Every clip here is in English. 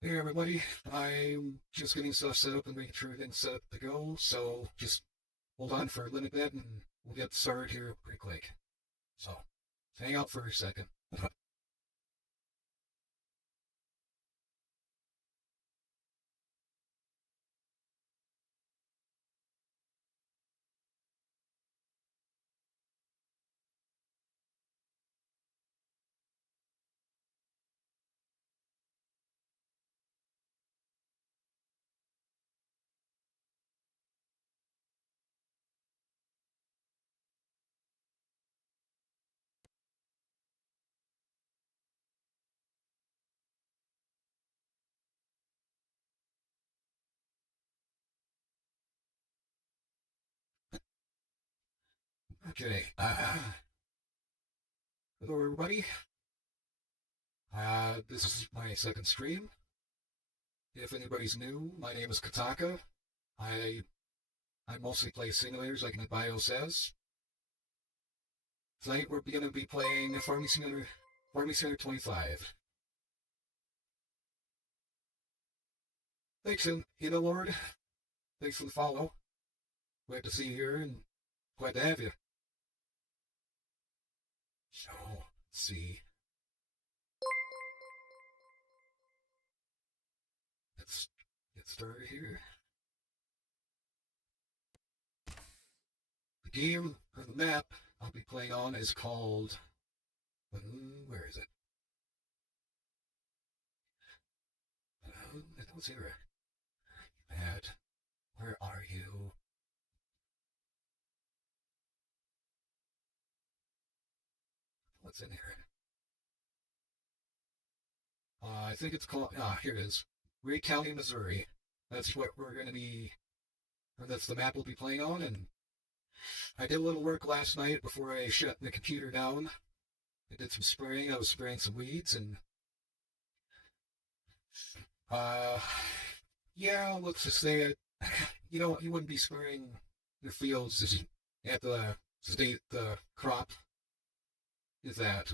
Hey everybody, I'm just getting stuff set up and making sure everything's set up to go, so just hold on for a little bit and we'll get started here pretty quick. So, hang out for a second. Okay, hello everybody. This is my second stream. If anybody's new, my name is Kataka. I I mostly play simulators like my bio says. Tonight we're going to be playing Farming Simulator 25. Thanks, Hina Lord. Thanks for the follow. Glad to see you here and glad to have you. So, let's see. Let's get started here. The game, or the map, I'll be playing on is called. Where is it? I don't see it. Matt, where are you? What's in here? I think it's called. Here it is. Ray County, Missouri. That's what we're going to be. Or that's the map we'll be playing on. And I did a little work last night before I shut the computer down. I did some spraying. I was spraying some weeds and. Uh, yeah, let's just say it. You wouldn't be spraying your fields at the state the crop is at.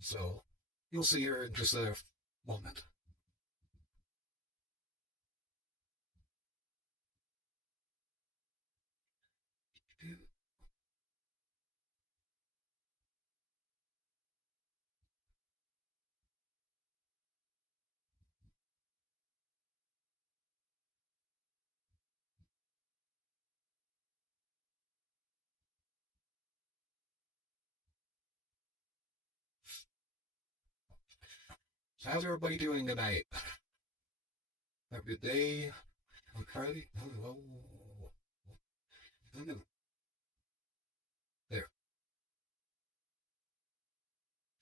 So you'll see her in just a moment. So how's everybody doing tonight? Have a good day. I'm Carly. Oh, there.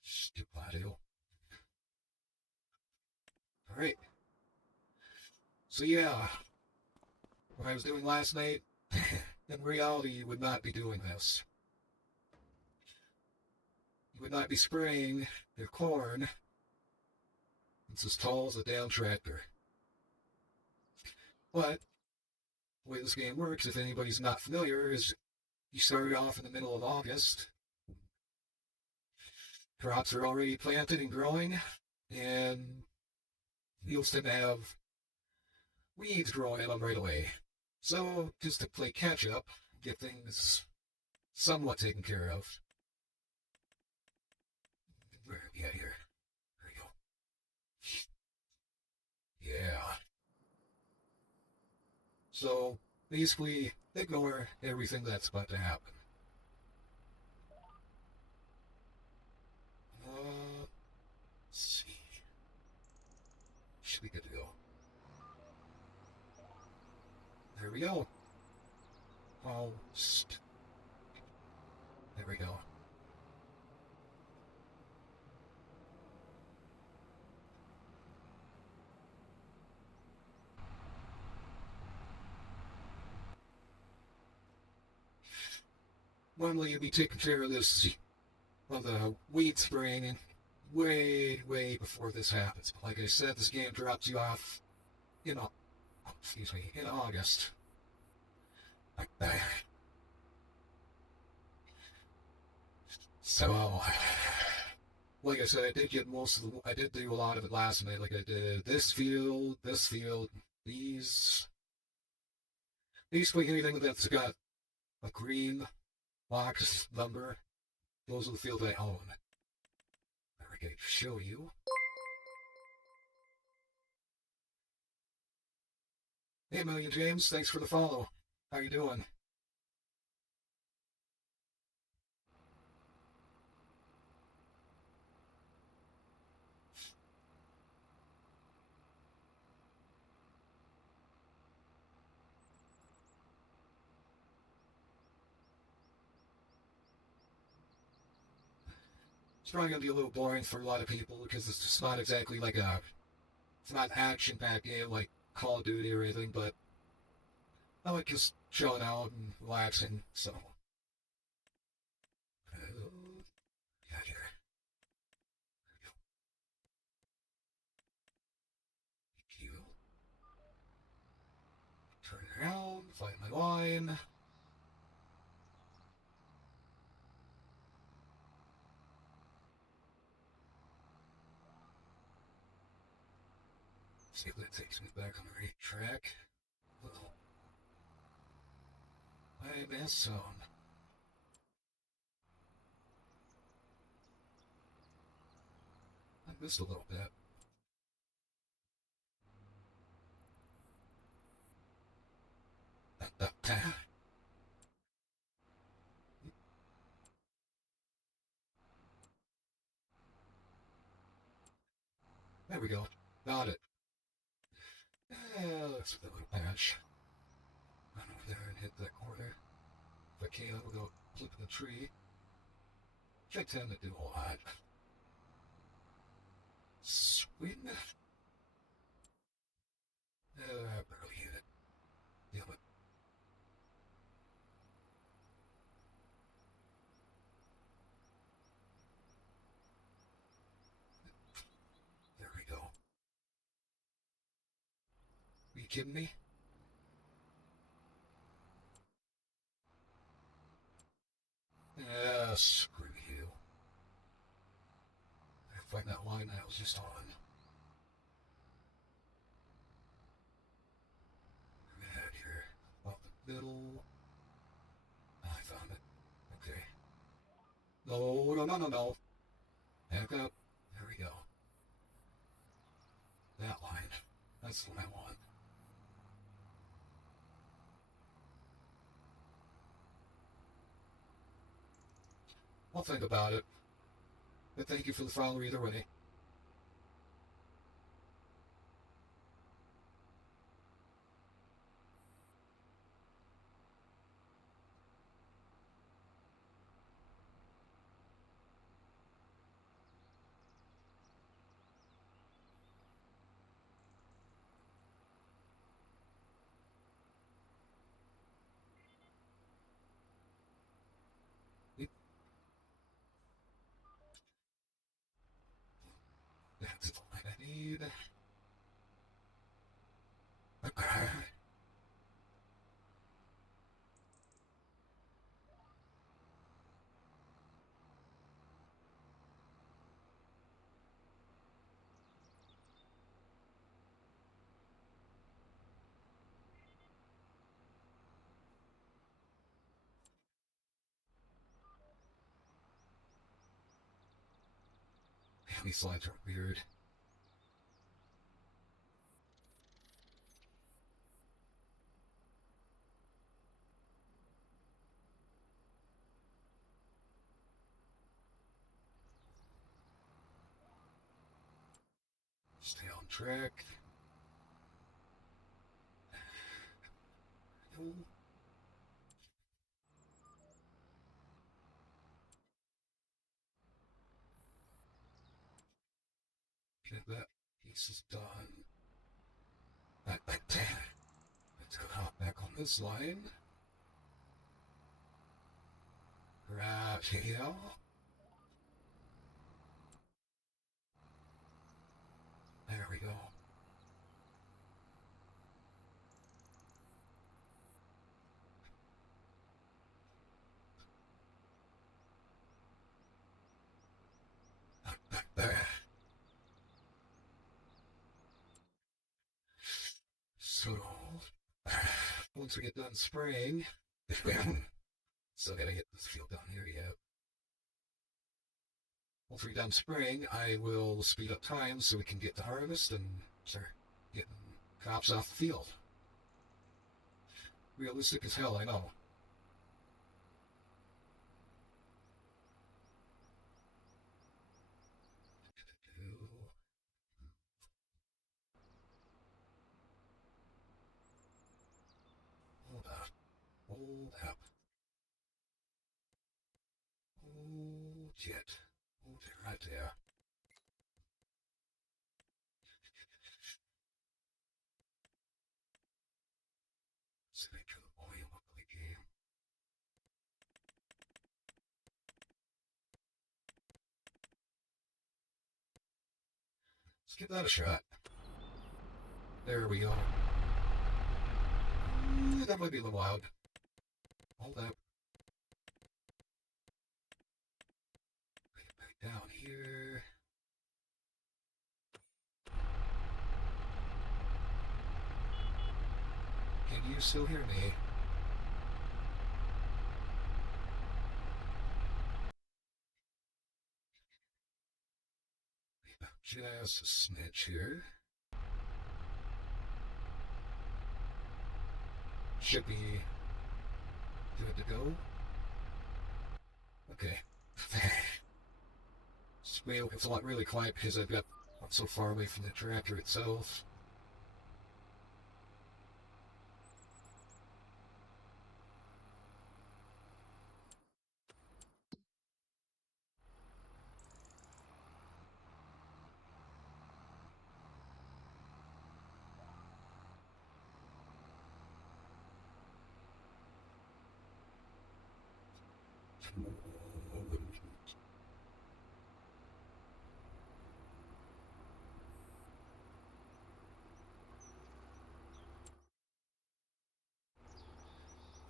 Stupid audio. All right. So yeah, what I was doing last night, in reality, you would not be doing this. You would not be spraying your corn. It's as tall as a damn tractor. But the way this game works, if anybody's not familiar, is you start off in the middle of August. Crops are already planted and growing, and you'll still have weeds growing on them right away. So, just to play catch up, get things somewhat taken care of. Where are we at here? There we go. Yeah. So, basically, ignore everything that's about to happen. Let's see. Should be good to go. There we go. Almost. There we go. Normally, you'd be taking care of this, well, the weed spraying, way, way before this happens. But like I said, this game drops you off, you know, excuse me, in August. Like that. So, like I said, I did get most of the. I did do a lot of it last night. Like I did this field, these. Basically anything that's got a green box number. Those are the fields I own. I can show you. Hey, Million James, thanks for the follow. How you doing? It's probably gonna be a little boring for a lot of people because it's just not exactly like a. It's not an action-packed game like Call of Duty or anything, but I like just chilling out and relaxing. So, yeah, here. Thank you. Turn around, find my line. See if that takes me back on the right track. Little IMS zone. I missed a little bit. There we go. Got it. Let's put that little patch. Run over there and hit that corner. If I can, we'll go flip the tree. Which I tend to do a lot. Swing. I barely hit it. Damn it. There we go. Are you kidding me? Screw you. I find that line I was just on. Ahead here. Up the middle. I found it. Okay. No, no, no, no, no. Back up. There we go. That line. That's what I want. I'll think about it. But thank you for the follow either way. That's the line I need. Okay. Man, these slides are weird. Stay on track. Get that piece is done. Let's go hop back on this line. Right here. There we go. once we get done spraying, still gotta get this field down here yet. Once we're done spraying, I will speed up time so we can get to harvest and start getting crops off the field. Realistic as hell, I know. Hold up. Hold up. Hold it. Hold it right there. So make sure the volume up of the game. Let's give that a shot. There we go. That might be a little loud. Hold up. Bring it back down here. Can you still hear me? Just a smidge here. Should be good to go. Okay. It's a lot really quiet because I'm so far away from the tractor itself.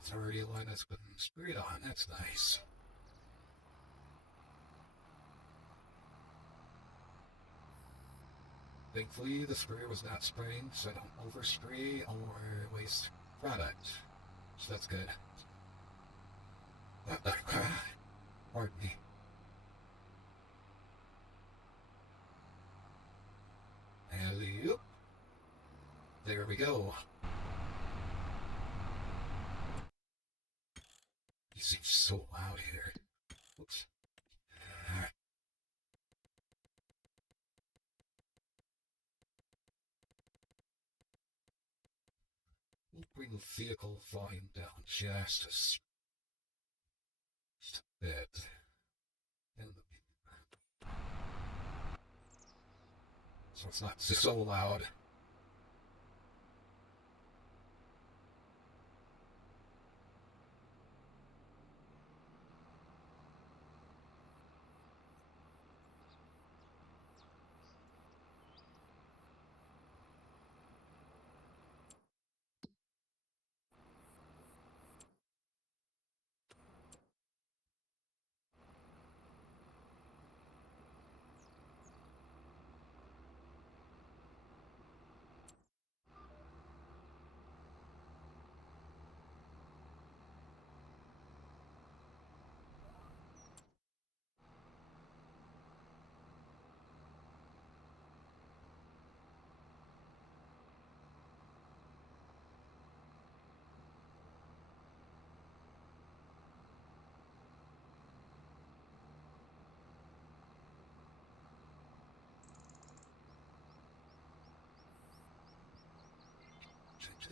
It's already a line that's been sprayed on. That's nice. Thankfully, the sprayer was not spraying, so I don't overspray or waste product. So that's good. Pardon me. Alley-oop. There we go. You seem so loud here. Oops. We'll bring the vehicle volume down just a bit. So it's not so loud.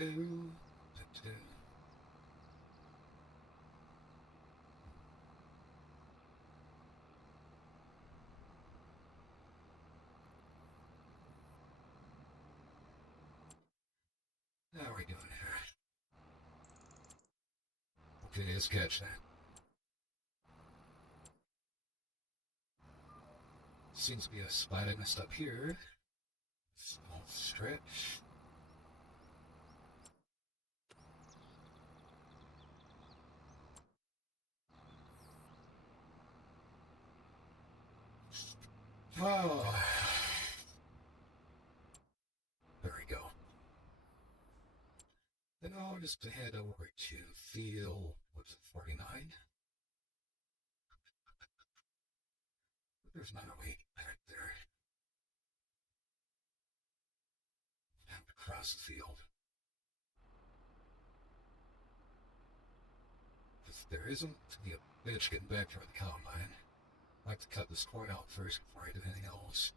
How are we doing here? Okay, let's catch that. Seems to be a spot I messed up here. Small stretch. Oh. There we go. Then all want us to head over to field, what's it, 49? There's not a way back there. I have to cross the field. If there isn't to be a bitch getting back from the combine, I'd like to cut this corn out first before I do anything else.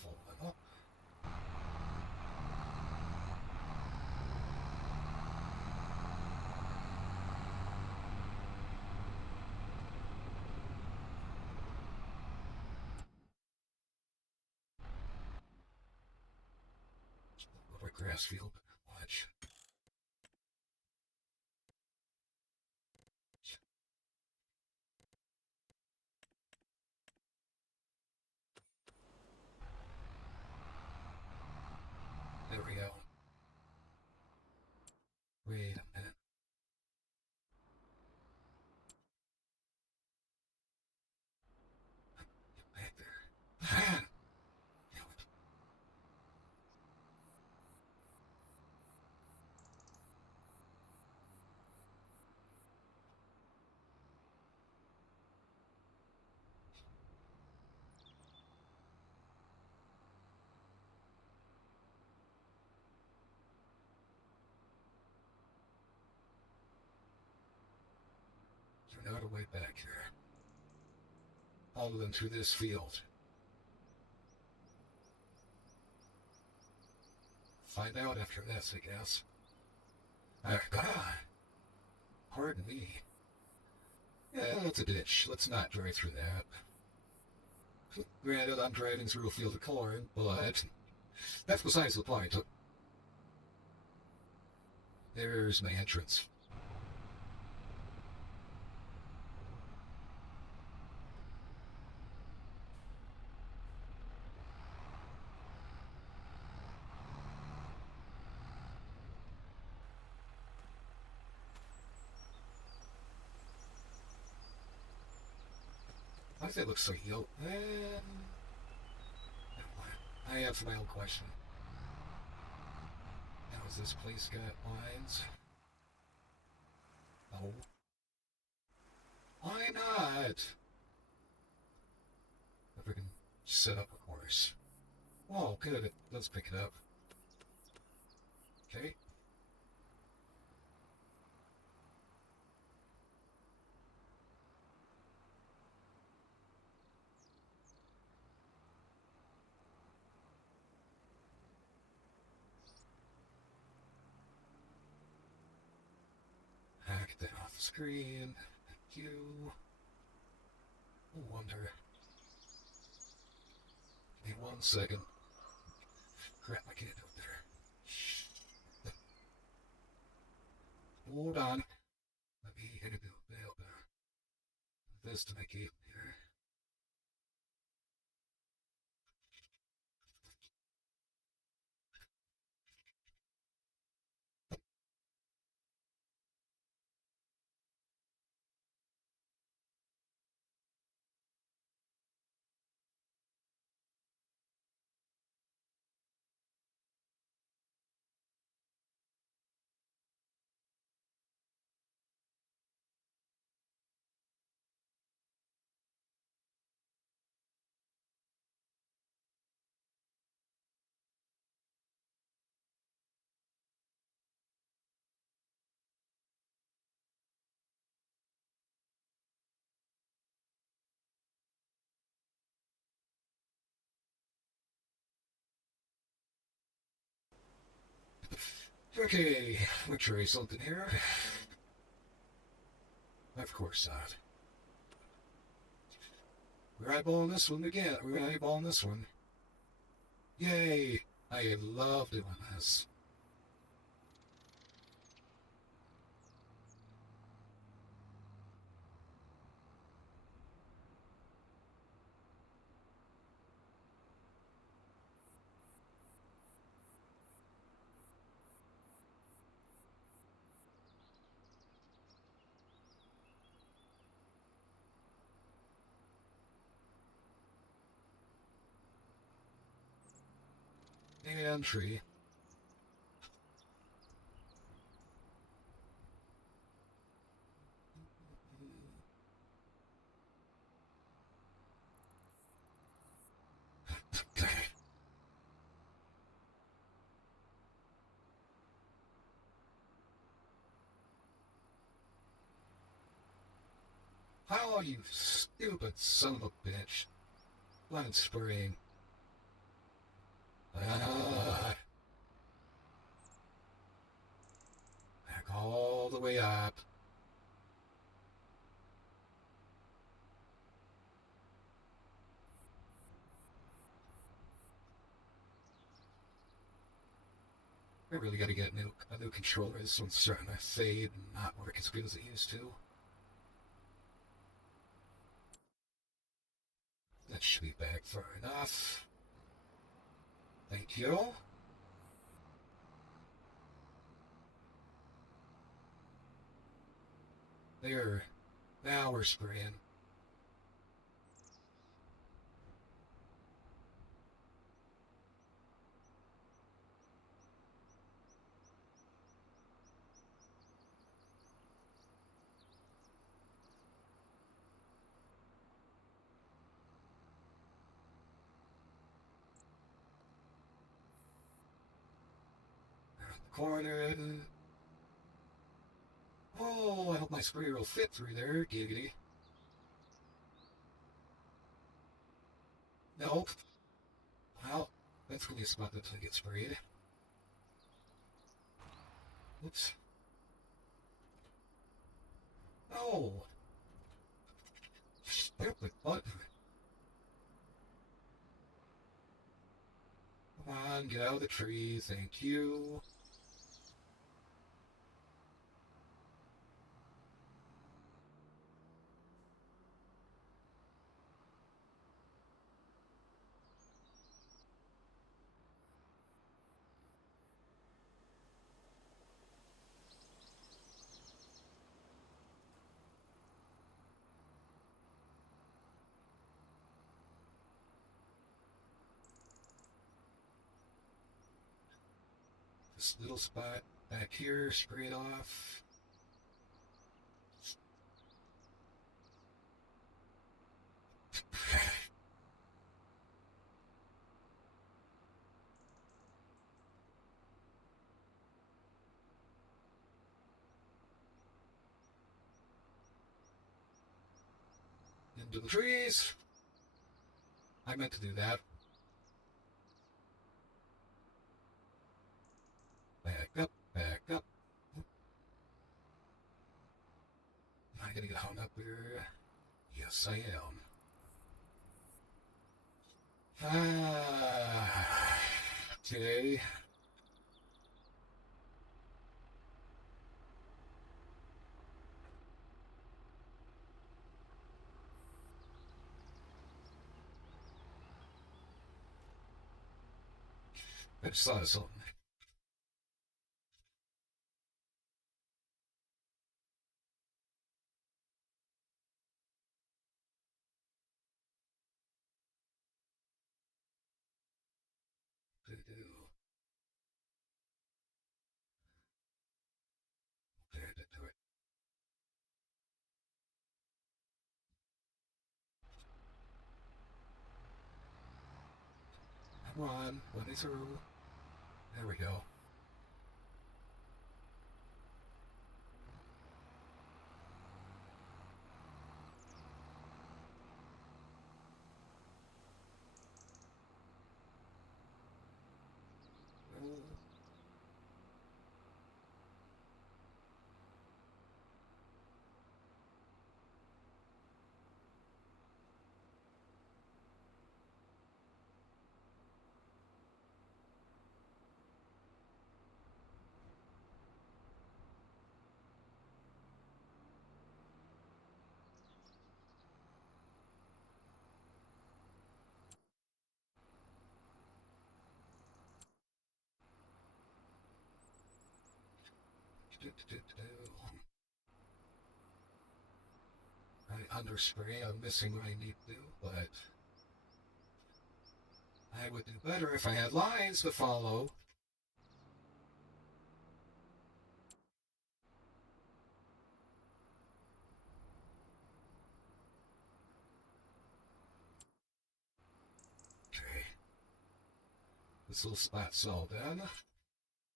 Falling up. Over grass field. Watch. There we go. Wait a minute. Get back there. Man! Damn it. There's not a way back here. Other than through this field. Find out after this, I guess. God. Pardon me. Yeah, it's a ditch. Let's not drive through that. Granted, I'm driving through a field of corn, but that's besides the point. There's my entrance. Why does that look so yellow? I answer my own question. Now, has this place got lines? No. Why not? If we can set up a course. Oh, good. It does pick it up. Okay. Get that off the screen. Thank you. I wonder. Give me 1 second. Crap, I can't do it there. Hold on. Let me hit a bit of this to make it here. Okay, we'll try something here. Of course not. We're eyeballing this one again. We're eyeballing this one. Yay! I love doing this. And tree. How, you stupid son of a bitch. Lemon spraying. Back all the way up. I really gotta get a new controller. This one's starting to fade and not work as good as it used to. That should be back far enough. Thank you. There. Now we're spraying. Corner. Oh, I hope my sprayer will fit through there. Giggity. Nope. Well, that's gonna be a spot that's gonna get sprayed. Oops. Oh! Stupid button. Come on, get out of the tree. Thank you. This little spot back here, spray it off. Into the trees. I meant to do that. Back up, back up. Am I gonna get hung up here? Yes, I am. Okay. I just thought of something to do. There to do it. Come on, let me through. There we go. I underspray. I'm missing what I need to do, but I would do better if I had lines to follow. Okay. This little spot's all done.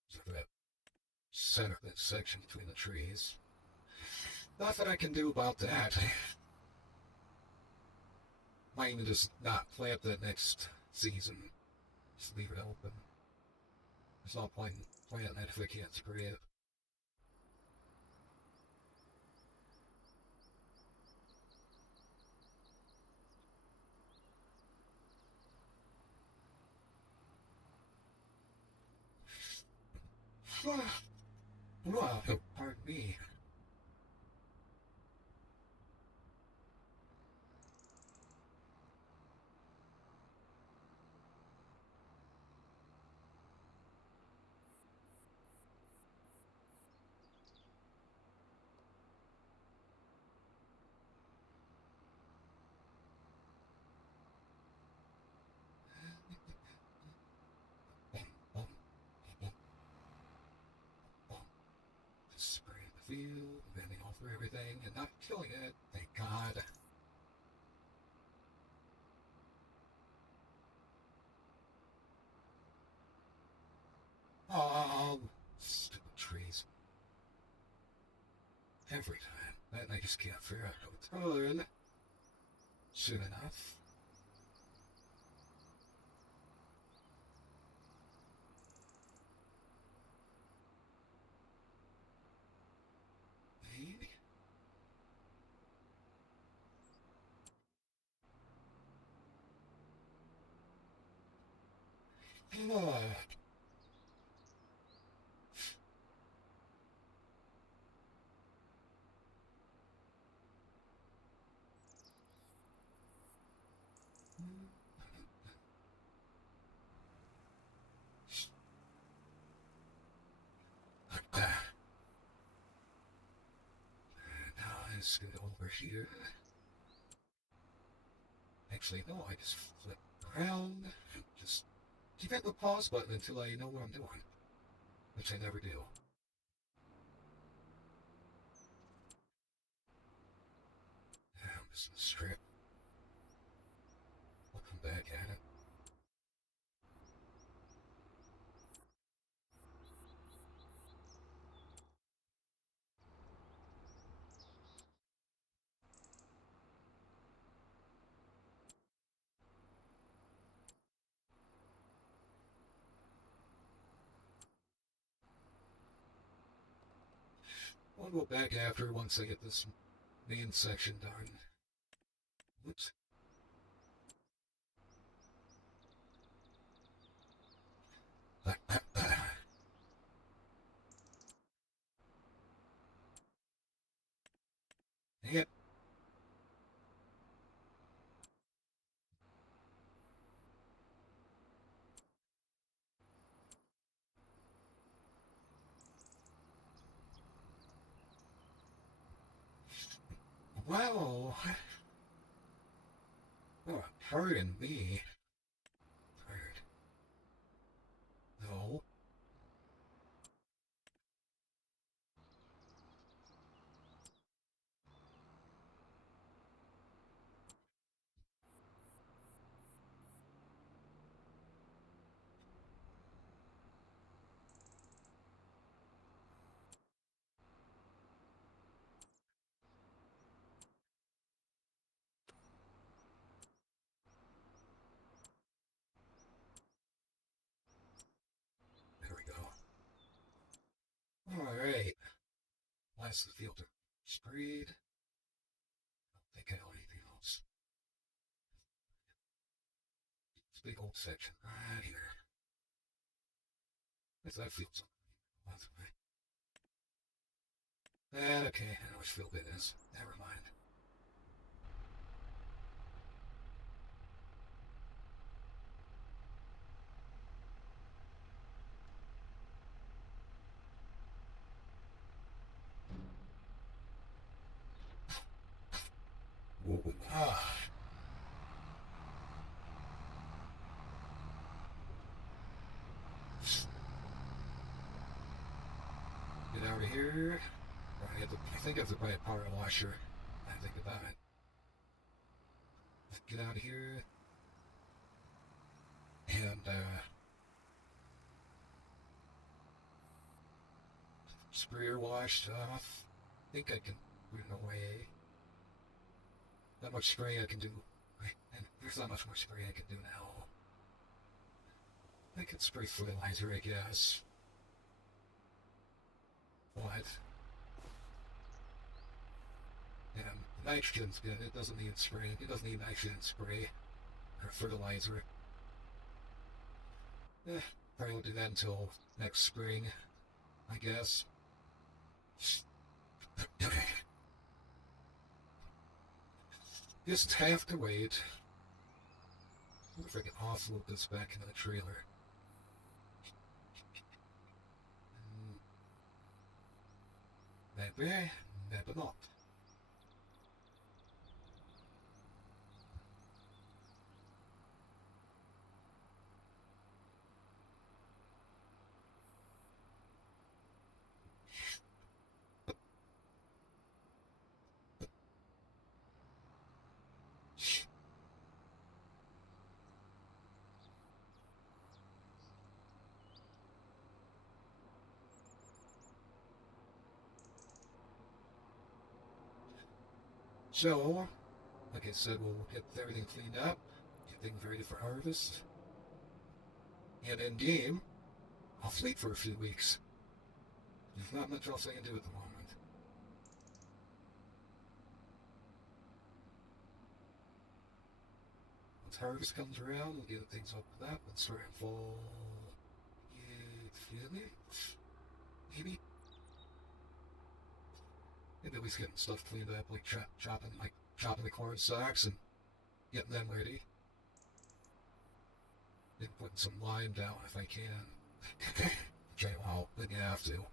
Except for that center, that section between the trees. Nothing I can do about that. Might even just not plant that next season. Just leave it open. There's no point in planting that if I can't spray it. Well, pardon me. Spraying the field, bending over everything, and not killing it. Thank God. Oh, stupid trees. Every time. And I just can't figure out how to turn soon enough. Maybe. Now let's get over here. Actually, no, I just flip around. Just keep at the pause button until I know what I'm doing. Which I never do. I'm just gonna strip. I'll come back at it. I'll go back after once I get this main section done. Whoops. Dang it. Well, oh, pardon me. Tired. No. There we go. Alright. Last of the filter sprayed. I don't think I know anything else. This big old section right here. Guess that feels something. That's right. Okay, I know which field it is. Never mind. Ah. out of here. I think I have to buy a power washer. I think about it. Get out of here. And, sprayer washed off. I think I can put it away. Not much spraying I can do. And there's not much more spraying I can do now. I could spray fertilizer, I guess. What? And nitrogen's good. It doesn't need spraying. It doesn't need nitrogen spray or fertilizer. Probably won't do that until next spring, I guess. Just have to wait. I wonder if I can offload this back into the trailer. Maybe, maybe not. So, like I said, we'll get everything cleaned up, get things ready for harvest. And in game, I'll sleep for a few weeks. There's not much else I can do at the moment. Once harvest comes around, we'll get things up with that. Let's start in fall. Yeah, maybe. Maybe at least getting stuff cleaned up, like chopping the corn stalks and getting them ready. And putting some lime down if I can. Which I won't, but you have to.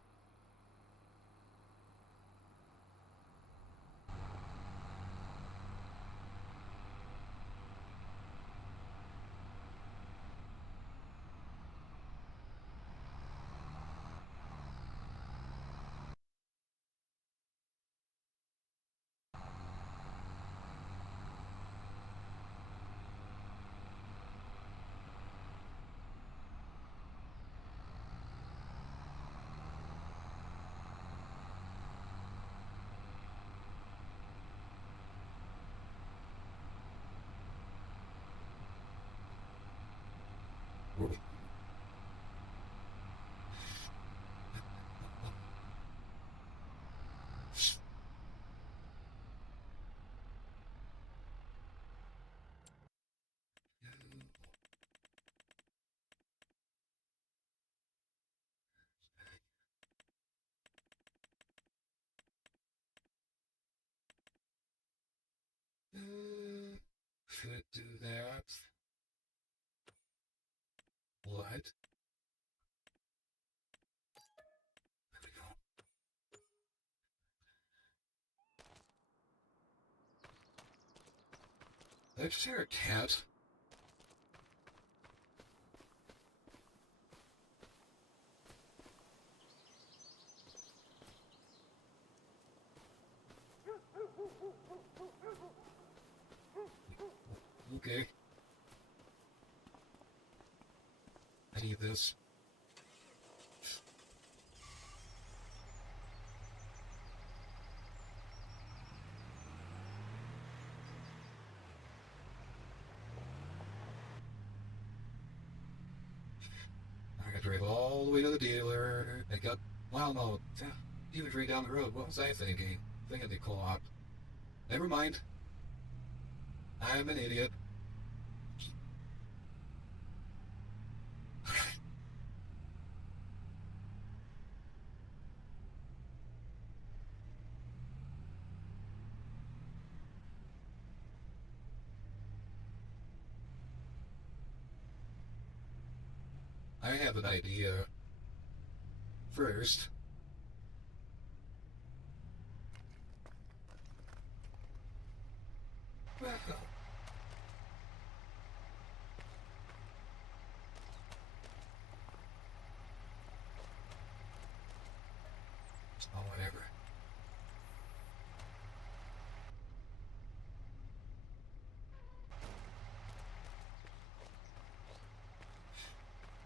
Should do that. What? There we go. Did I just hear a cat? Okay. I need this. I got to drive all the way to the dealer. I got, well, no, dealer's right down the road. What was I thinking? Thinking they co-op. Never mind. I'm an idiot. I have an idea. First, well, Oh, whatever.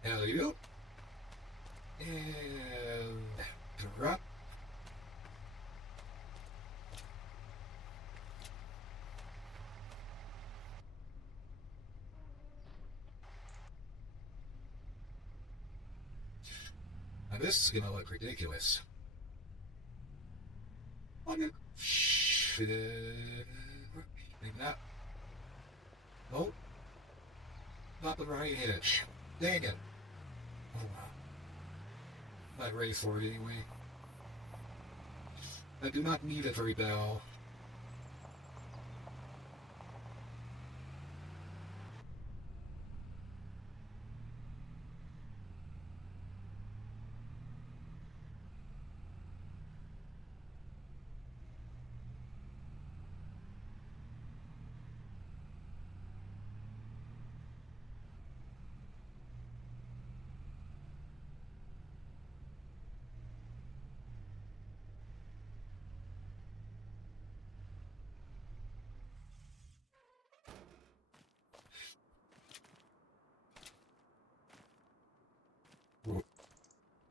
Hell you. And drop. Now this is gonna look ridiculous. Shit. Maybe not. Nope. Not the right hitch. Dang it. Oh wow. Not ready for it anyway. I do not need every bell.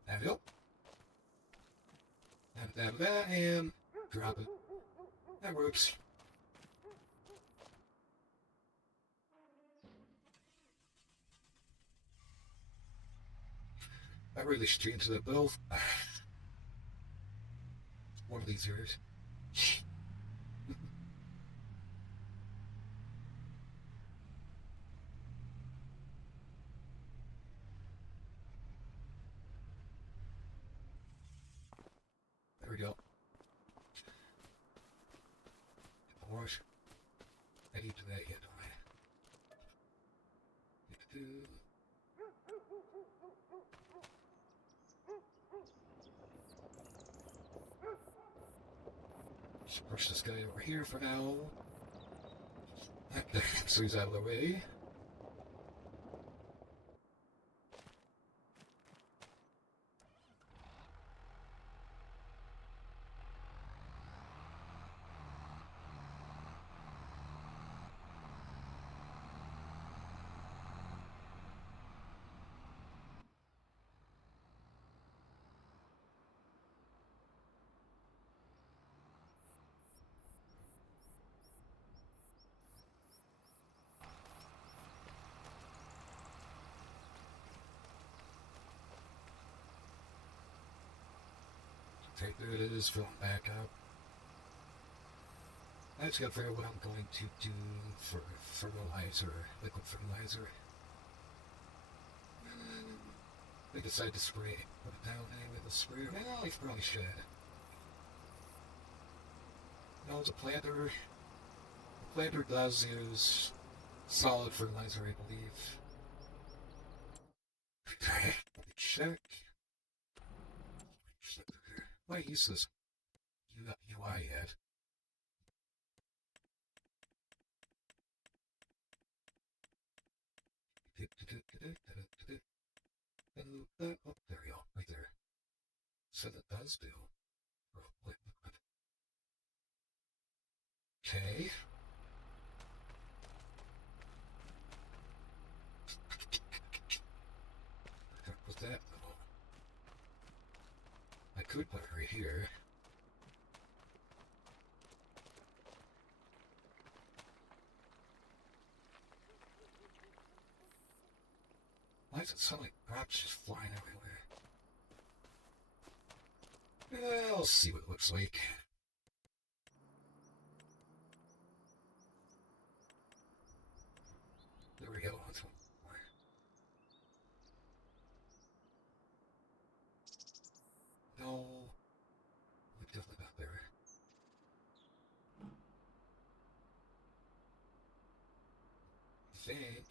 There we go. That, and drop it. That works. I really streamed to that bill. One of these years. There we go. Wash. I need to do that yet, don't I? Just push this guy over here for now. So he's out of the way. Okay, there it is, filling back up. I just gotta figure out what I'm going to do for fertilizer, liquid fertilizer. I decide to spray. Put it down anyway, the sprayer. Well, I probably should. No, it's a planter. The planter does use solid fertilizer, I believe. Okay, check. Why use this UI yet? Oh, there we go, right there. So that does do. Okay. What's that? I could put her here. Why does it sound like drops just flying everywhere? I'll see what it looks like. There we go. That's one more. No. Look definitely not there. I think.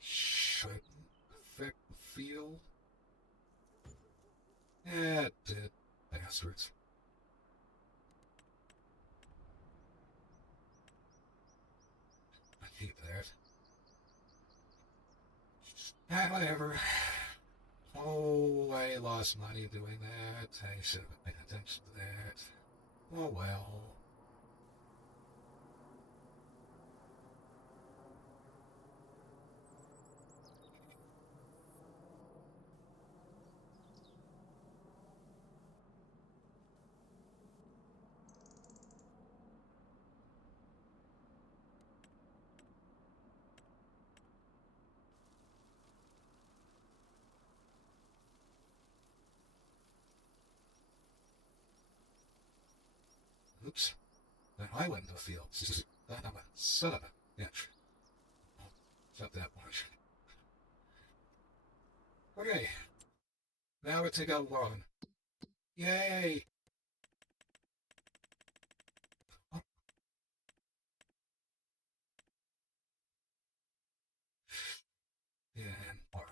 Should affect the feel. It did. Bastards. I hate that. Ah, whatever. Oh, I I lost money doing that. I should have paid attention to that. Oh well. Oops. Then I went into the fields. That I'm a son of a bitch. Except that much. Okay. Now we take out Lauren. Yay! Oh, yeah, and more.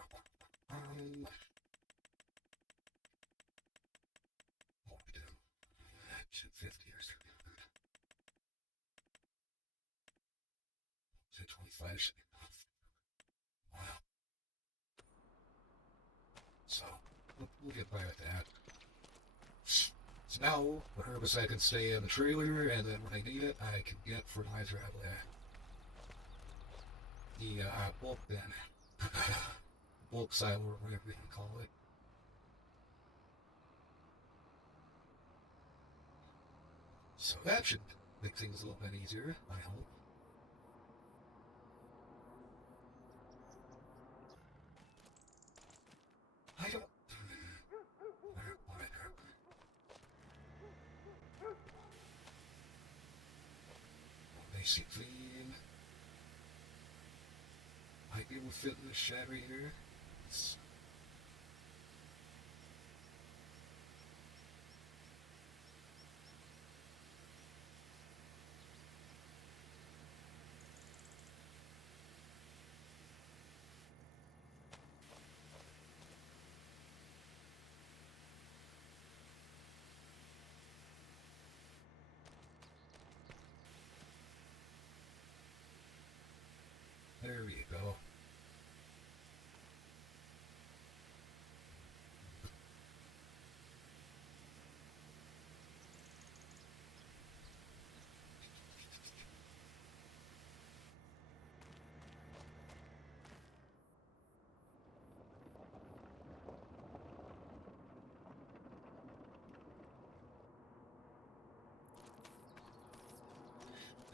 What do we do? 50 or 300. Say 25 should be enough. Wow. So, we'll get by with that. So now, the herbicide can stay in the trailer, and then when I need it, I can get fertilizer out of the bulk bin. Bulk silo, or whatever you can call it. So that should make things a little bit easier, I hope. I don't... Basically, might be able to fit in the shed right here. There we go.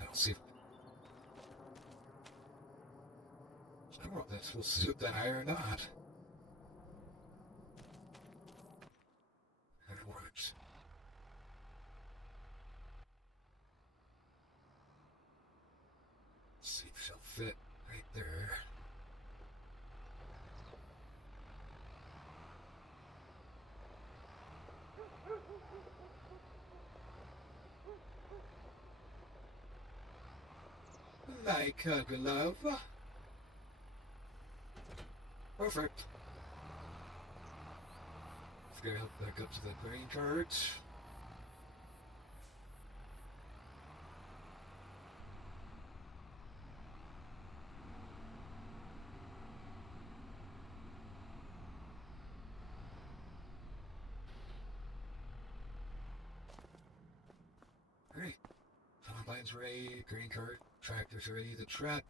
I'll see if... I don't know if this will suit that eye or not. It works. Let's see if she'll fit right there. Like a glove. Perfect. Let's go back up to the grain cart. Alright. Combine's ready, grain cart, tractor's ready, the truck.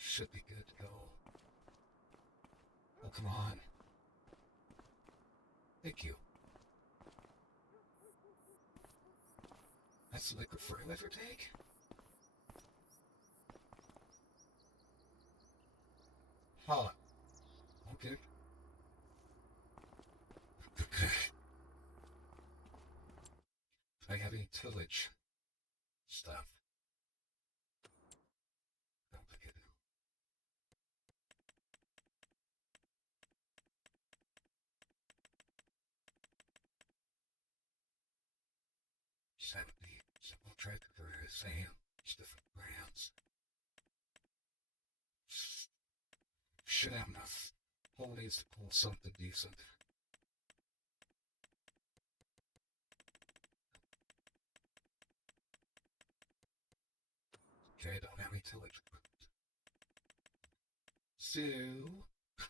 Should be good to go. Oh, come on. Thank you. That's the liquid fertilizer tank? Huh. Okay. I have any tillage stuff. Don't think I do. Simple tractor for the same, just different brands. Should have enough. Hole needs to pull something decent. Okay, I don't have any tillage equipment. So, The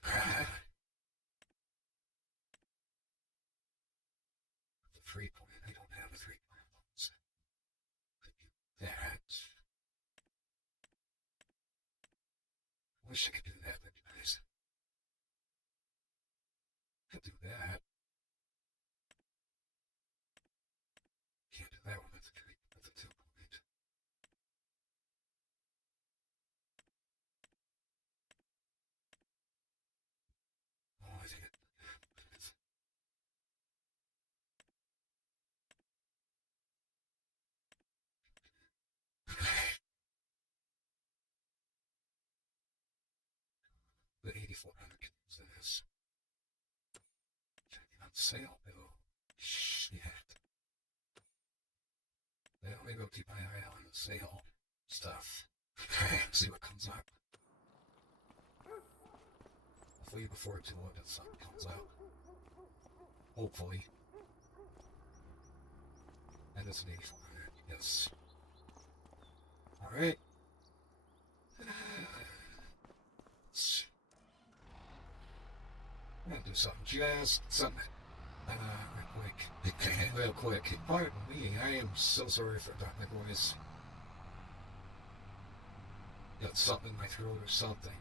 3-point. I don't have a 3-point. That. Wish I could do that, but guys. Could do that. Can't do that one with the 2-point. Oh, I think it's the 8400 says on sale though. Shit. Well, maybe I'll keep my eye out on the sale stuff. See what comes up. Hopefully before too long that something comes out. Hopefully. And it's an 8400, yes. Alright. I'm gonna do something just something real quick. Pardon me, I am so sorry for my voice. Got something in my throat or something.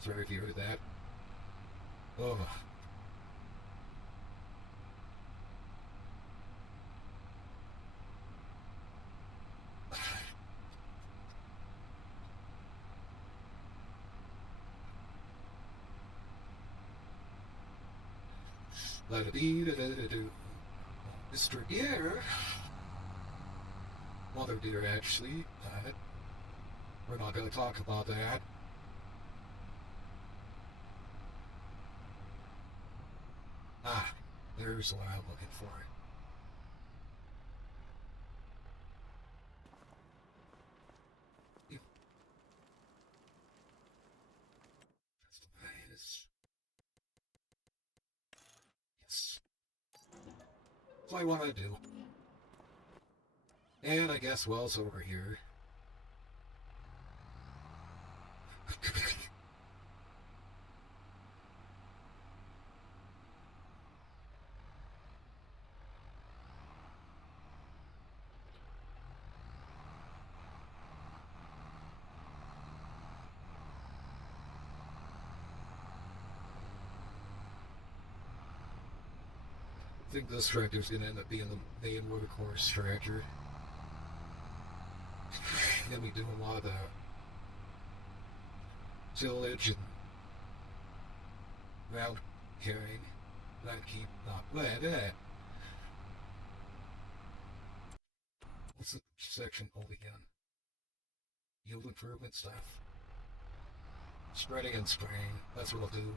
Sorry if you heard that. Oh. La-da-dee-da-da-da-do. Mr. Deer. Mother Deer, actually. We're not going to talk about that. Ah, there's what I'm looking for. Yes. That's what I want to do. And I guess Wells over here. I think this tractor's gonna end up being the main workhorse tractor. Gonna be doing a lot of the tillage and ground carrying. But I keep not glad at. What's the section called again? Yield improvement stuff. Spreading and spraying. That's what I'll do.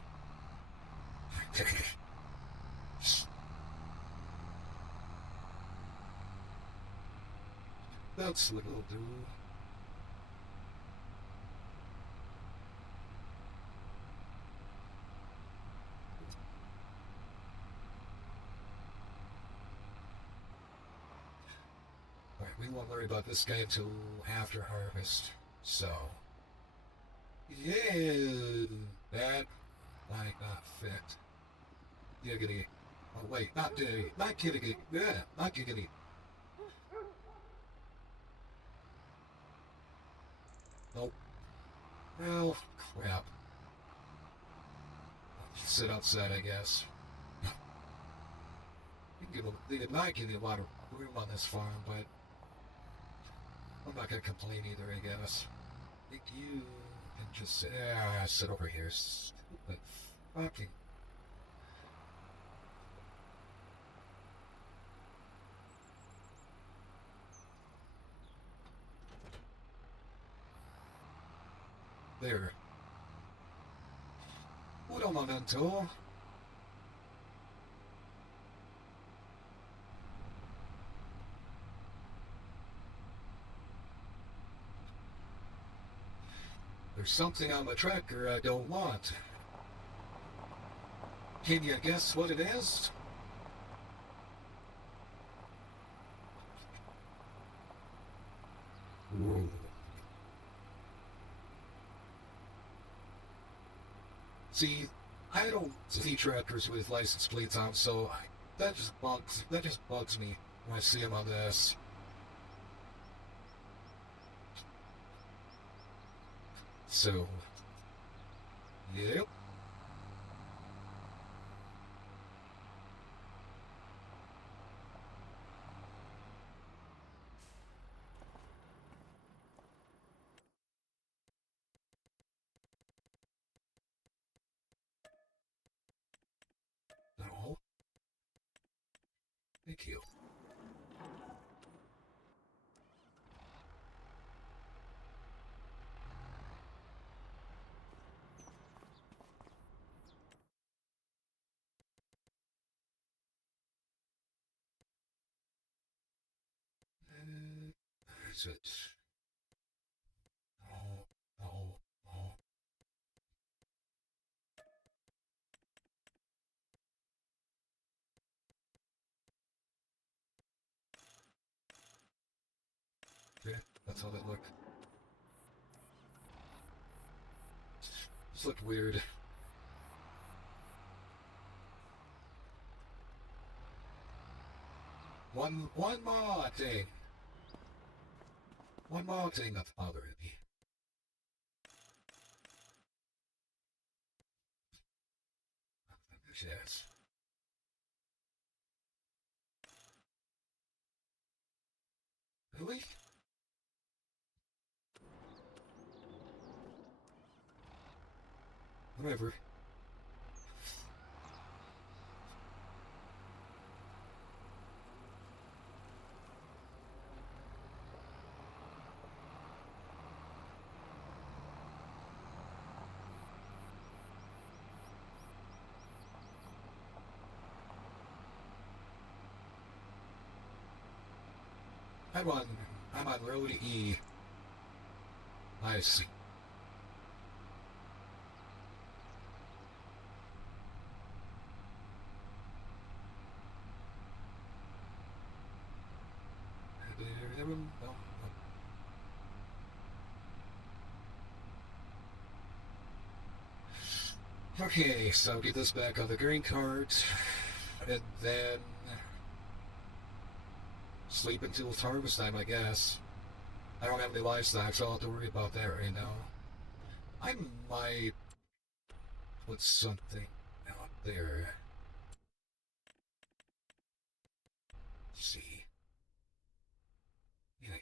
That's what it'll do. Alright, we won't worry about this guy until after harvest. So, yeah, that might not fit. Giggity. Oh wait, not giggity, not giggity, yeah, not giggity. Nope. Well, crap. I'll sit outside, I guess. They did not give me a lot of room on this farm, but I'm not gonna complain either, I guess. I think you can just sit over here. Stupid fucking. There. Un momento. There's something on the tracker I don't want. Can you guess what it is? Whoa. See, I don't see tractors with license plates on, so that just bugs me when I see them on this. So, yep. No, thank you. Where's it? Oh, oh, oh. Yeah, that's how that looked. This looked weird. One more thing. One more thing that's bothering me. Yes. Really? Whatever. I'm on I'm on road E. I see. Okay, so get this back on the green card, and then sleep until it's harvest time, I guess. I don't have any livestock, so I'll have to worry about that right now. I might put something out there. Let's see. Yeah,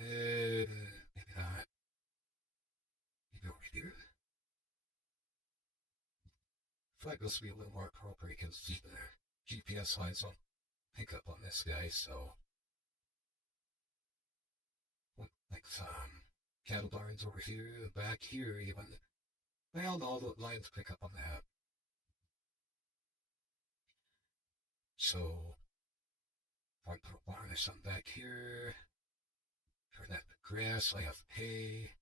maybe not. Maybe over here. I feel like this will be a little more appropriate because the GPS lines won't pick up on this guy, so. Like some cattle barns over here, back here even. Well, all the lines pick up on that. So, if I put a barn or something back here, for that grass, I have hay.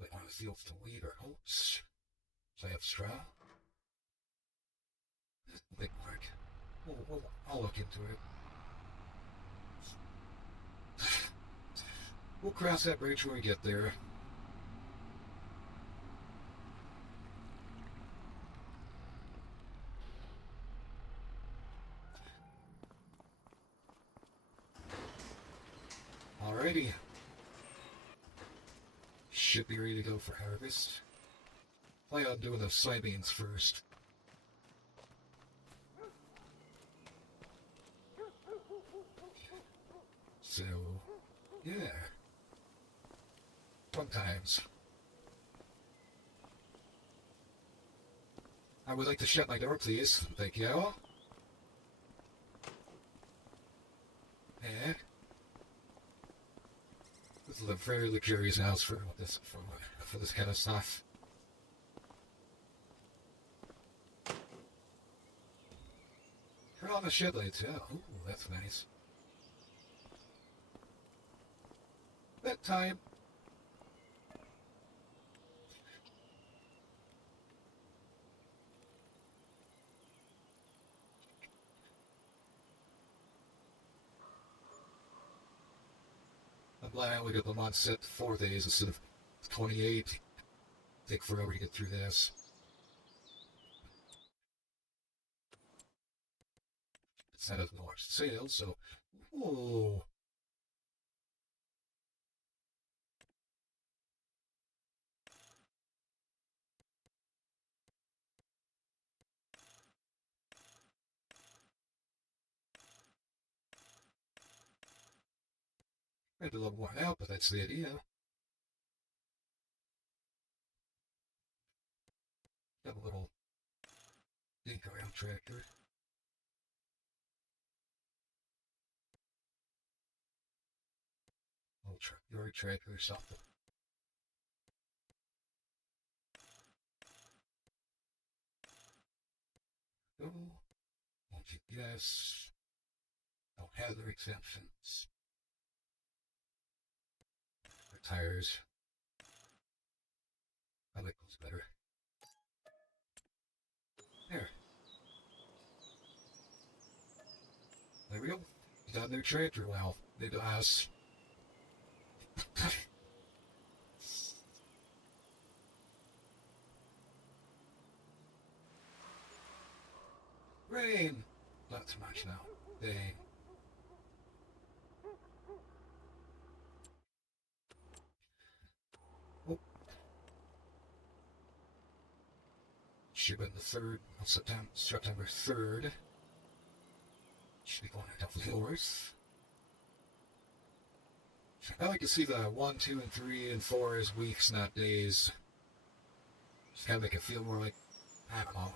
Wait, on the fields to wheat or oats. So I have straw. Big work. I'll look into it. We'll cross that bridge when we get there. Alrighty. Should be ready to go for harvest. Plan on doing the soybeans first. So, yeah. Fun times. I would like to shut my door, please. Thank you. And this is a very luxurious house for this kind of stuff. Turn on the shed lights, yeah. Ooh, that's nice. Bedtime. glad we got the month set to 4 days instead of 28. Take forever to get through this. It's not as large sales, so. Whoa. Maybe a little worn out, but that's the idea. Got a little dink around tractor. Little yard tractor or something. Oh, won't you guess? Don't have their exemptions. Their tires. I like those better. There. There we go. Got their tractor well. They do us. Rain! Not too much now. Dang. Oh. Shipping the 3rd of September 3rd. Should be going a couple hours. I like to see the 1, 2, and 3, and 4 as weeks, not days. Just kind of make it feel more like, I don't know.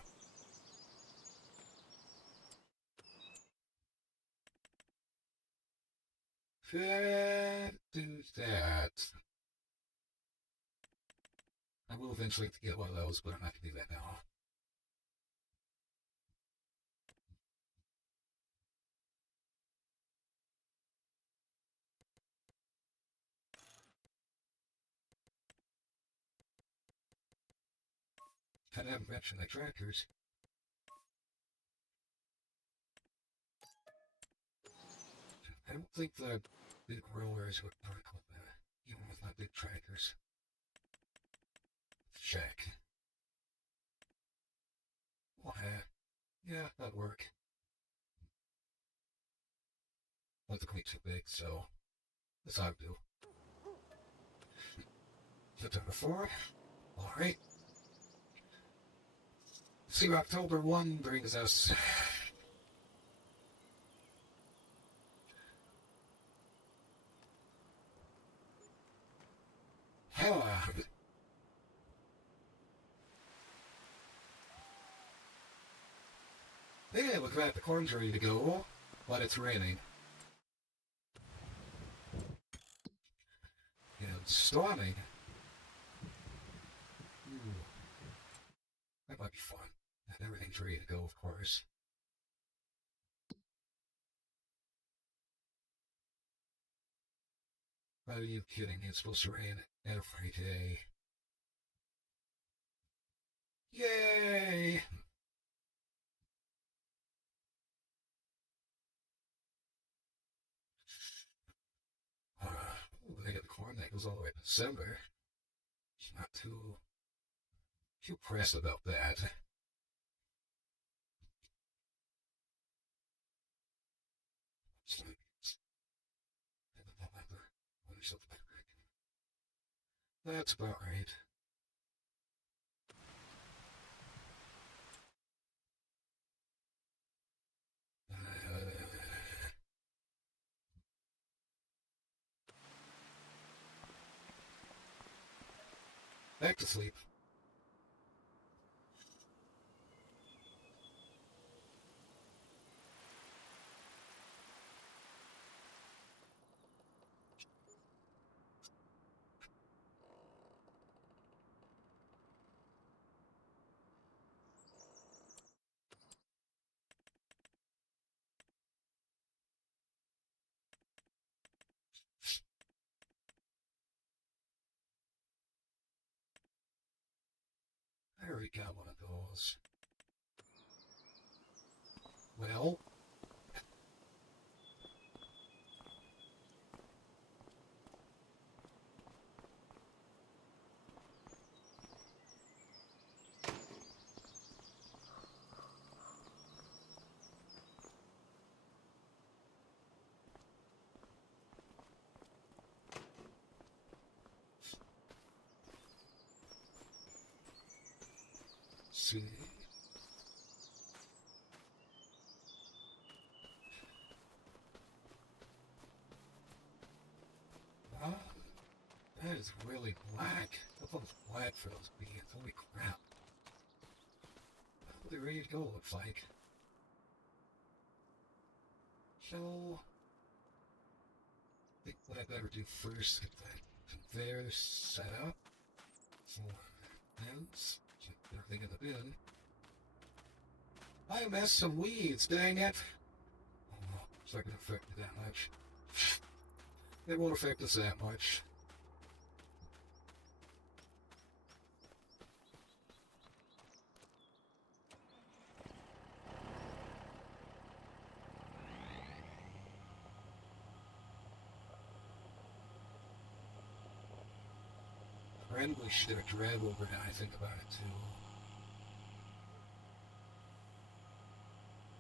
Do that. I will eventually get one of those, but I'm not going to do that now. I haven't mentioned the tractors. I don't think the big rollers would work with that, even with my big tractors. Check. What? Yeah, that'd work. Not to be too big, so this I would do. September 4. Alright. See, October 1 brings us. Hell. Yeah, look at that, the corn's ready to go, but it's raining. And storming. Ooh. That might be fun. And everything's ready to go, of course. Are you kidding? It's supposed to rain every day. Yay! They got the corn that goes all the way to December. She's not too pressed about that. That's about right. Back to sleep. I already got one of those. Well, see. Ah, that is really black. That looks black for those beans. Holy crap. Oh, they're ready to go, looks like. So, I think what I better do first, get that conveyor set up. So, bins, get everything in the bin. I messed some weeds, dang it! Oh, it's not gonna affect me that much. It won't affect us that much. Probably should have drag over now, I think about it too.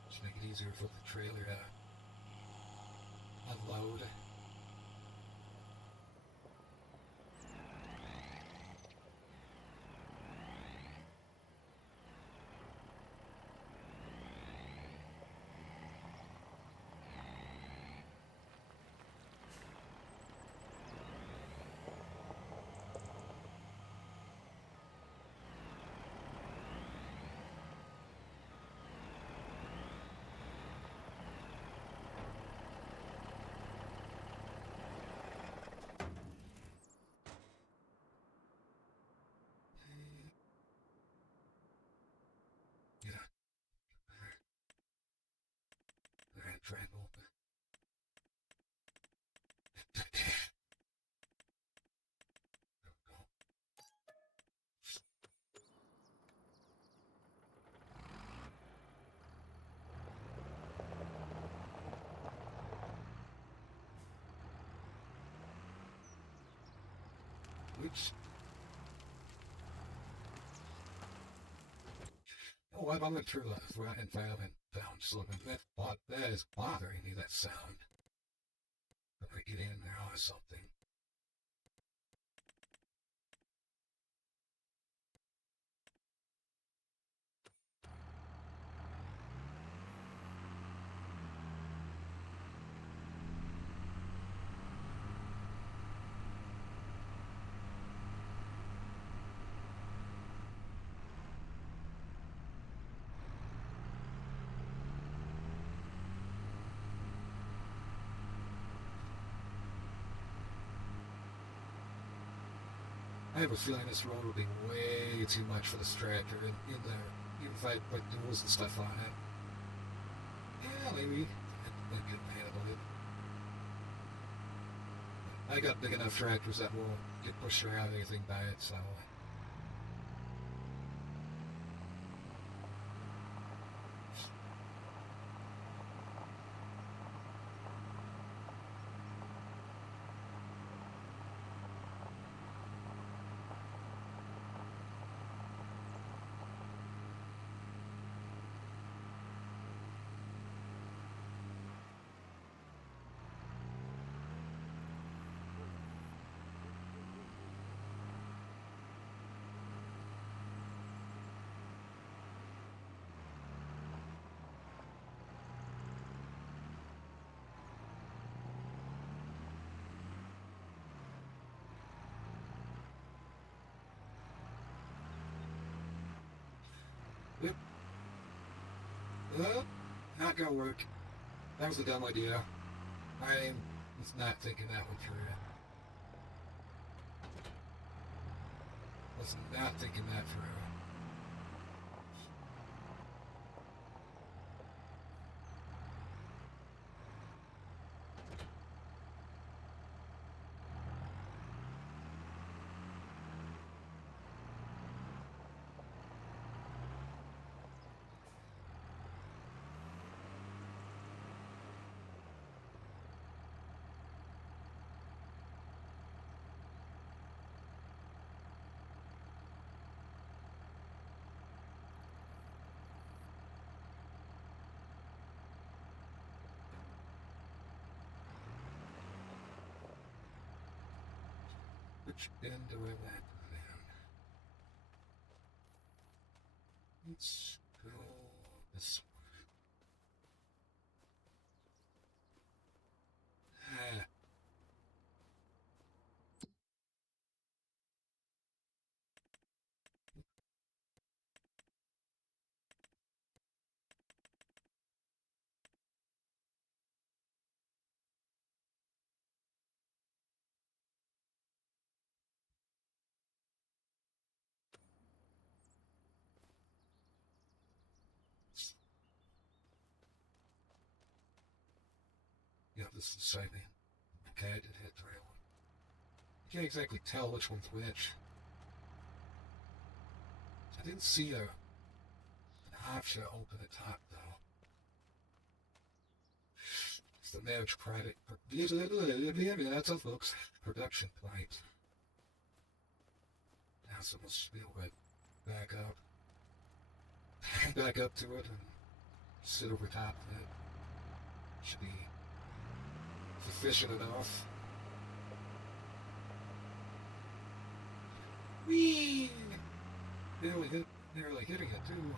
Just make it easier for the trailer to unload. Yeah, alright, drag over. Which, oh, I went through the right and found something. That is bothering me, that sound. If I get in there or something. I have a feeling this road will be way too much for this tractor in there, even if I put duals and stuff on it. Yeah, maybe. I'd get handle it. I got big enough tractors that will get pushed around anything by it, so. Yep. Not gonna work. That was a dumb idea. I was not thinking that one through. Was not thinking that through. Which bin do I want let's go this way. Yeah, this is the side man. Okay, I did hit the rail. I can't exactly tell which one's which. I didn't see an option open at top, though. It's the marriage product. That's all, folks. Production plant. Now someone should be able to back up. Back up to it and sit over top of it. Should be sufficient enough. Whee! Nearly hitting it too.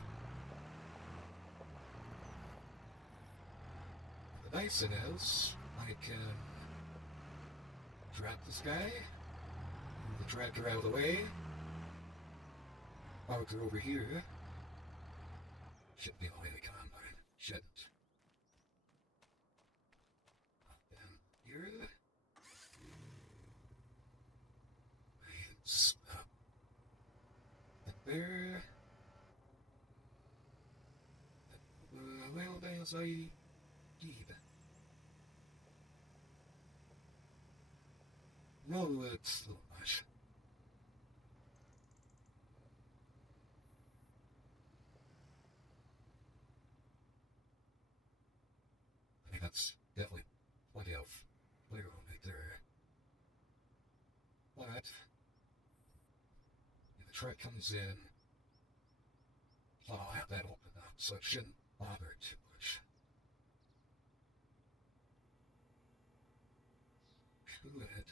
The nice thing is, I can drop this guy, move the tractor out of the way, park it over here. Shouldn't be away the combine. Shouldn't. Then here. Stop. There. Well, as I need. No, it's too much. I think that's definitely plenty of playroom right there. But if the truck comes in, I'll have that open up, so it shouldn't bother too much. Good.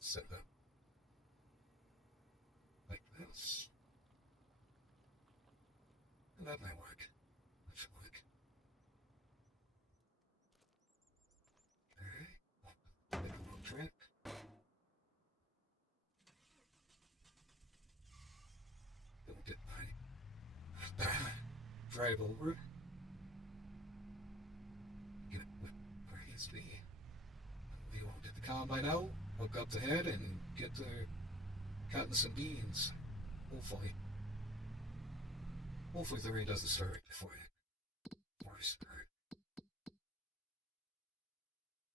Set it up like this. And that might work. That should work. Okay. Make a little trip. Don't get my drive over. Get it where it needs to be. We won't get the combine out, hook up the head, and get to cutting some beans. Hopefully. Hopefully the rain doesn't start right before we start.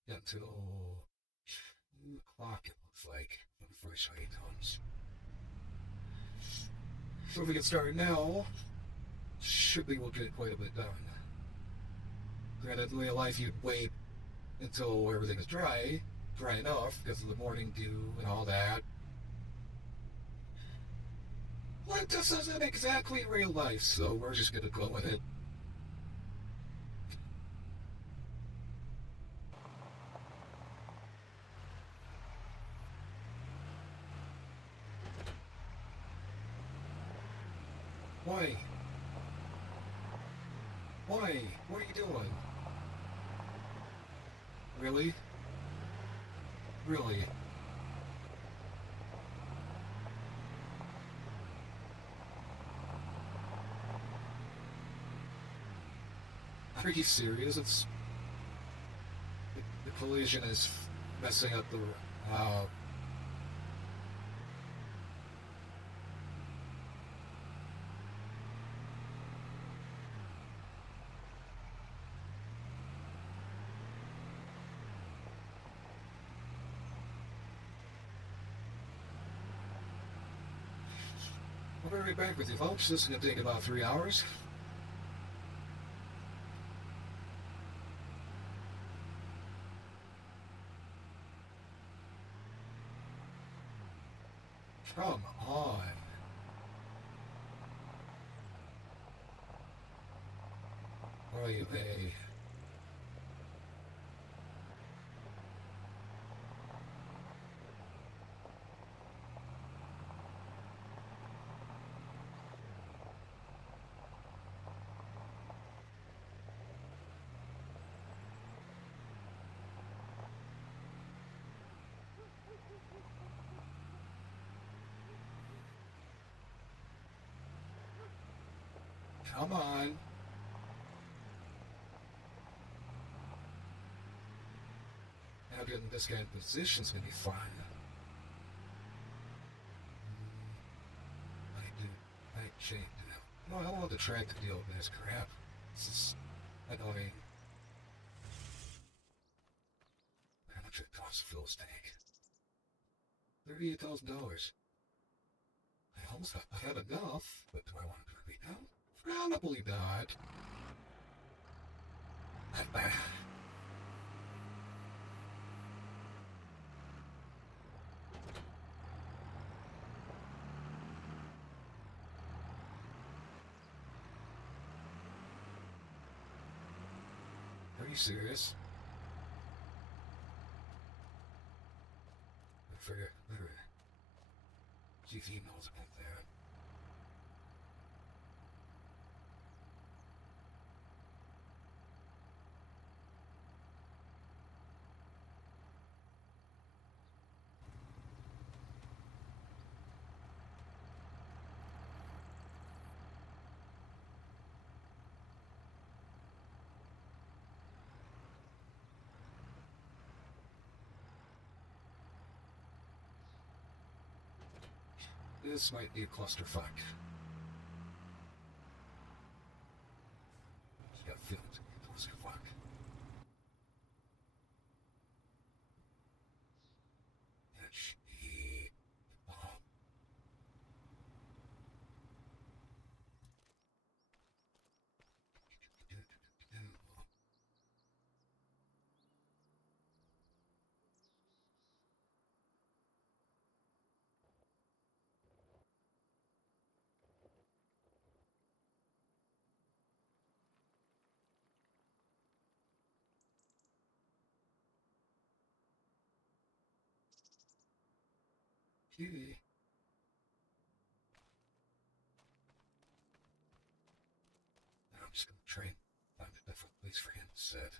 Yeah, until 2 o'clock it looks like when the first rain comes. So if we get started now, should be able to get quite a bit done. Granted, in real life you'd wait until everything is dry enough because of the morning dew and all that. But this isn't exactly real life, so we're just gonna go with it. Why? Why? What are you doing? Really? Really? Are you serious? The collision is messing up the I'll be right back with you folks. This is gonna take about 3 hours. Come on. Oy vey. Come on. Now getting this guy in position is gonna be fun. I changed now. No, I don't want the track to deal with this crap. This is annoying. How much it costs to fill this tank? $38,000. I have enough, but do I want to put it down? Probably not. Are you serious? I figure, see if he knows about that. This might be a clusterfuck. Just got feelings of a clusterfuck. That should be... Okay. I'm just gonna try and find a different place for him to sit.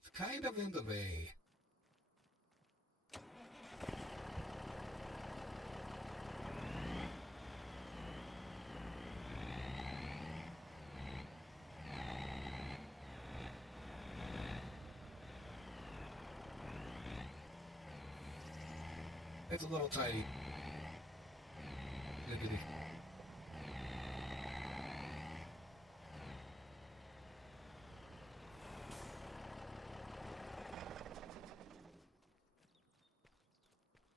It's kind of in the way. It's a little tight. Diggity.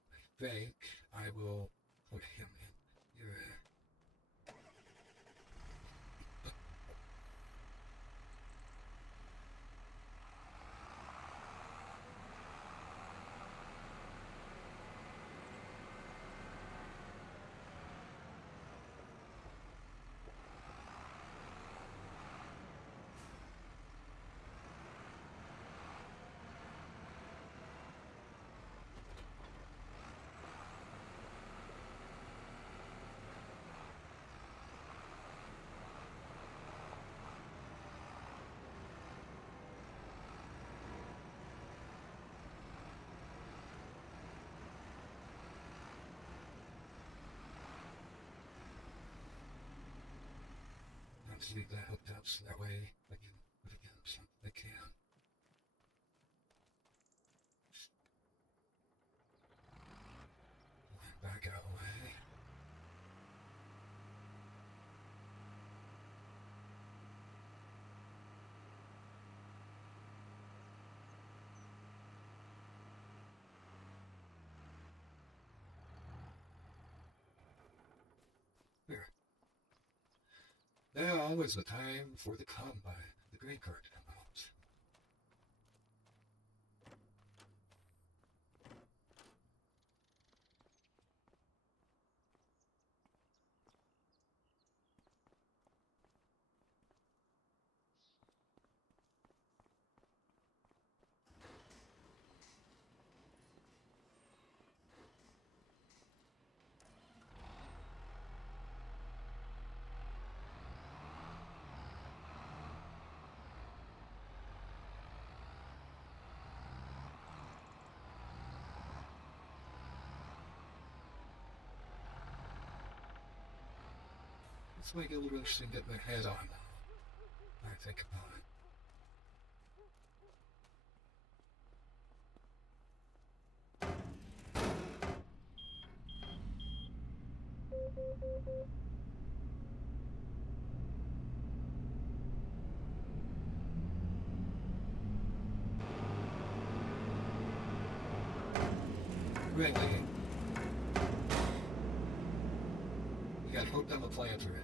I think I will put him in here. Just leave that hooked up so that way I can put it in something I can. Back out of the way. Here. Now is the time for the combine, the grain cart to come out. This might get a little interesting getting my head on. I think about it. Really? You got hooked on the planter.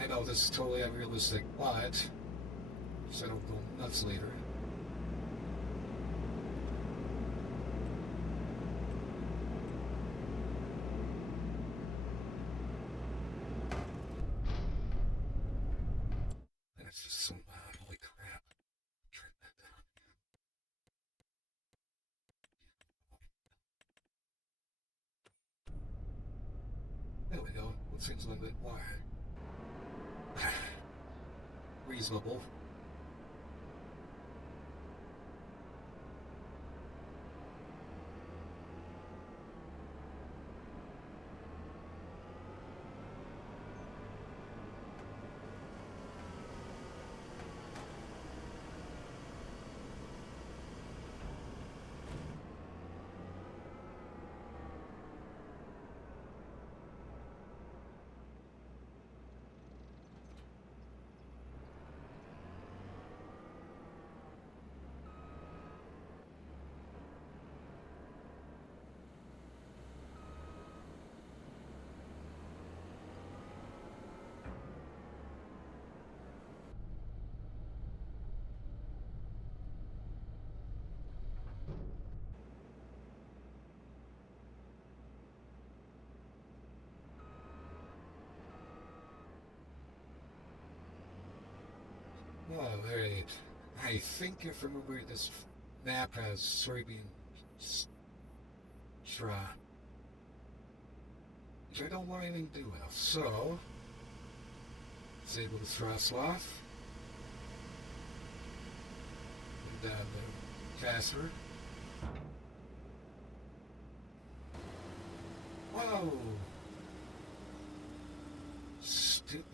I know this is totally unrealistic, but so I don't go nuts later. That's just so loud. Holy crap. Turn that down. There we go. It seems a little bit more reasonable. Oh, right. I think if I remember this map has soybean straw, which I don't want anything to do with. So, disable the straw sloth. And the caster. Whoa! Stupid.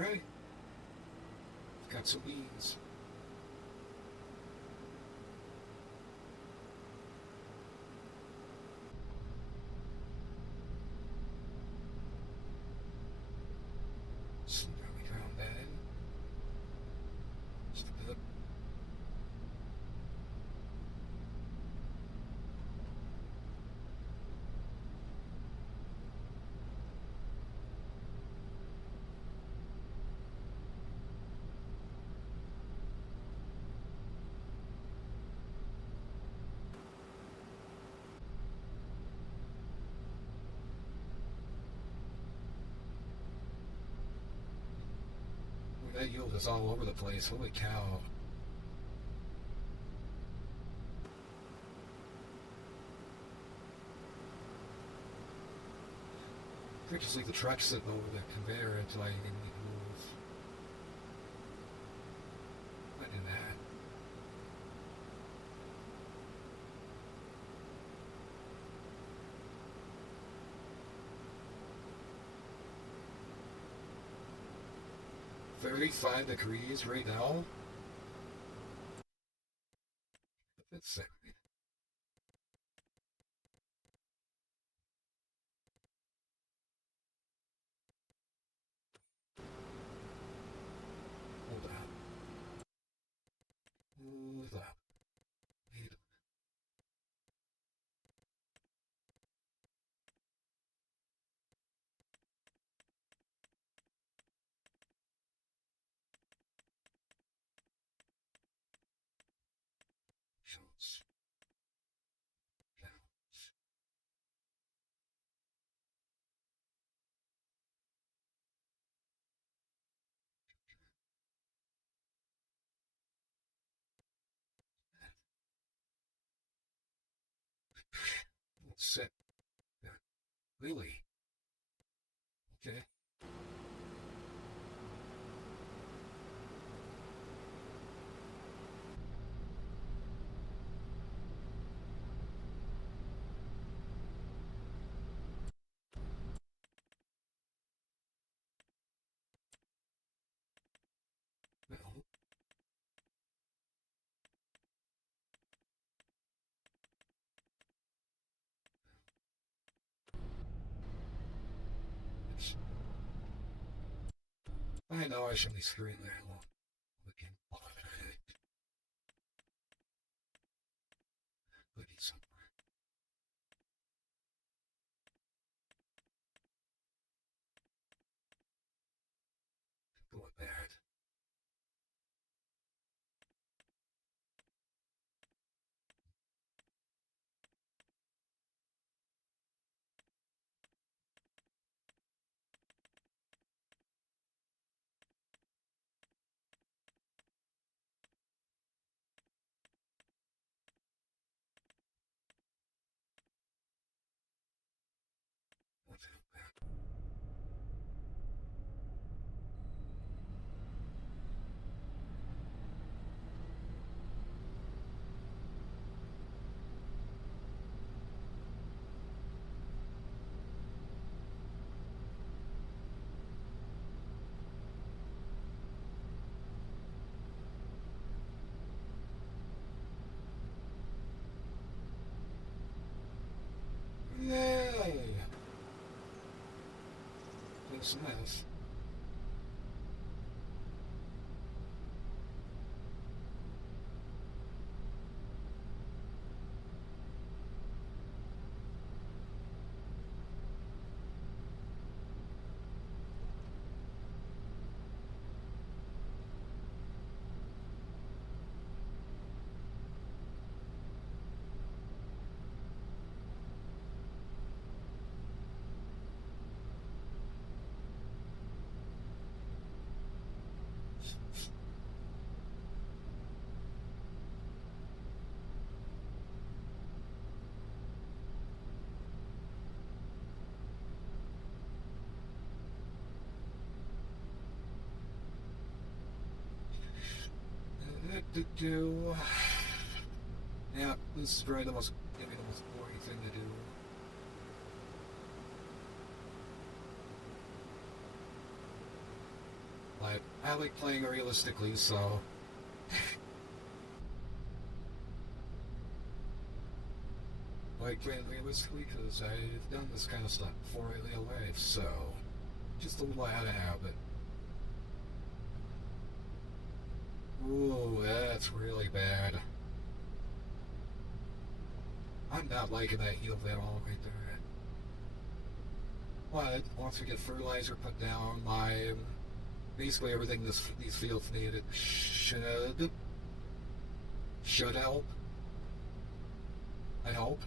Alright. Got some beans. So probably ground that in. Just a bit. That yield is all over the place. Holy cow. I think just leave the truck sitting over the conveyor until I can move. I do that. $35 right now. That's sick. Hold on. Hold up. Let's set Lily. Okay. Well, it's, I know I shouldn't be screwing there. Looking. Looking somewhere. Going bad. What's bad? Yay! That's nice. Do. Yeah, this is probably the most, maybe the most boring thing to do. Like, I like playing realistically, so I like playing realistically because I've done this kind of stuff before in real life, so just a little out of habit. Ooh, that's really bad. I'm not liking that heal at all right there. But once we get fertilizer put down, my basically everything these fields needed should help. I hope.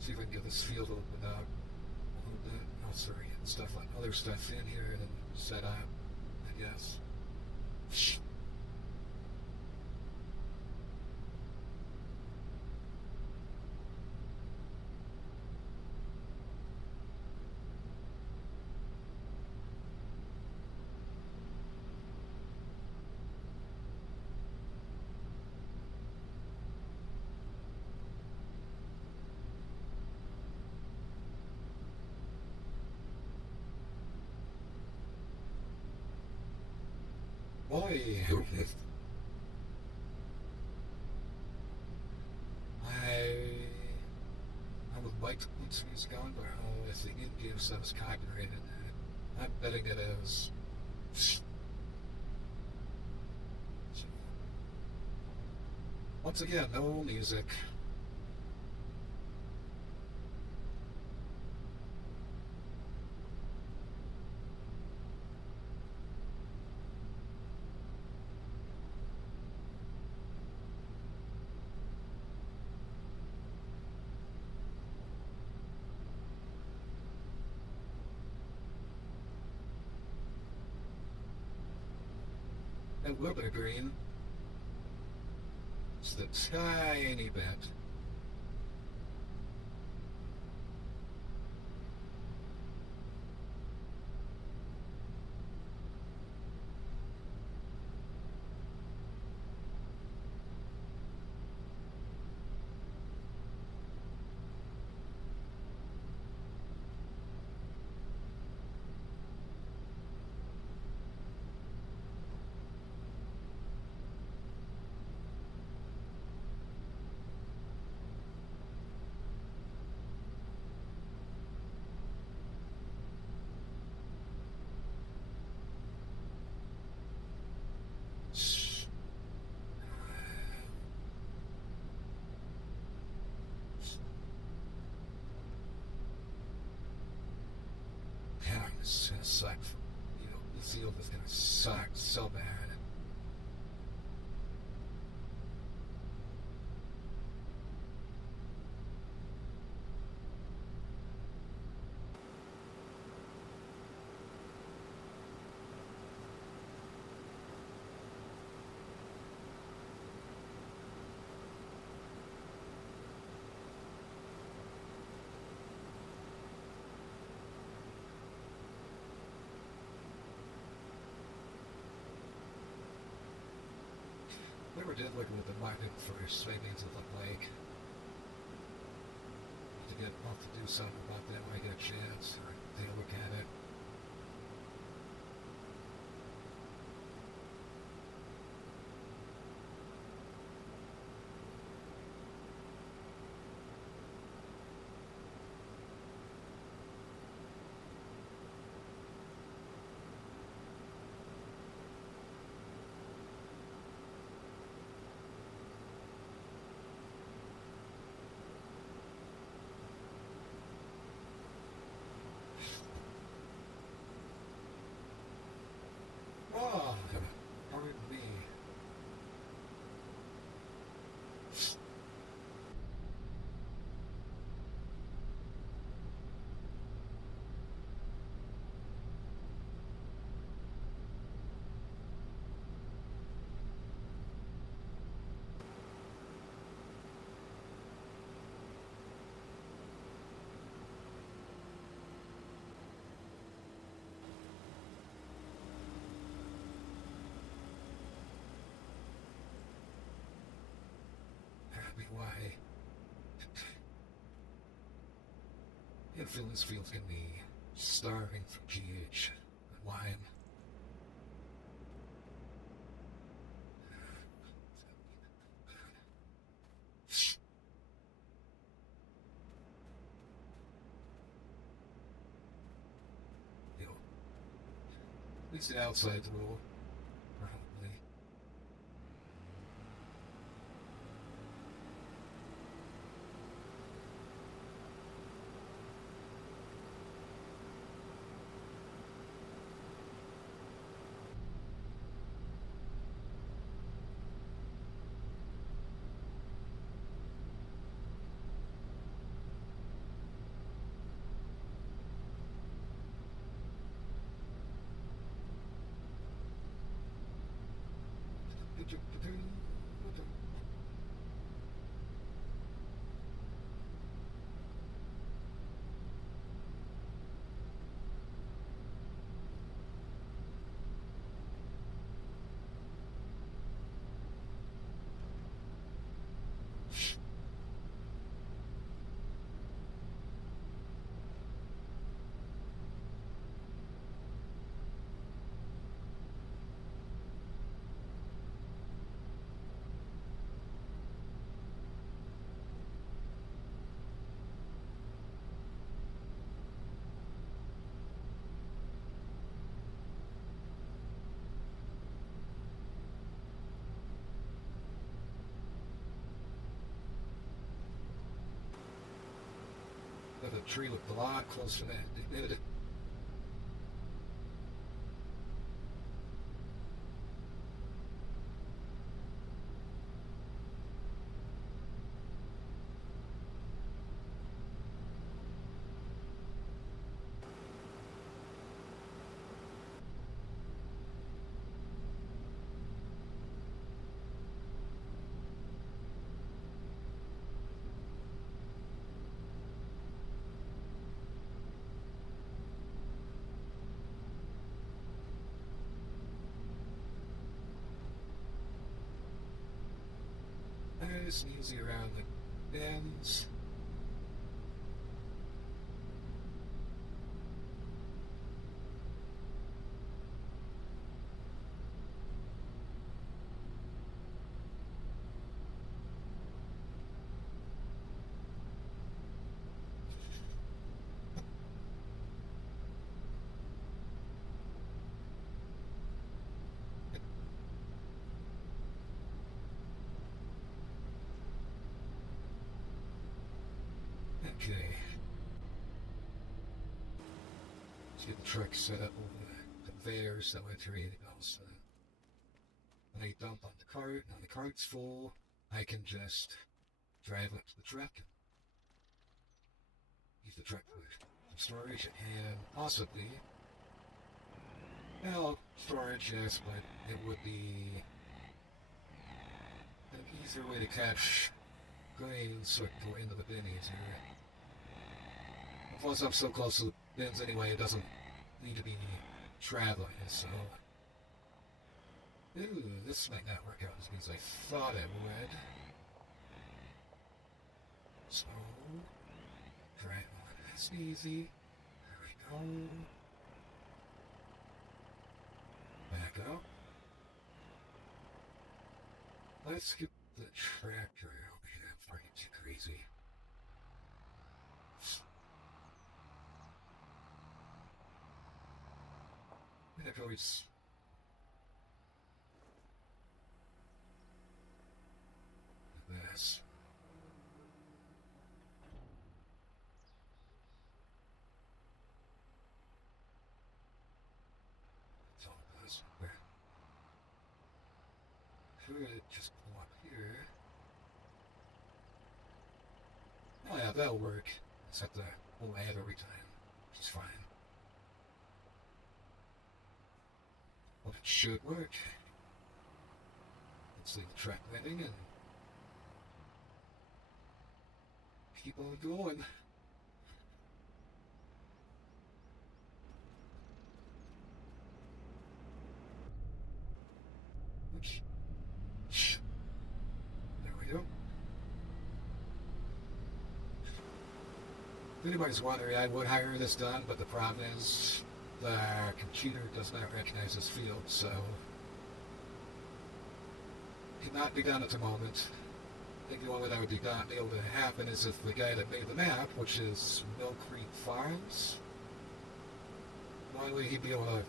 See if I can get this field opened up a little bit. Oh, sorry, and stuff like other stuff in here and then set up, I guess. Boy, guess that was copyrighted. I'm betting it is. Once again, no music. A little bit of green. Just a tiny bit. Yeah, it's gonna suck. This field is gonna suck so bad. Never did look what the market for soybeans would look like. I'll have to do something about that when I get a chance, or take a look at it. Oh, pardon me. Why? I feel this field's gonna be starving for GH and wine. At least the outside's a little, probably. tree looked a lot closer than it. Nice and easy around the bends. Okay. Let's get the truck set up over the conveyors that way to everything else. When I dump on the cart, now the cart's full, I can just drive up to the truck, use the truck for storage, and possibly, well, storage, yes, but it would be an easier way to catch grains so it can go into the bin easier. Plus, I'm so close to the bins anyway, it doesn't need to be traveling, so... Ooh, this might not work out as good as I thought it would. So... Drive on nice and easy. There we go. Back up. Let's skip the tractor. Okay, that's fucking too crazy. I can always... this. That's all it does. Where? Should just pull up here. Oh yeah, that'll work. Except the whole ad every time, which is fine. Well, it should work. Let's leave the track landing and keep on going. Oops. There we go. If anybody's wondering, I would hire this done, but the problem is the computer does not recognize this field, so it cannot be done at the moment. I think the only way that would be done, able to happen is if the guy that made the map, which is Mill Creek Farms, the only way he'd be able to,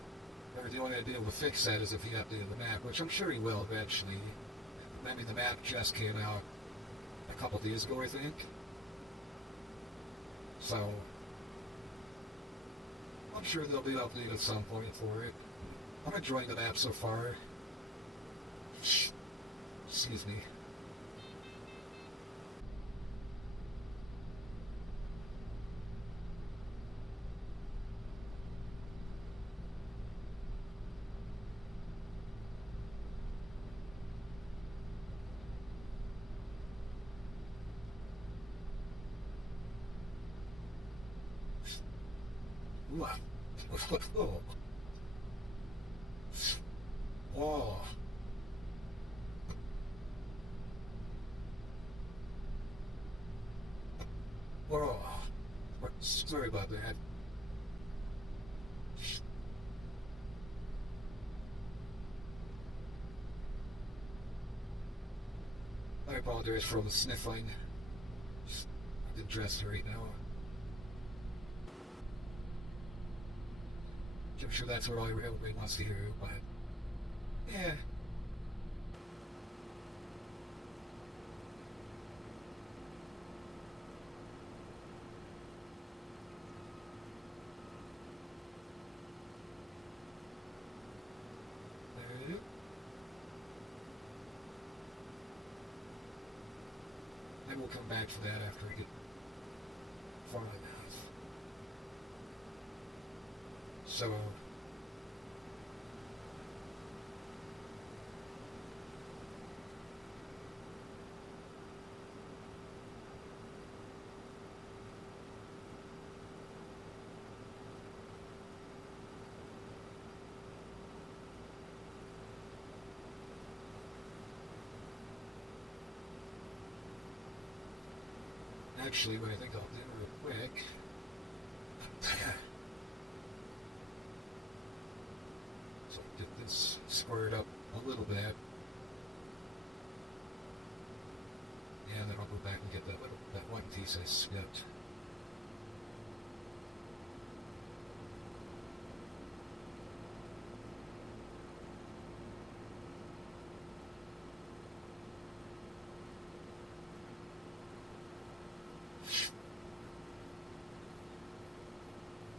or the only way I'd be able to fix that is if he updated the map, which I'm sure he will eventually. I mean, the map just came out a couple days ago, I think. So, I'm sure there'll be an update at some point for it. I'm enjoying the map so far. Excuse me. What? Oh. Oh. Oh. Sorry about that. I apologize for all the sniffling. I'm getting dressed right now. I'm sure that's what everybody wants to hear, but yeah. we'll come back to that after we get far enough. So, actually, what I think I'll do real quick. So get this squared up a little bit. And then I'll go back and get that one piece I skipped.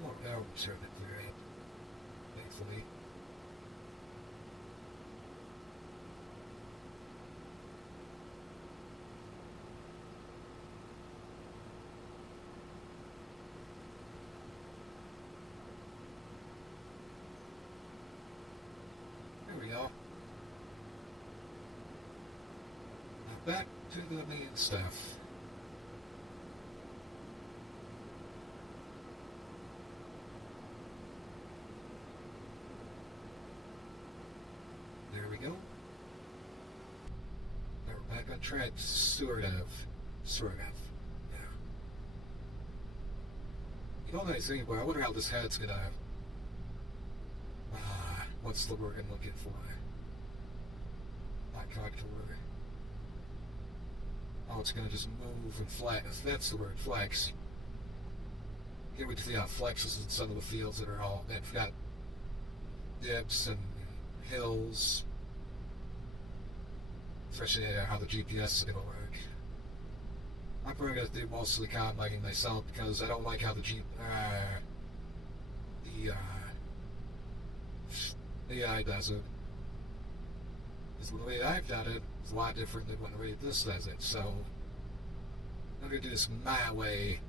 Oh, now we're starting to clear up, thankfully. There we go. Now back to the main stuff. There we go. Now we're back on track, sort of. Sort of. Yeah. You know what I was thinking about? I wonder how this head's gonna... what's the word I'm looking for? Not contour. Oh, it's gonna just move and flex. That's the word, flex. Here we see how it flexes in some of the fields that are all... They've got dips and hills. Especially how the GPS is going to work. I'm probably going to do mostly combining myself because I don't like how the AI does it. Because the way I've done it is a lot different than the way this does it. So I'm going to do this my way.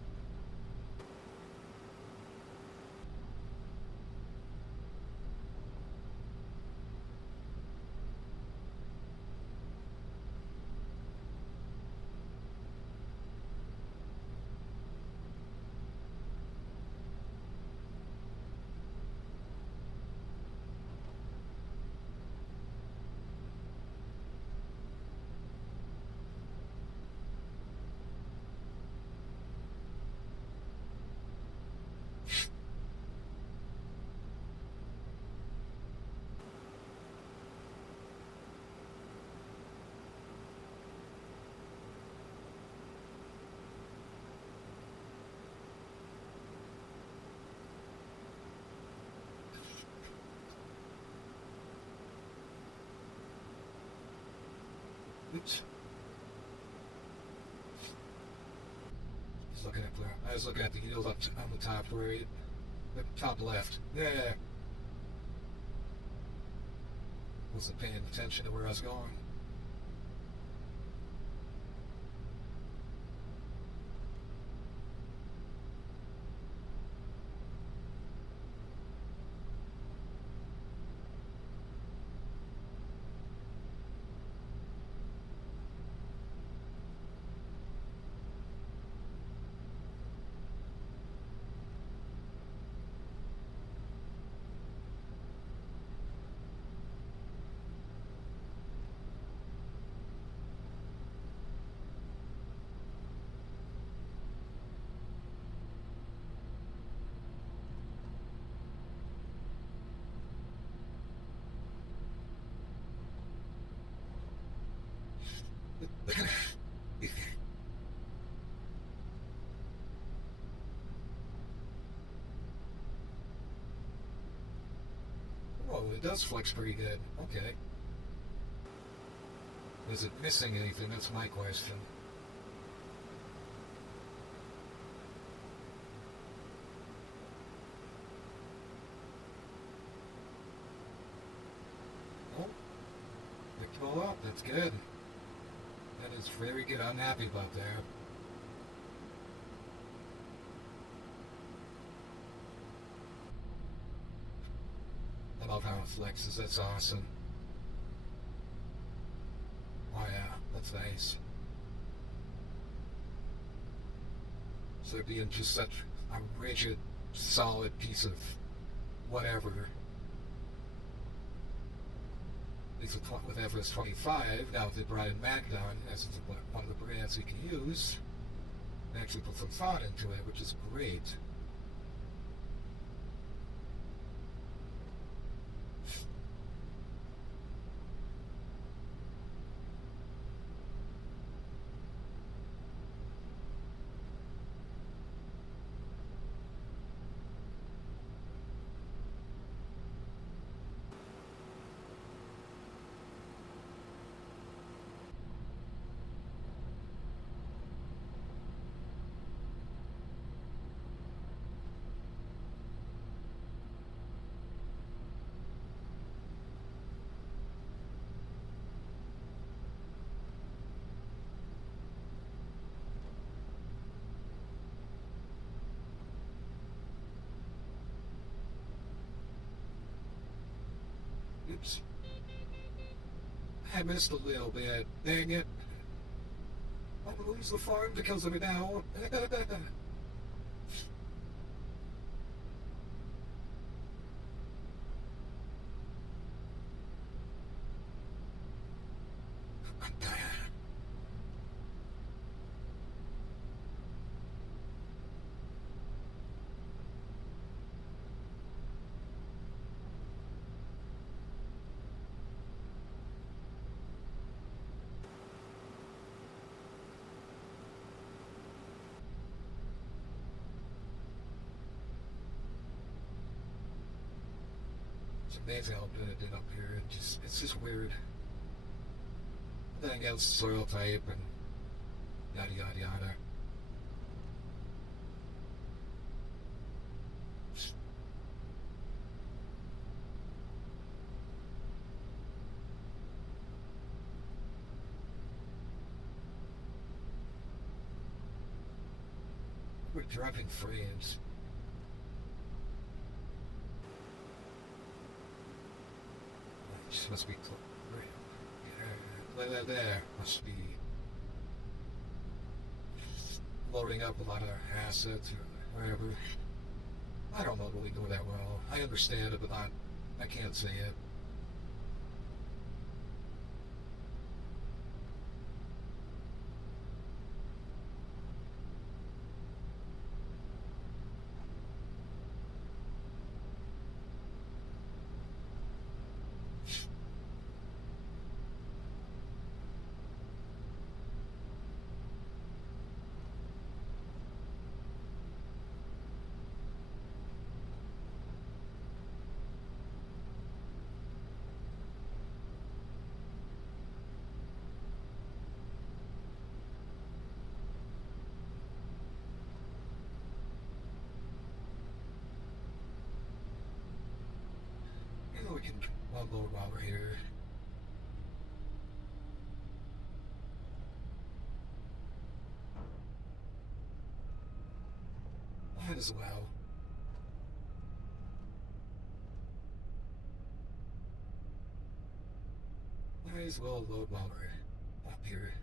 Oops. I was looking at the heels up on the top where the top left. Yeah. Wasn't paying attention to where I was going. Oh, it does flex pretty good. Okay. Is it missing anything? That's my question. Oh, picked it all up. That's good. Then That is very good. I'm happy about that. I love how it flexes. That's awesome. Oh yeah, that's nice. So being just such a rigid, solid piece of whatever. At least with FS 25, now they brought in Magnon as one of the brands we can use, and actually put some thought into it, which is great. Oops. I missed a little bit. Dang it. I'm gonna lose the farm because of it now. It's amazing how good it did up here. It's just weird. Then against soil type and yada yada yada. We're dropping frames. It just must be there. Must be loading up a lot of assets or whatever. I don't know really go that well. I understand it, but I can't say it. You know, we can load while we're here. Might as well. Might as well load while we're up here.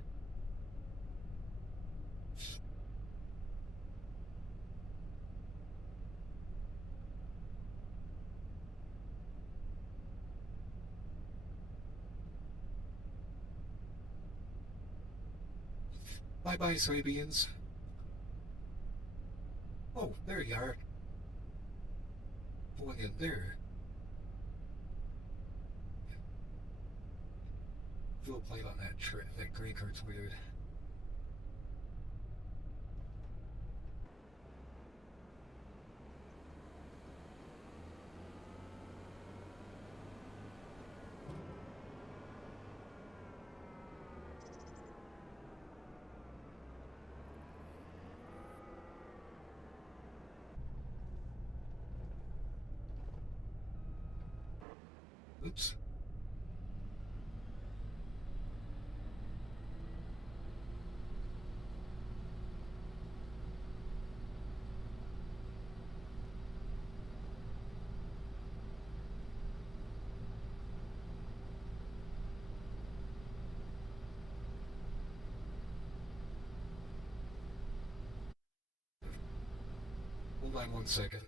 Bye bye, soybeans. Oh, there you are. Pulling in there. Fuel plate on that gray cart's weird. Oops. on 1 second.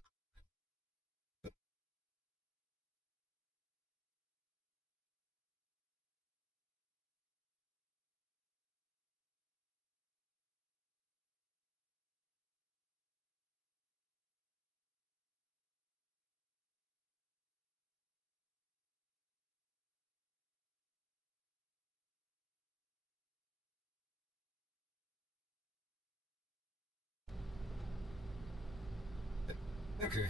Okay.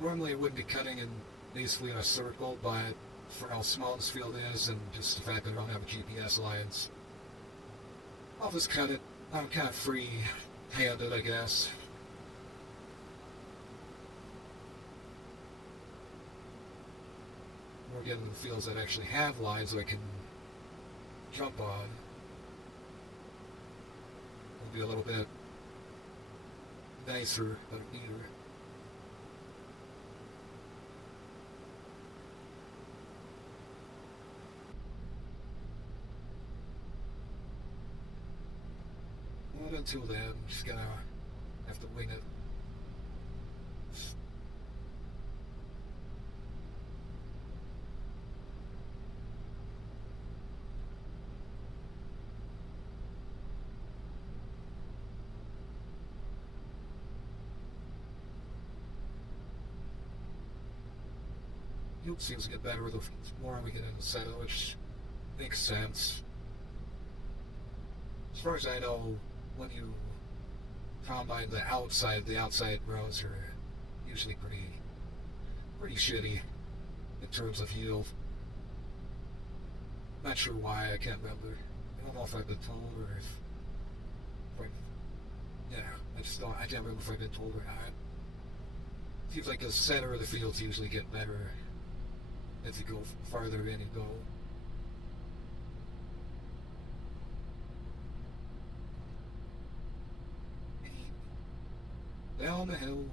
Normally it would be cutting in basically a circle, but for how small this field is and just the fact that I don't have a GPS alliance, I'll just cut it. I'm kind of free-handed, I guess. We're getting the fields that actually have lines that I can jump on. It'll be a little bit nicer, but neater. Well, until then, I'm just gonna have to wing it. Yield seems to get better the more we get into Senna, which makes sense. As far as I know, when you combine the outside rows are usually pretty shitty in terms of yield. Not sure why, I can't remember. I don't know if I've been told or if yeah, I can't remember if I've been told or not. Seems like the center of the fields usually get better as you go farther in and go. Down the hill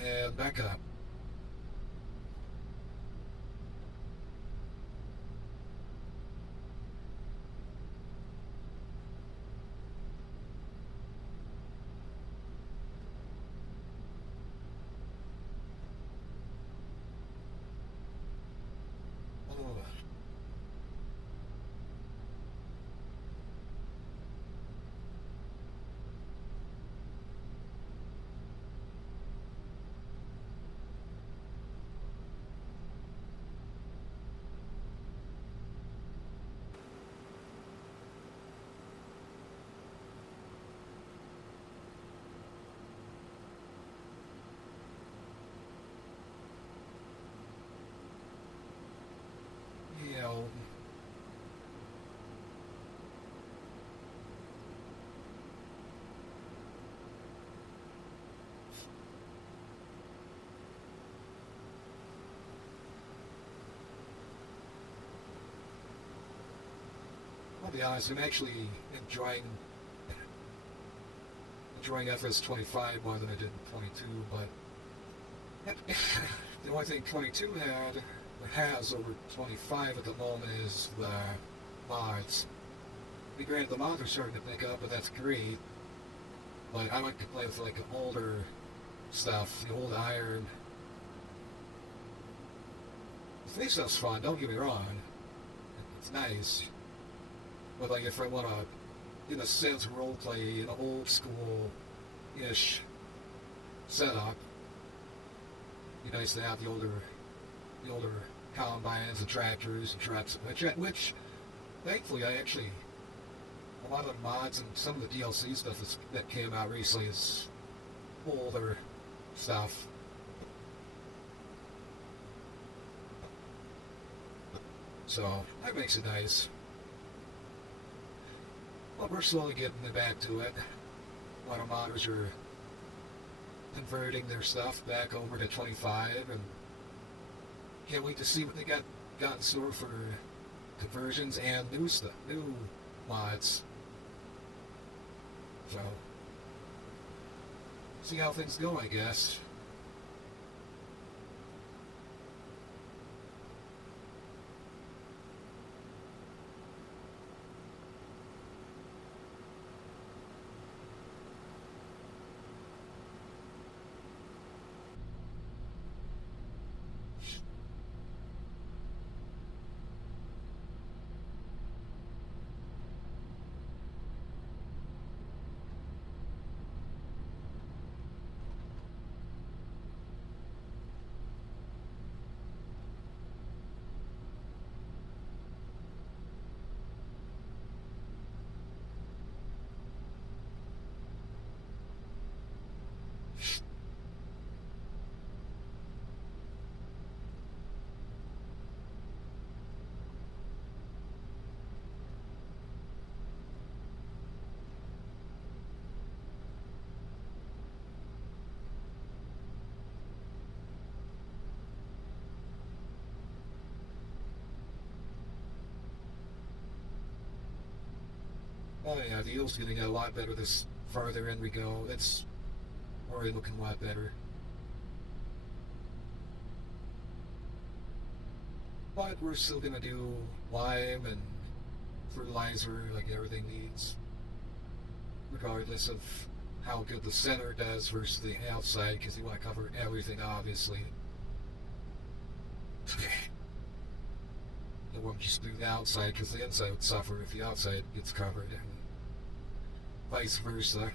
and back up. Oh. Yeah. I'll be honest, I'm actually enjoying FS25 more than I did in 22, but the only thing 22 has over 25 at the moment is the mods. Granted, the mods are starting to pick up, but that's great. But I like to play with like older stuff, the old iron. The face stuff's fun, don't get me wrong. It's nice. But like if I want to, in a sense, roleplay in an old school-ish setup, it'd be nice to have the older combines and tractors and trucks, which thankfully a lot of the mods and some of the DLC stuff that came out recently is older stuff. So that makes it nice. But we're slowly getting back to it. A lot of modders are converting their stuff back over to 25, and can't wait to see what they got in store for conversions and new stuff, new mods. So, see how things go, I guess. Oh yeah, the Eagles getting a lot better this farther in we go. It's already looking a lot better. But we're still gonna do lime and fertilizer like everything needs, regardless of how good the center does versus the outside, because you want to cover everything, obviously. It won't just do the outside, because the inside would suffer if the outside gets covered, and vice versa.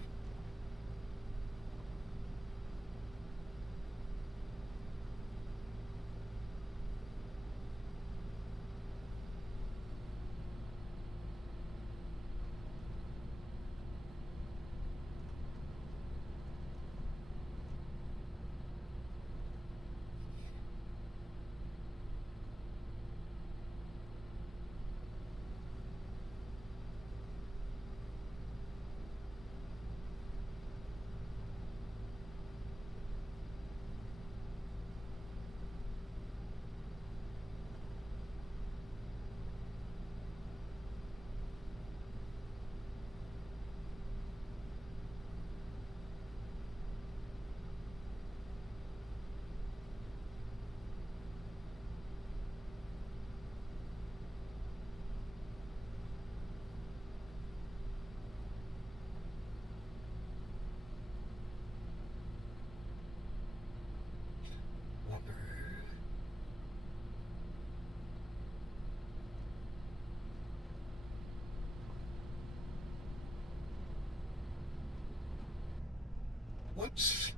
What?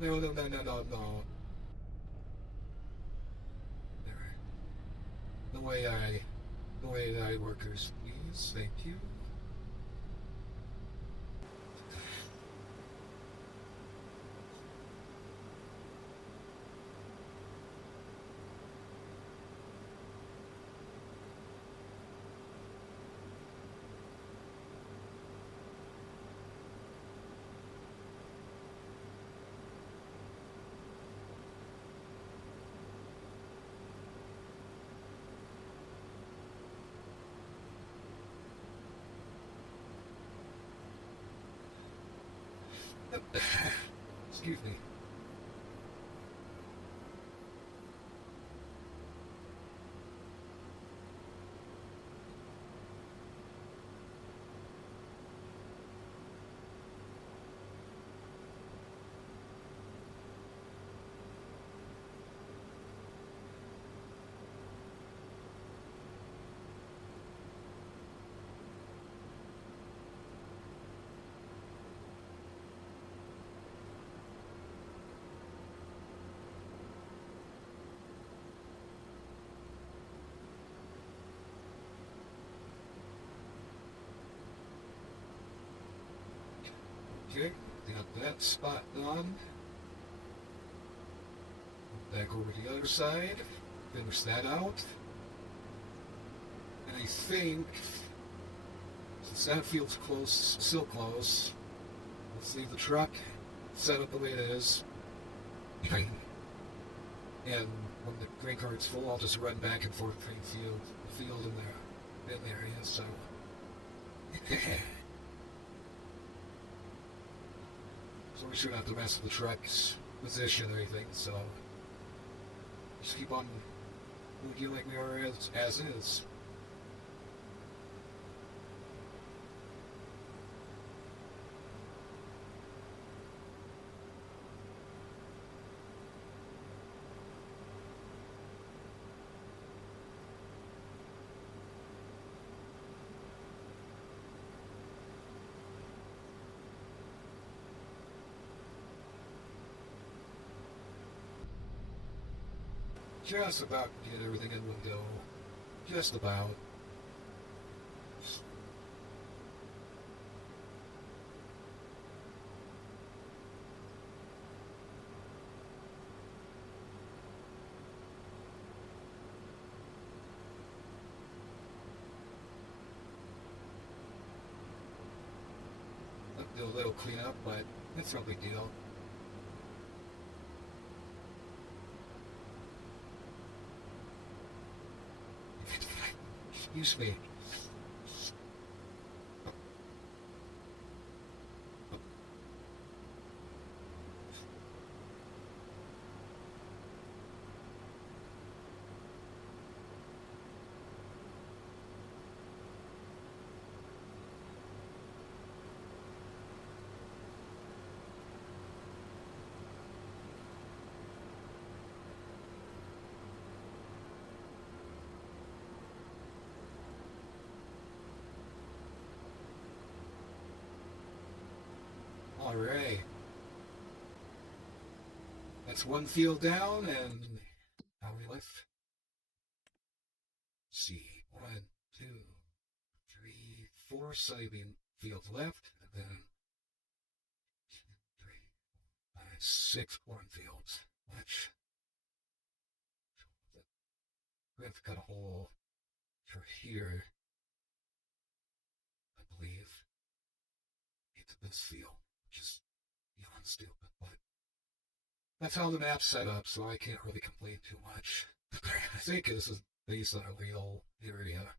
No, no, no, no, no, no. The way I workers, please. Thank you. Excuse me. Okay, got that spot done. Back over to the other side. Finish that out. And I think That field's close, still close. Let's leave the truck set up the way it is. And when the grain cart's full, I'll just run back and forth between the field and the bin area, so. So we shouldn't have to mess with the truck's position or anything, so. Just keep on looking like we are as is. Just about get everything in one go. Just about. Do a little cleanup, but it's no big deal. Excuse me. Alright. That's one field down, and how we left? Let's see. 1, 2, 3, 4 soybean fields left, and then 2, 3, 4, 5, 6 cornfields. Which we have to cut a hole for here, I believe, into this field. Just beyond stupid, but that's how the map's set up, so I can't really complain too much. I think this is based on a real area.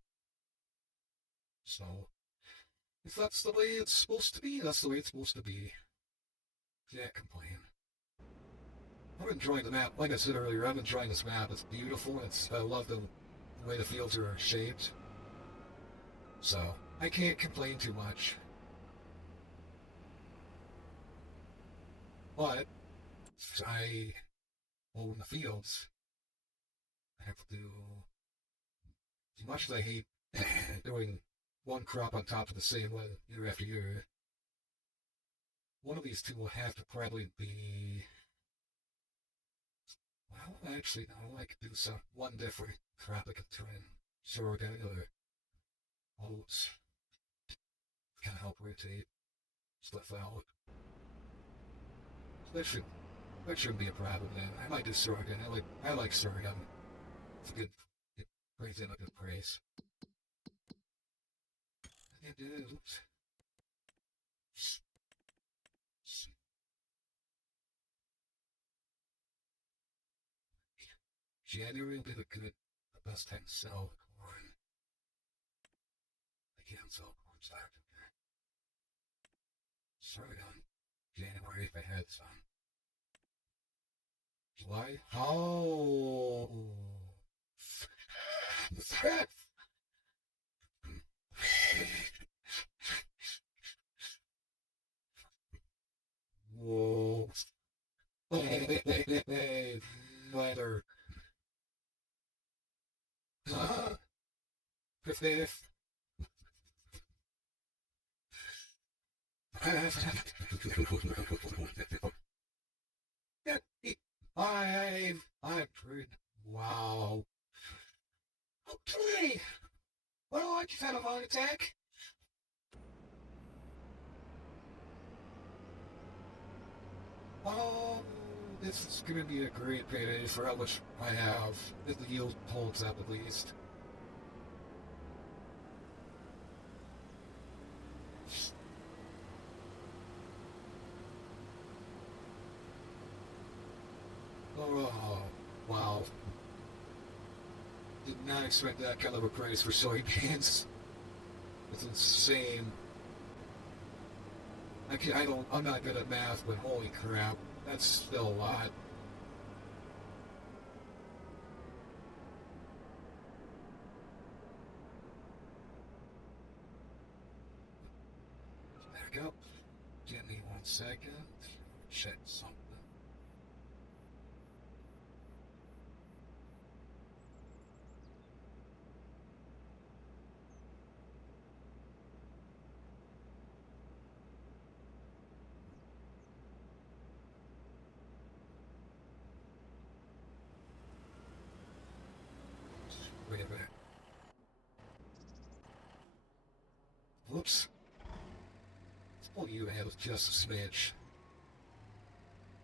So, if that's the way it's supposed to be, that's the way it's supposed to be. Can't complain. I'm enjoying the map. Like I said earlier, I'm enjoying this map. It's beautiful. I love the way the fields are shaped. So, I can't complain too much. But I own the fields. I have to do, as much as I hate doing one crop on top of the same one year after year, one of these two will have to probably be, well, actually, no, I could do one different crop. I could try and sorghum or oats. Kind of help rotate stuff out. That shouldn't be a problem then. I might do sorghum. I like sorghum. It's good. It brings in a good price. Oops. January will be the best time to sell corn. I can't sell corn stock. Sorghum. January if I had some. July? Oh! The threat! Whoa. Weather. Fifth. I've heard. Wow. Okay. Well, I just had a heart attack. Oh, this is going to be a great payday for how much I have, if the yield holds up at least. Oh, wow. Did not expect that kind of a price for soybeans. It's insane. I'm not good at math, but holy crap, that's still a lot. Back up. Give me 1 second. Check something. Wait a minute. Whoops. Let's pull you ahead with just a smidge.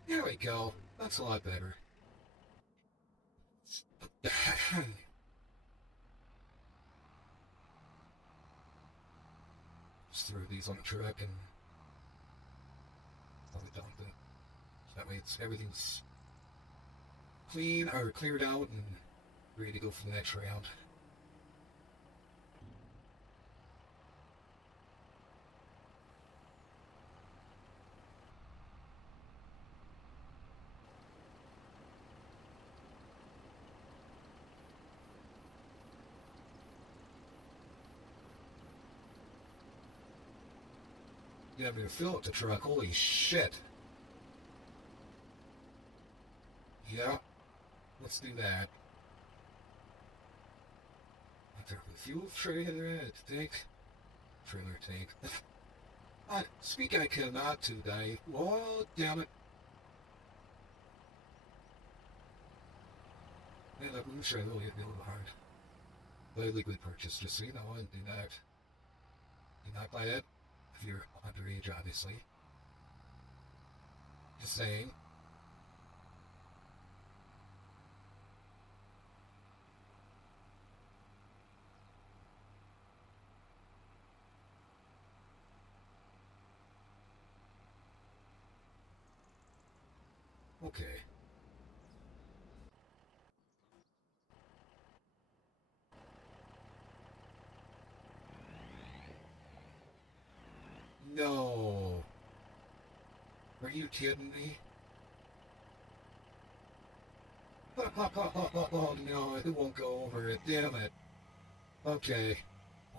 There we go. That's a lot better. Just throw these on the truck and probably dump it. That way everything's clean or cleared out and ready to go for the next round. You haven't even filled up the truck. Holy shit. Yeah, let's do that. Fuel trailer tank. Trailer tank. Speak I cannot today. Oh, damn it. Man, I'm sure I will hit me a little hard. But a liquid purchase, just so you know, and do not buy it if you're underage, obviously. Just saying. Okay. No. Are you kidding me? Oh no, it won't go over it. Damn it. Okay.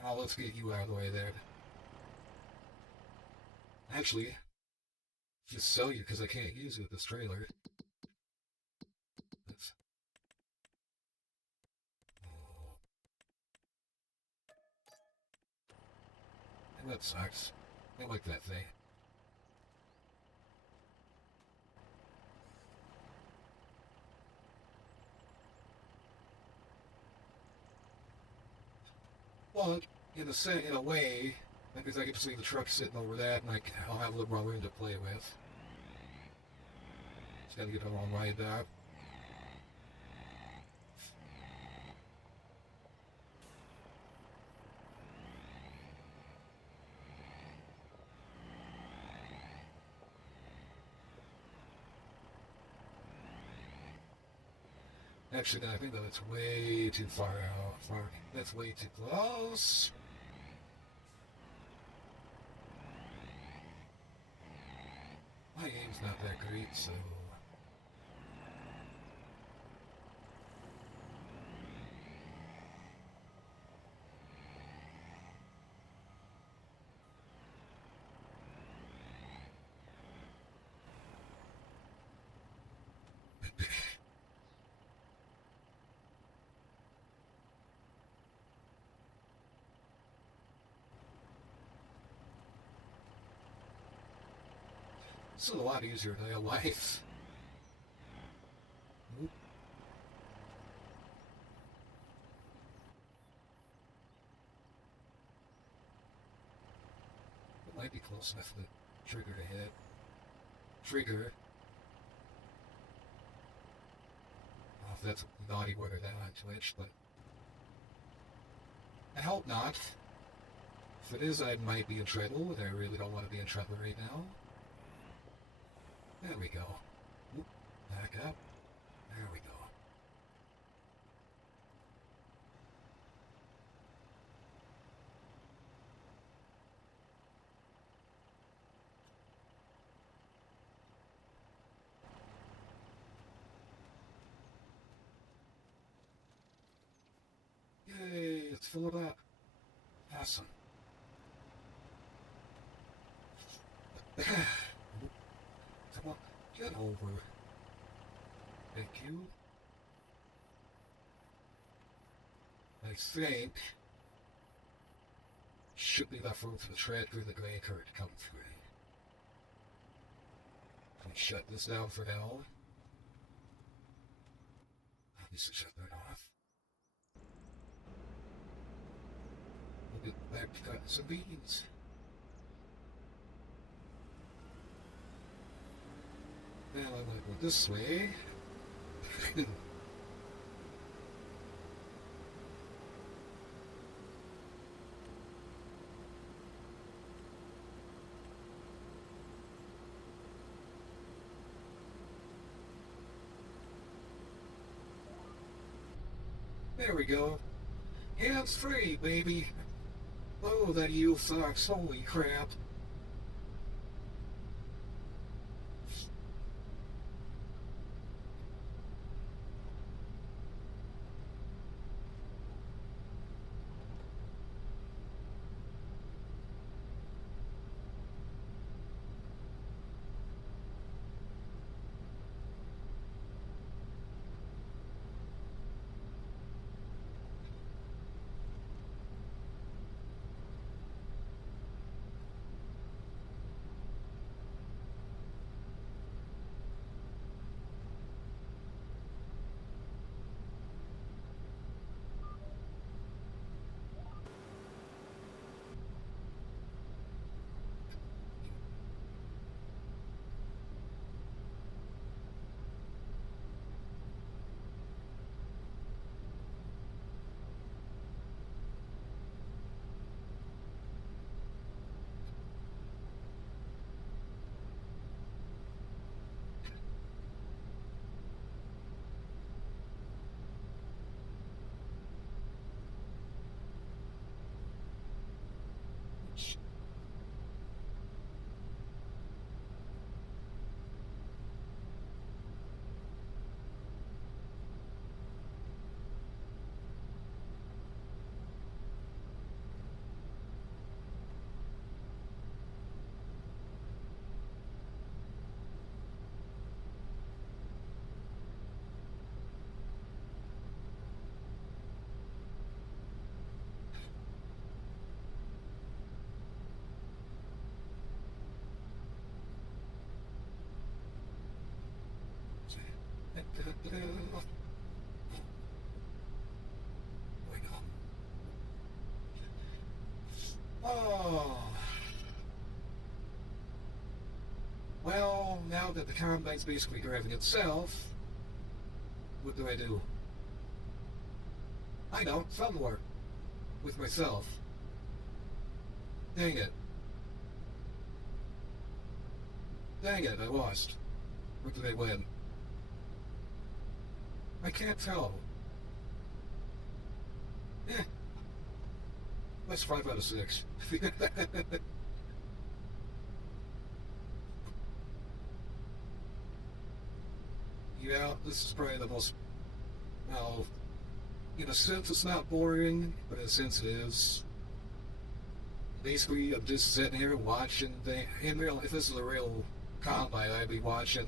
Well, let's get you out of the way there. Actually, just sell you because I can't use it with this trailer. That's... Oh. And that sucks. I like that thing. Well, in a way, because I get to see the truck sitting over that, and I'll have a little more room to play with. Just gotta get it all lined up. Actually, no, I think that it's way too far out. That's way too close. My aim's not that great, so... This is a lot easier than real life. Oop. It might be close enough for the trigger to hit. Trigger. I don't know if that's a naughty word or that on Twitch, but I hope not. If it is, I might be in trouble, and I really don't want to be in trouble right now. There we go. Oop, back up. There we go. Yay, it's filled up. Awesome. Come on, get over. Thank you. I think should be enough room for the tread through the gray curtain to come through. Can we shut this down for now? Obviously shut that off. We'll get back to cutting some beans. Now I'm gonna go this way. There we go. Hands free, baby. Oh, that eel sucks. Holy crap. Oh. Well, now that the combine's basically driving itself, what do I do? I know, fun war. With myself. Dang it. Dang it, I lost. Or did I win? I can't tell. Eh. That's 5 out of 6. Yeah, this is probably the most, well, in a sense it's not boring, but in a sense it is. Basically, I'm just sitting here watching in real, if this is a real combine, I'd be watching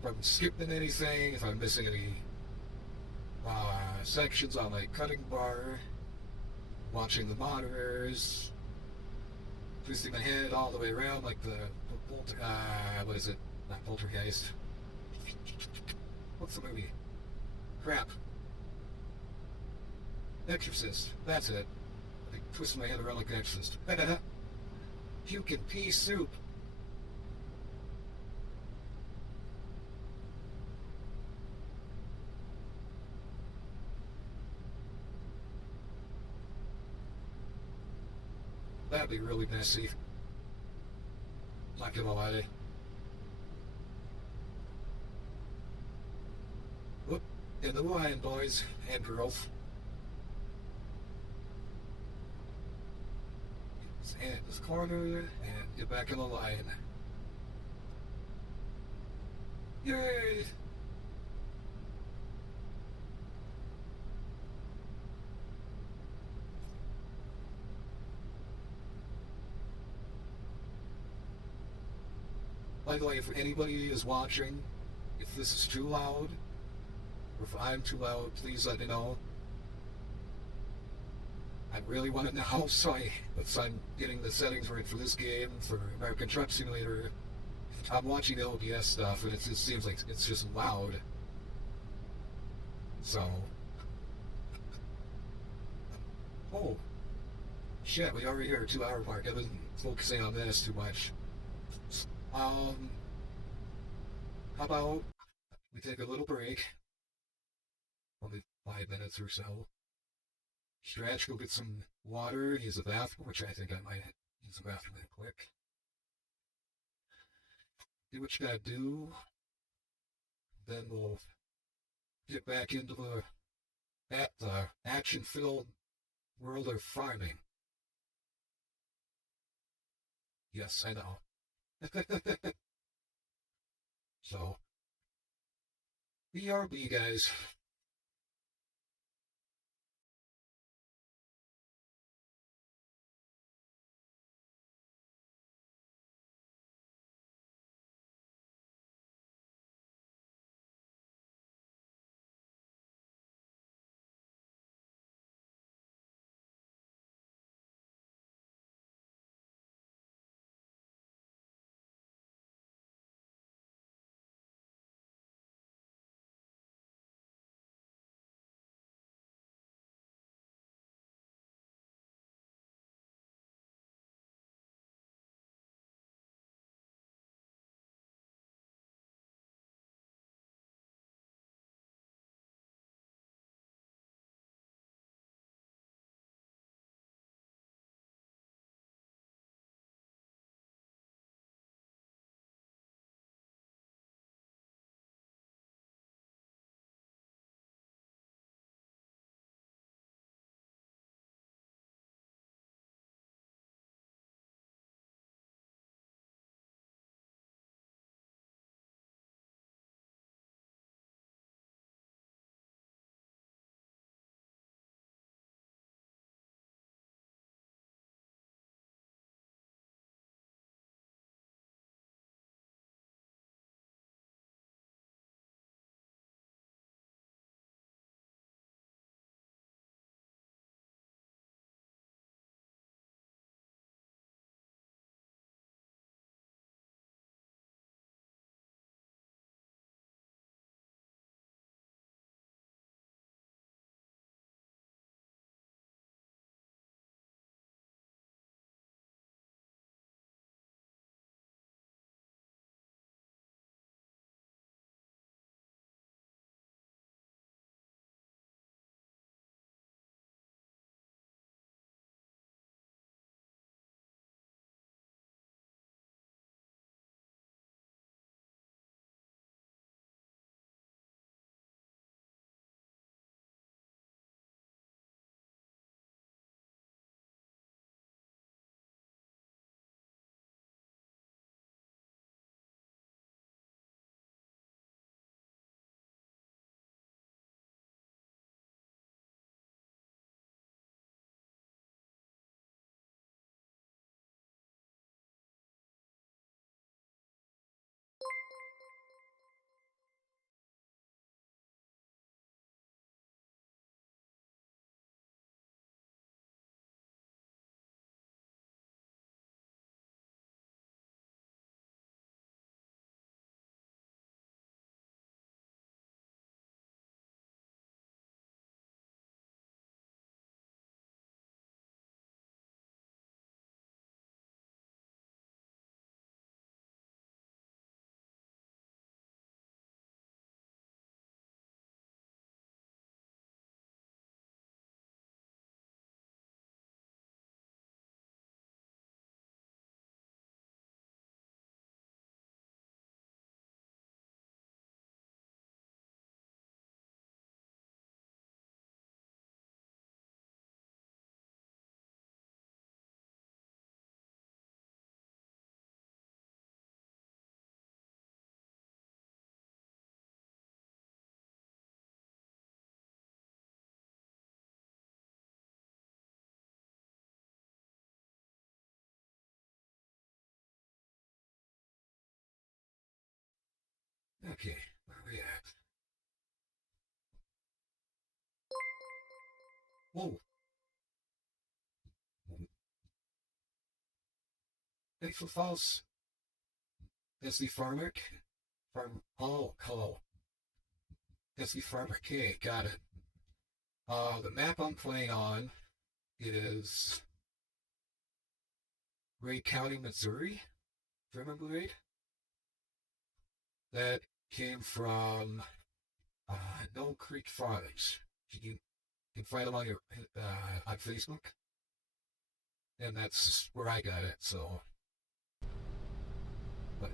if I'm skipping anything, if I'm missing any sections on my cutting bar, watching the monitors, twisting my head all the way around like the what is it? Not Poltergeist. What's the movie? Crap. Exorcist. That's it. I twist my head around like an exorcist. Puke and pea soup. That'd be really messy. Not gonna lie. Whoop. In the line, boys and girls. Stand this corner and get back in the line. Yay! By the way, if anybody is watching, if this is too loud, or if I'm too loud, please let me know. I really want to know, so I'm getting the settings right for this game, for American Truck Simulator. I'm watching the OBS stuff, and it just seems like it's just loud. So, oh, shit, we already hit our 2 hour mark. I wasn't focusing on this too much. Um, how about we take a little break? Only 5 minutes or so. Stretch, go get some water, use the bathroom, which I think I might use the bathroom real quick. Do what you gotta do. Then we'll get back into the action-filled world of farming. Yes, I know. So, BRB, guys. Okay, where are we at? Whoa! Faithful Falls. That's the farmer. Farm. Oh, hello. That's the farmer. Okay, got it. The map I'm playing on is Ray County, Missouri. If I remember right. That came from No Creek Farms. You can find them on your on Facebook, and that's where I got it. So, but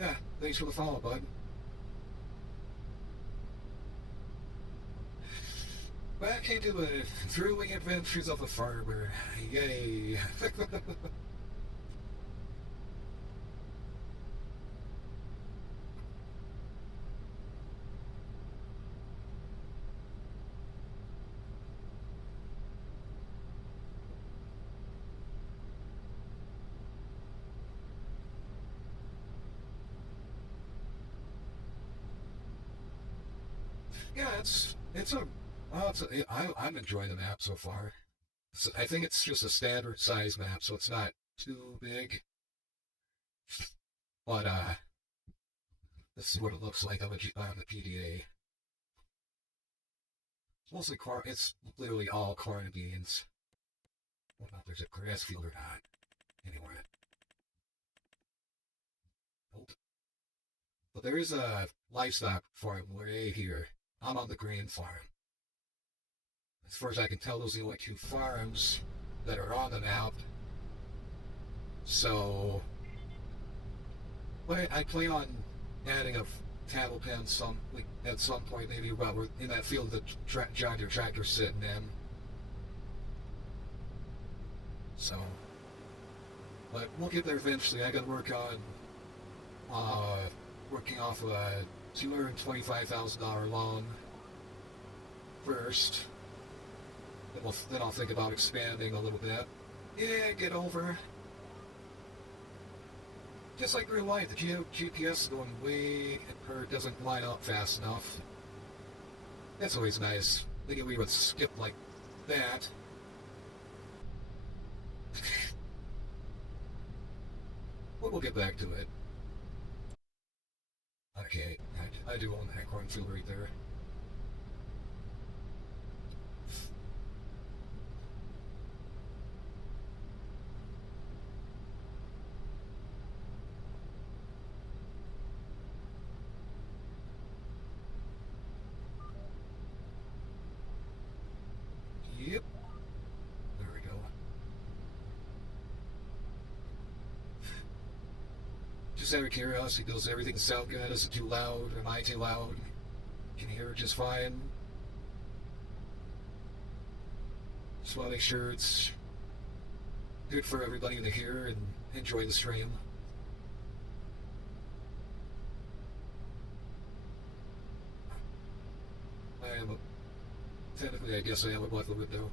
yeah, thanks for the follow, bud. Back into the thrilling adventures of a farmer. Yay! Yeah, I'm enjoying the map so far. I think it's just a standard size map, so it's not too big. But this is what it looks like on the PDA. It's mostly corn. It's literally all corn and beans. I don't know if there's a grass field or not anywhere. Nope. But there is a livestock farm way here. I'm on the grain farm. As far as I can tell, those are the only two farms that are on the map. So, but I plan on adding a cattle pen at some point, maybe while we're in that field that John Deere tractor's sitting in. So, but we'll get there eventually. I got to work on working off of a $225,000 loan first. Then I'll think about expanding a little bit. Yeah, get over. Just like real life, the GPS is going way, or doesn't line up fast enough. That's always nice. Thinking we would skip like that. But we'll get back to it. Okay, I do own that cornfield right there. Yep. There we go. Just out of curiosity, does everything sound good? Is it too loud? Am I too loud? Can you hear it just fine? Just want to make sure it's good for everybody to hear and enjoy the stream. Technically, I guess I am above the window.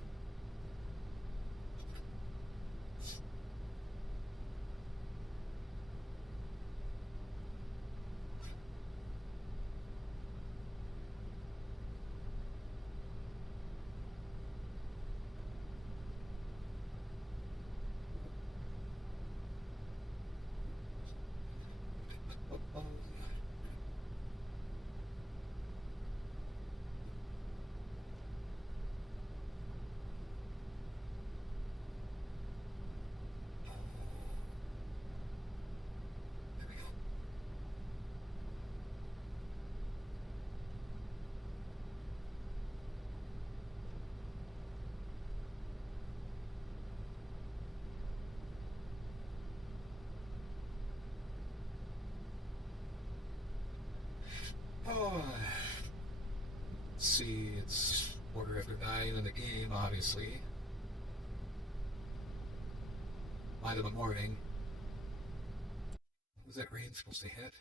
Oh, let's see, it's 9:15 in the game, obviously. 9 in the morning. Was that rain supposed to hit?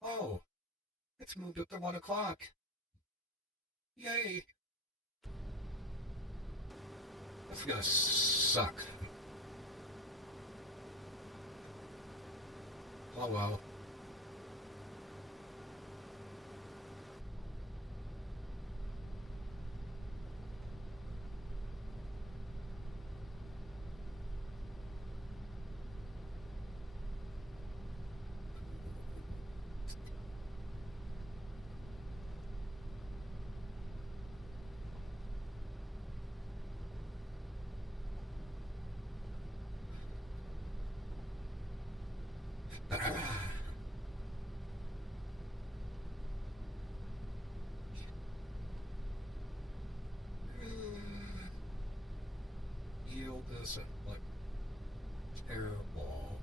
Oh, it's moved up to 1 o'clock. Yay! That's gonna suck. Oh well. Yield this like terrible.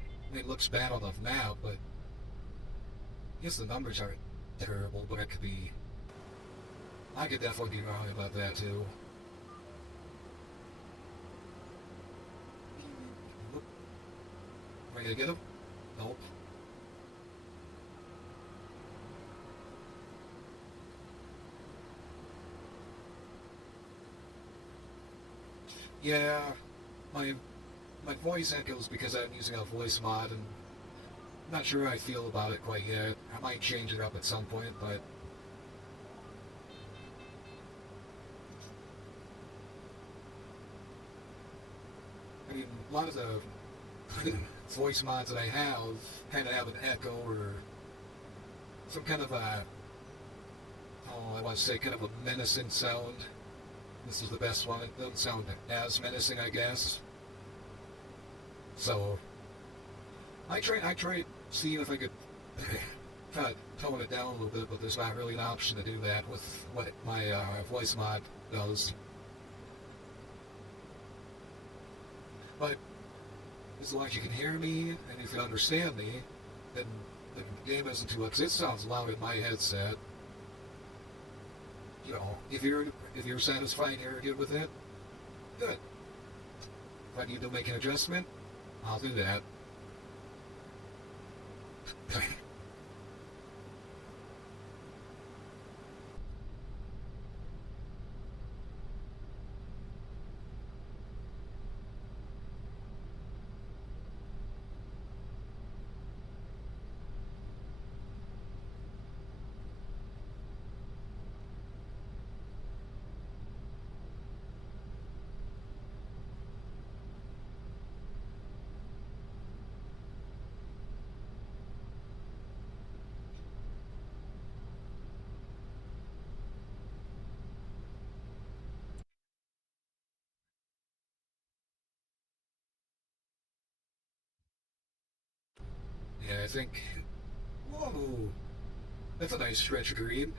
I mean, it looks bad on the map, but I guess the numbers aren't terrible, but it could be. I could definitely be wrong about that too. Am I gonna get him? Nope. Yeah, my my voice echoes because I'm using a voice mod, and I'm not sure how I feel about it quite yet. I might change it up at some point, but I mean, a lot of the voice mods that I have kind of have an echo or some kind of a, oh, I want to say kind of a menacing sound. This is the best one. It doesn't sound as menacing, I guess. So I tried seeing if I could kind of tone it down a little bit, but there's not really an option to do that with what my voice mod does. But as long as you can hear me and if you understand me, then the game isn't too much. It sounds loud in my headset. You know, if you're satisfied and you're good with it, good. If I need to make an adjustment, I'll do that. Yeah, I think. Whoa, that's a nice stretch of green.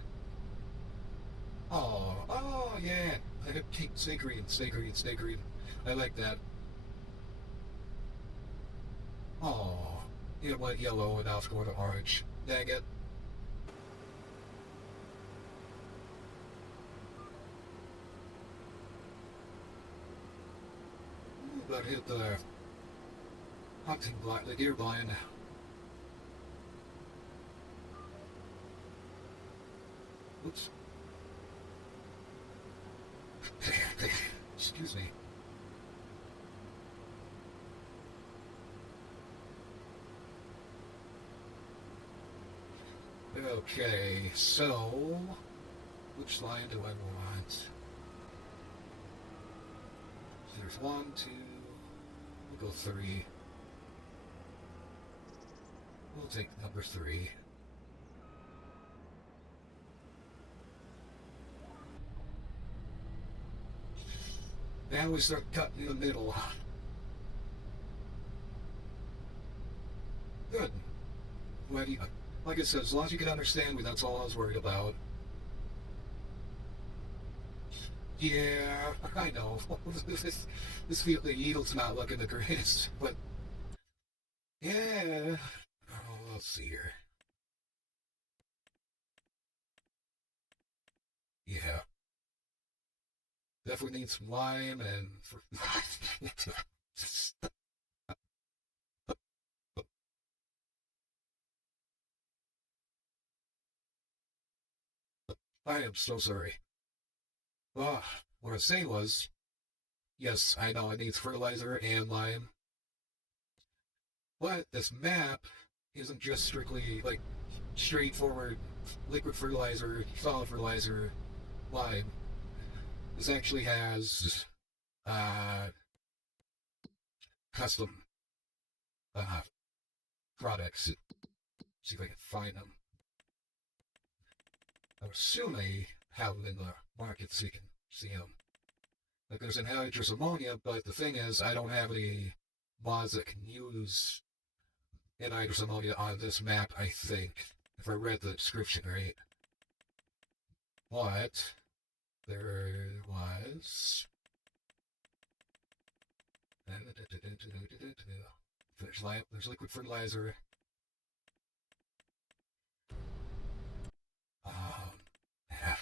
Oh yeah. I have keep stay green, stay green, stay green. I like that. Oh, it went yellow and now it's going to orange. Dang it. But hit the hunting blind, the deer blind. Oops. Excuse me. Okay, so which line do I want? There's one, two. We'll go three. We'll take number three. Now we start cutting in the middle. Good. Well, like I said, as long as you can understand me, that's all I was worried about. Yeah, I know. The Eagles not looking the greatest, but yeah. Oh, let's see here. Yeah, definitely need some lime and. I am so sorry. Oh, what I was saying was, yes, I know it needs fertilizer and lime, but this map isn't just strictly like straightforward liquid fertilizer, solid fertilizer, lime. This actually has uh, custom uh, products. See if I can find them. I assume they have them in the market so you can see them. Like there's anhydrous ammonia, but the thing is, I don't have any mods that can use anhydrous ammonia on this map, I think, if I read the description right. But there was there's liquid fertilizer. Yeah.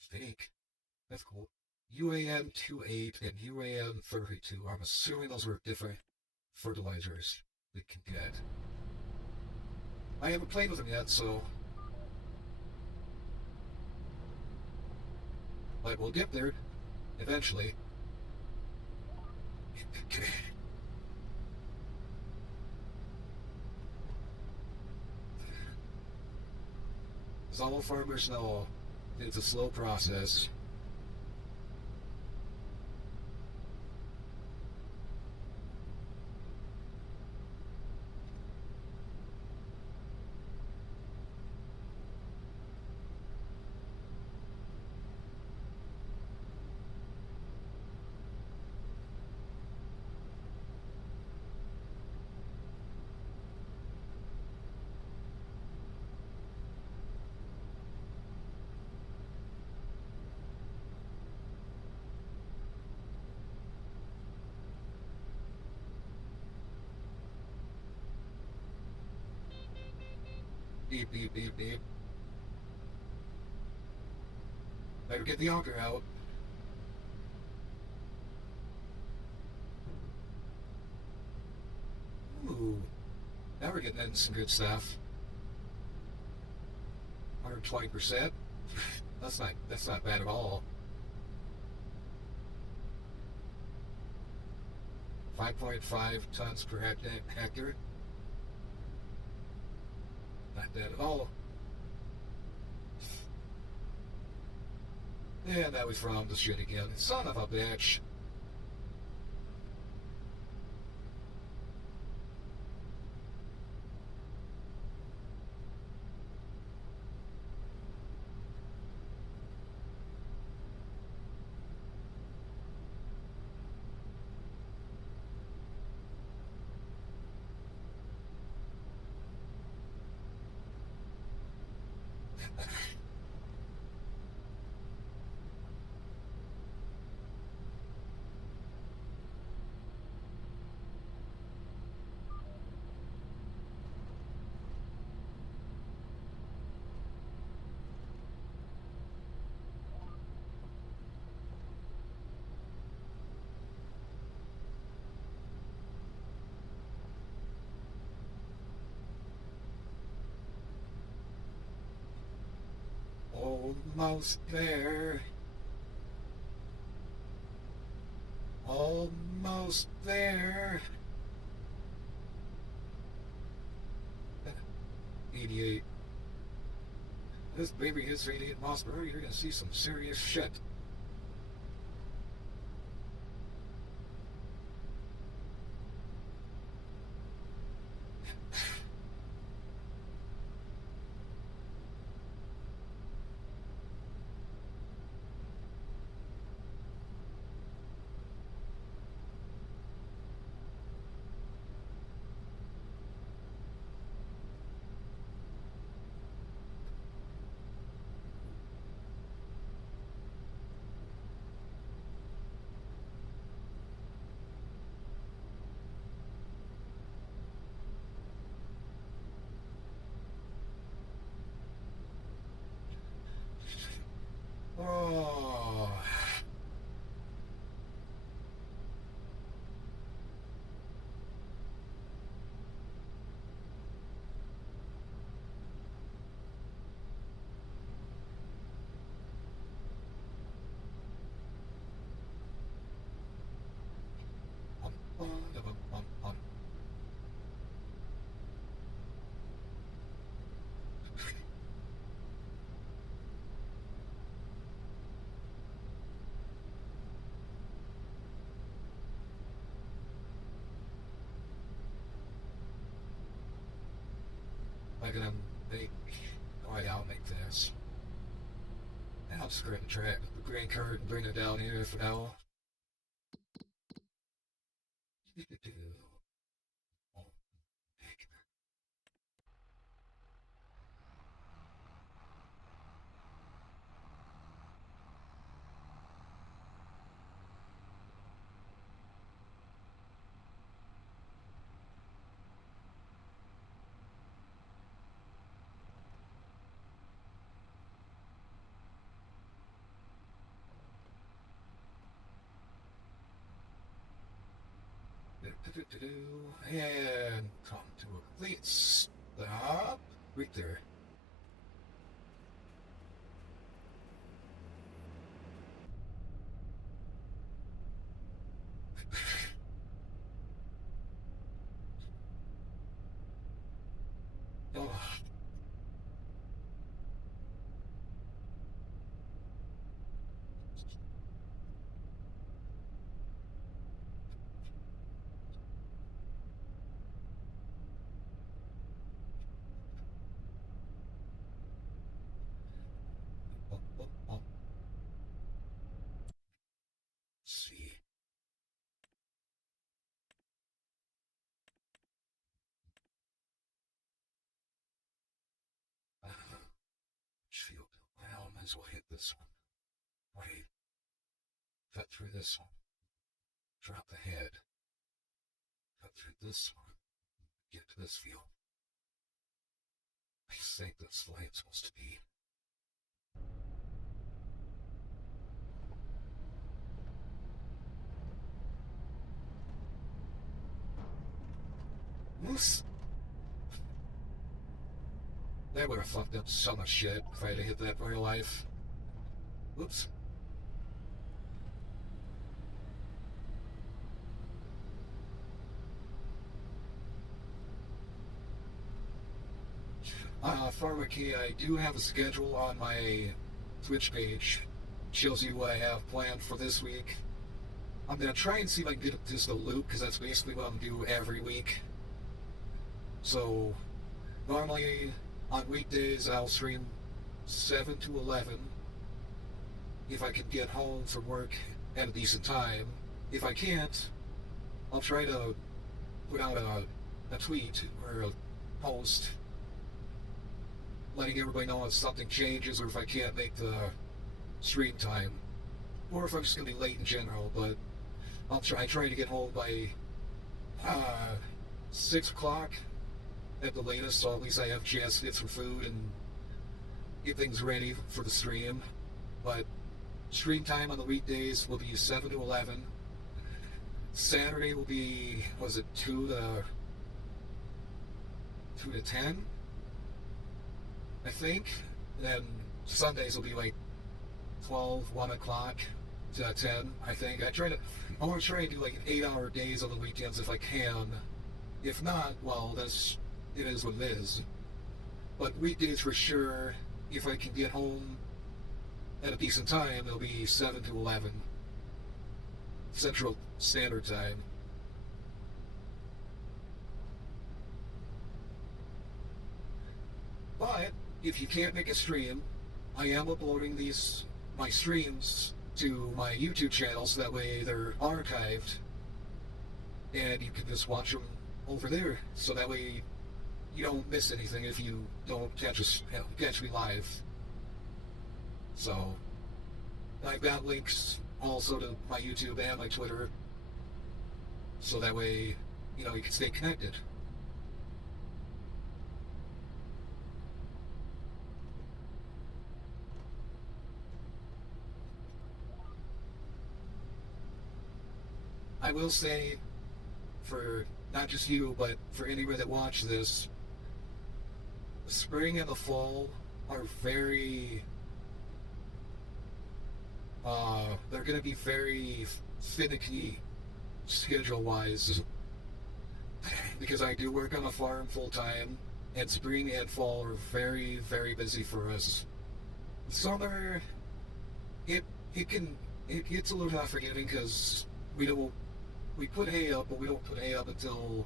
Steak. That's cool. UAN 28 and UAN 32. I'm assuming those were different fertilizers we can get. I haven't played with them yet, so. But we'll get there eventually. As all farmers know, it's a slow process. Beep, beep, beep, beep. Better get the auger out. Ooh. Now we're getting into some good stuff. 120%. That's not bad at all. 5.5 tons per hectare. Not bad at all. And now we found the shit again. Son of a bitch. Almost there. Almost there. 88. This baby hits 88 miles per hour, you're gonna see some serious shit. Oh. I'm gonna make. Oh yeah, I'll make this. I'll just grab the green card and bring it down here for now. And come to a complete stop right there. Oh. Let's see. Shield. Well, might as well hit this one. Wait. Cut through this one. Drop the head. Cut through this one. Get to this field. I think that's the way it's supposed to be. Moose. That would have fucked up so much shit if I had hit that in real life. Whoops. Pharmacy, I do have a schedule on my Twitch page. Shows you what I have planned for this week. I'm gonna try and see if I can get just a loop, because that's basically what I'm gonna do every week. So, normally on weekdays I'll stream 7 to 11 if I can get home from work at a decent time. If I can't, I'll try to put out a tweet or a post letting everybody know if something changes or if I can't make the stream time. Or if I'm just going to be late in general, but I'll try to get home by 6 o'clock at the latest, so at least I have a chance to get some food and get things ready for the stream. But stream time on the weekdays will be 7 to 11. Saturday will be, was it 2 to 10? I think. And then Sundays will be like 12, 1 o'clock to 10, I think. I want to try and do like 8-hour days on the weekends if I can. If not, well, it is what it is. But weekdays for sure, if I can get home at a decent time, it'll be 7 to 11 Central Standard Time. But if you can't make a stream, I am uploading my streams to my YouTube channel, so that way they're archived and you can just watch them over there. So that way you don't miss anything if you don't catch me live. So I've got links also to my YouTube and my Twitter, so that way you can stay connected. I will say, for not just you, but for anybody that watches this, the spring and the fall are very, they're going to be very finicky schedule-wise, because I do work on a farm full-time, and spring and fall are very, very busy for us. Summer, it gets a little not forgiving, because we put hay up, but we don't put hay up until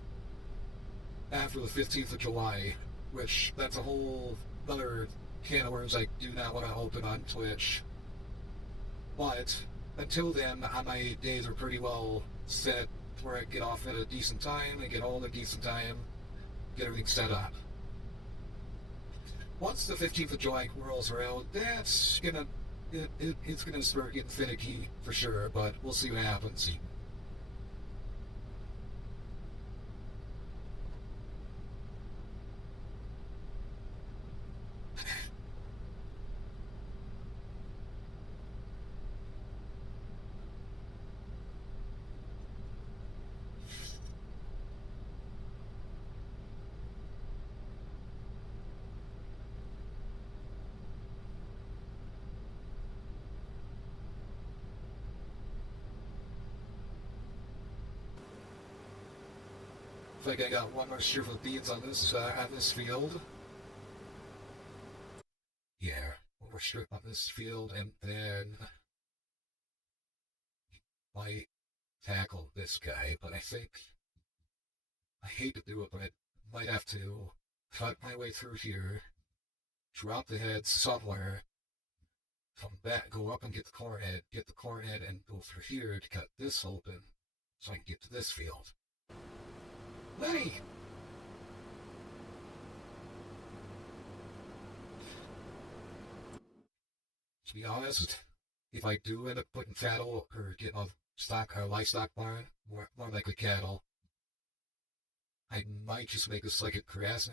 after the 15th of July, which that's a whole other can of worms I do not want to open on Twitch. But until then, my days are pretty well set where I get off at a decent time and get home at a decent time, get everything set up. Once the 15th of July rolls around, it's gonna start getting finicky for sure, but we'll see what happens. I think I got one more strip of beads on this field. Yeah, one more strip on this field, and then might tackle this guy. But I hate to do it, but I might have to cut my way through here, drop the head somewhere, come back, go up and get the corn head, and go through here to cut this open, so I can get to this field. Hey! To be honest, if I do end up putting cattle or getting a stock or livestock barn, more likely cattle, I might just make this like a grass.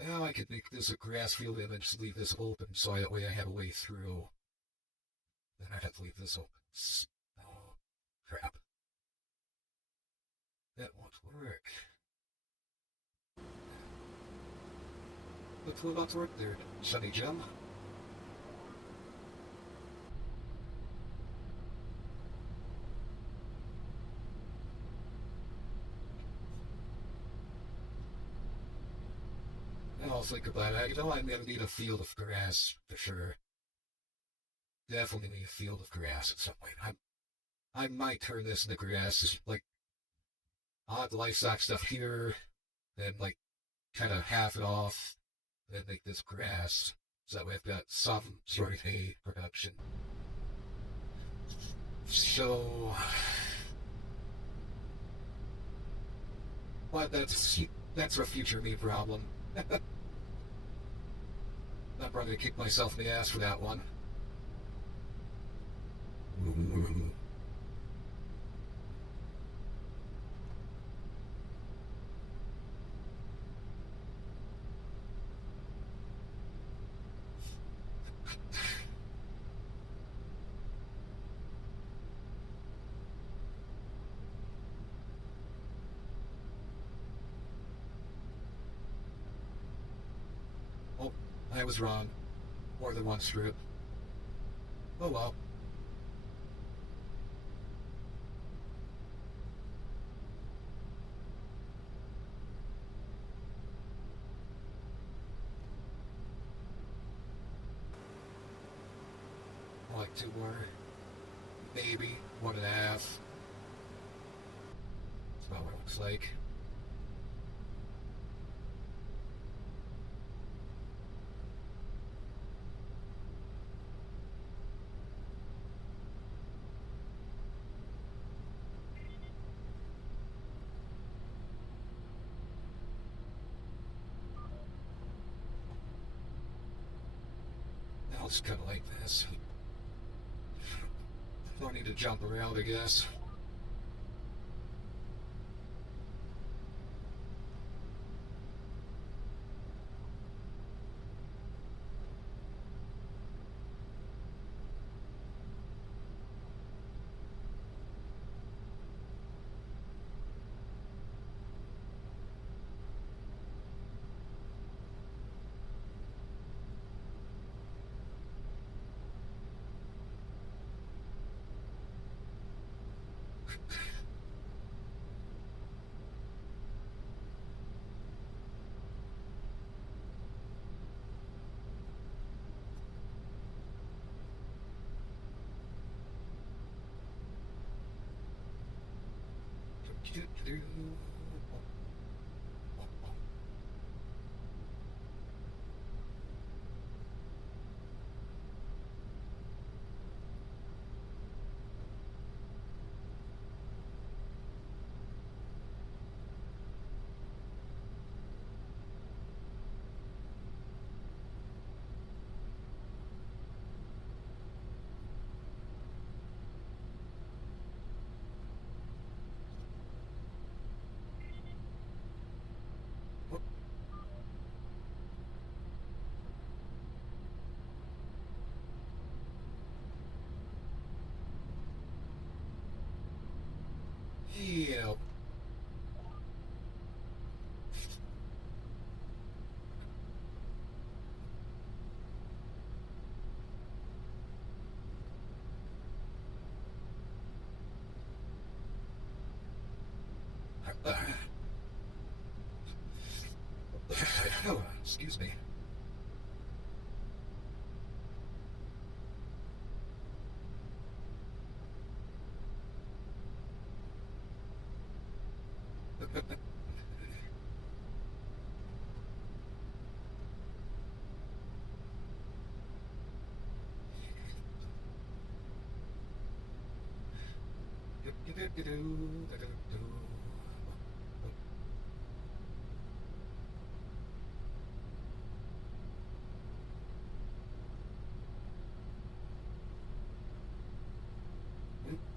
I could make this a grass field and then just leave this open so that way I have a way through. Then I'd have to leave this open. Oh, crap. That won't work. What's about to work there, Sunny Jim? I'll think about it. I'm gonna need a field of grass for sure. Definitely need a field of grass at some point. I might turn this into grass, like odd livestock stuff here, then like kind of half it off, then make this grass. So that way I've got some sort of hay production. So, but that's a future me problem. I'm probably gonna kick myself in the ass for that one. Oh, I was wrong. More than one strip. Oh well. Like 2 more. Maybe 1.5. That's about what it looks like. Now it's kind of like this. Don't need to jump around, I guess. Yep. Oh, excuse me.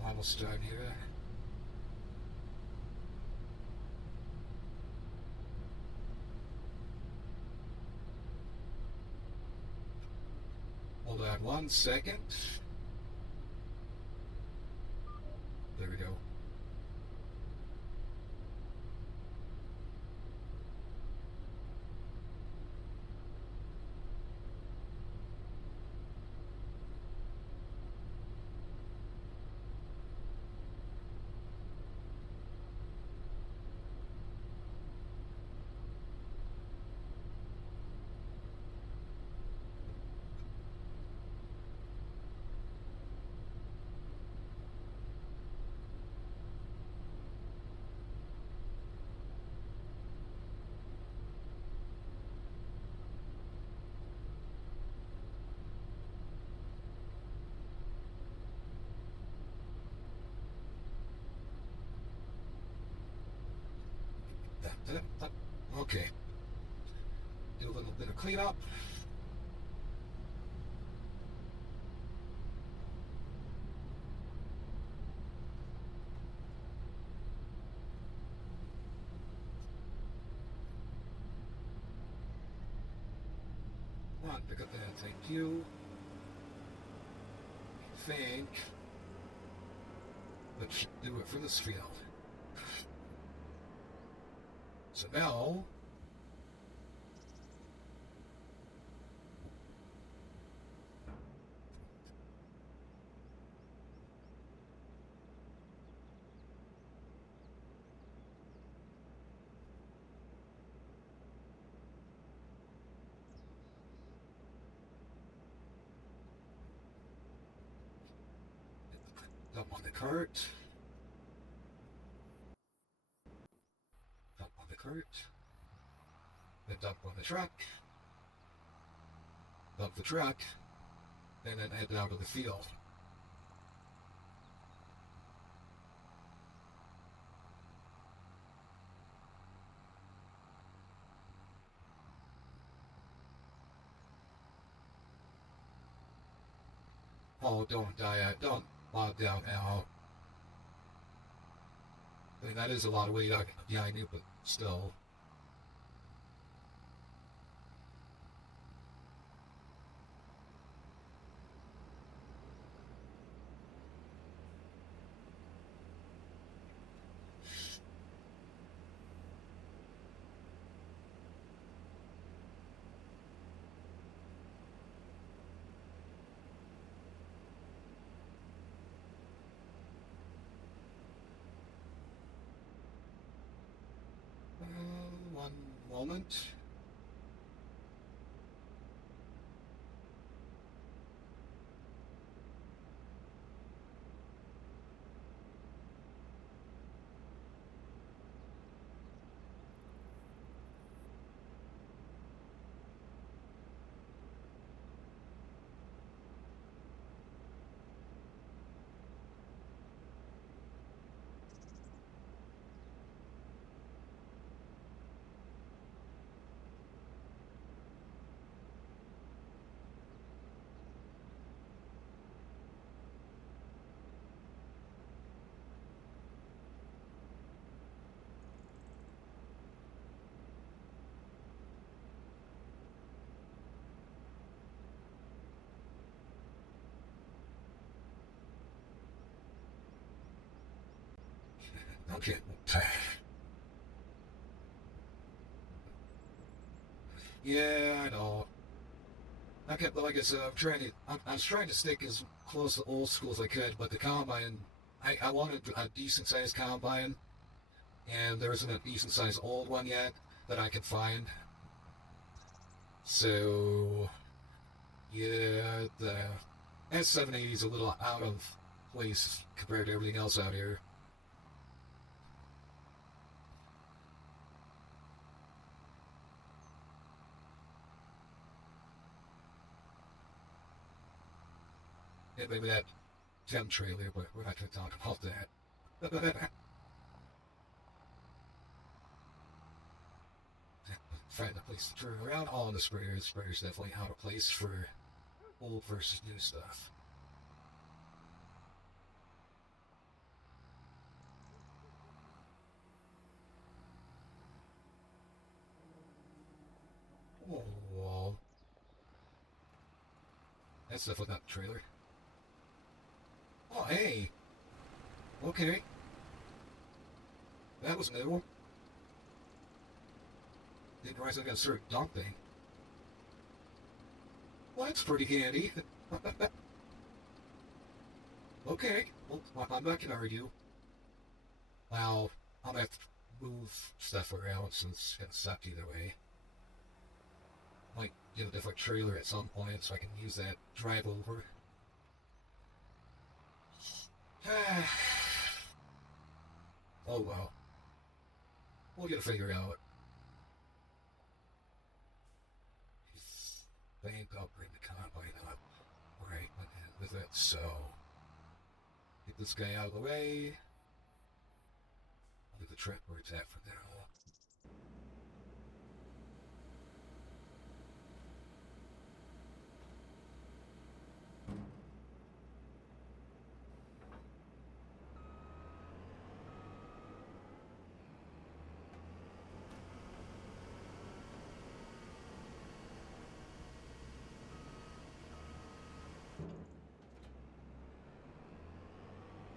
Almost done here. Hold on 1 second. There we go. Okay. Do a little bit of cleanup. Come on, pick up that. Thank you. I think that should do it for this field. So now, dump on the cart. Dump on the cart. Then dump on the truck. Dump the truck. And then head out of the field. Oh, don't die. Don't log down now. I mean, that is a lot of weight behind you, but still. One moment. Okay. Yeah, I know. I kept, like I said, I was trying to stick as close to old school as I could, but the combine, I wanted a decent sized combine, and there isn't a decent sized old one yet that I could find. So, yeah, the S780 is a little out of place compared to everything else out here. Yeah, maybe that temp trailer, but we're not going to talk about that. Find a place to turn around. All in the sprayers. Sprayers definitely out of place for old versus new stuff. Oh, that's definitely not the trailer. Oh, hey. Okay. That was new. Didn't realize I got to start dumping. Well, that's pretty handy. Okay. Well, I'm not going to argue. Well, I'm going to have to move stuff around since it's going to suck either way. Might get a different trailer at some point so I can use that drive over. Oh well. We'll get to figure out. Think I'll bring the combine up. Right, with it, so get this guy out of the way. I'll do the trap where it's at for now.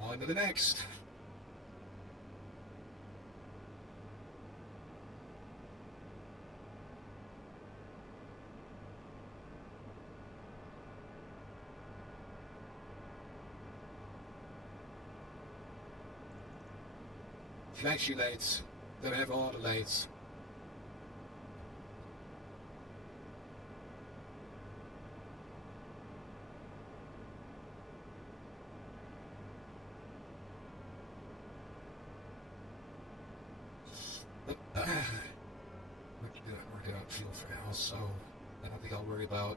On to the next. Flashy lights. Gotta have all the lights. Work it out fuel for now, so I don't think I'll worry about.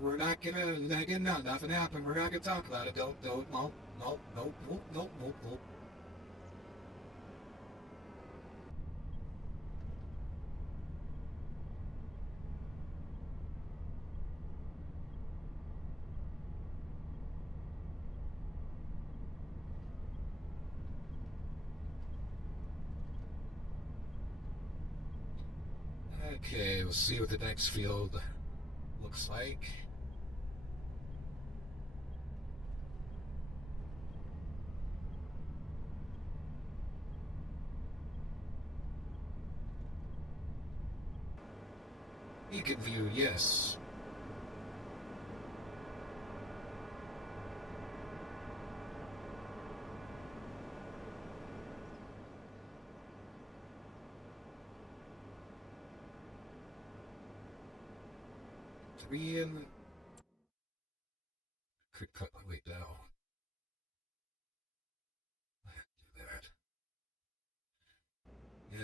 We're not gonna, again, no, nothing happened. We're not gonna talk about it. Don't, no, no, no, no, no, no, no, no. Okay, we'll see what the next field looks like. Beacon view, yes. Three in. Could cut my way down. Do that.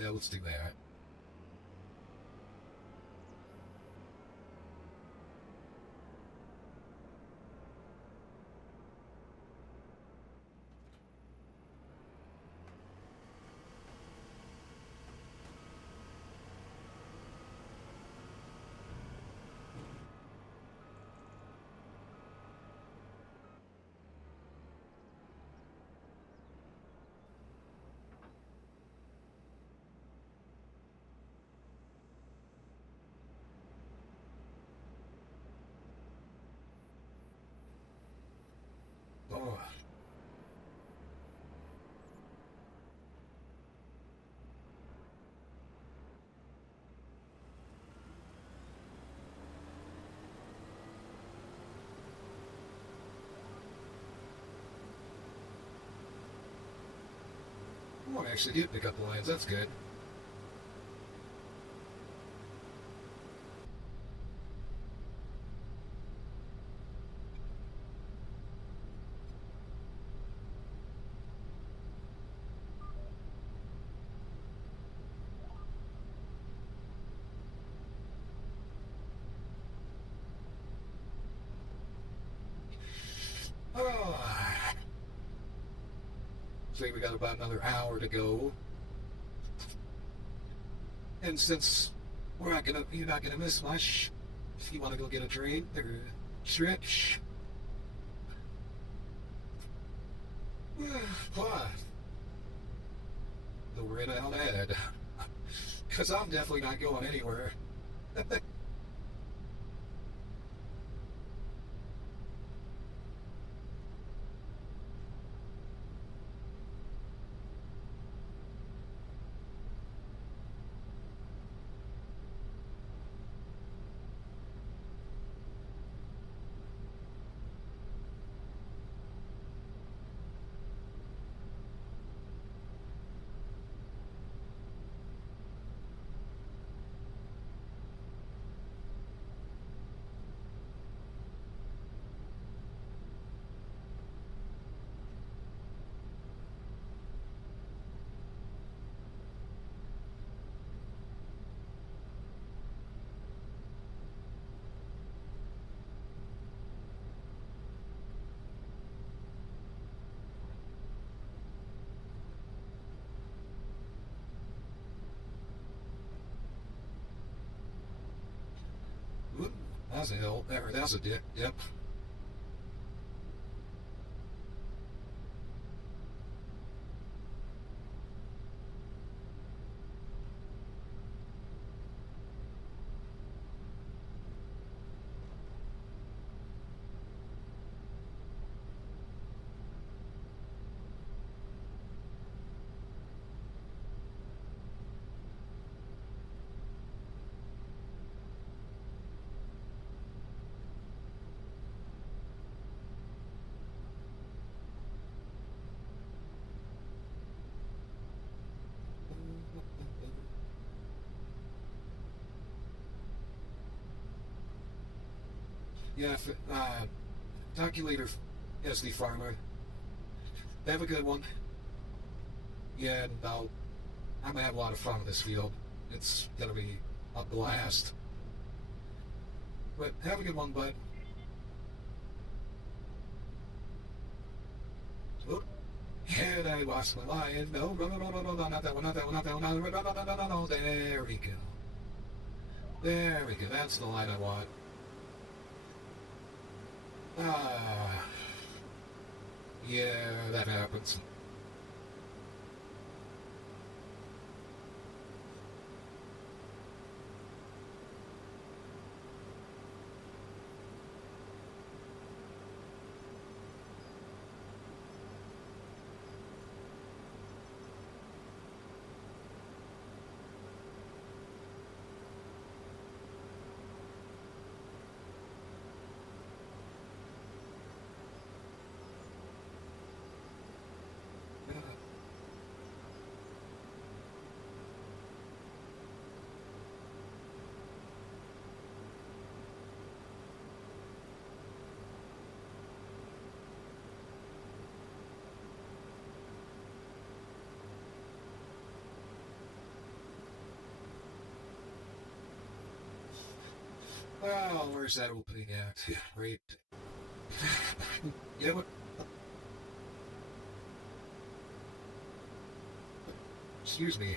Yeah, let's do that. Oh, I actually did pick up the lines. That's good. Oh, say we got about another hour to go. And since you're not gonna miss much, if you want to go get a drink or stretch, what? Go right on ahead. Because I'm definitely not going anywhere. Oop, that's a hill. That's a dip. Yep. Yeah, talk to you later, SD Farmer. Have a good one. Yeah, and I'm gonna have a lot of fun with this field. It's gonna be a blast. But have a good one, bud. Oop. And I lost my line. No, no, no, no, no, no, no, not that one, not that one, not that one, no, no, no, no, no, no, no. There we go. There we go. That's the line I want. Ah, yeah, that happens. Well, where's that opening at? Right. Yeah, what? Excuse me.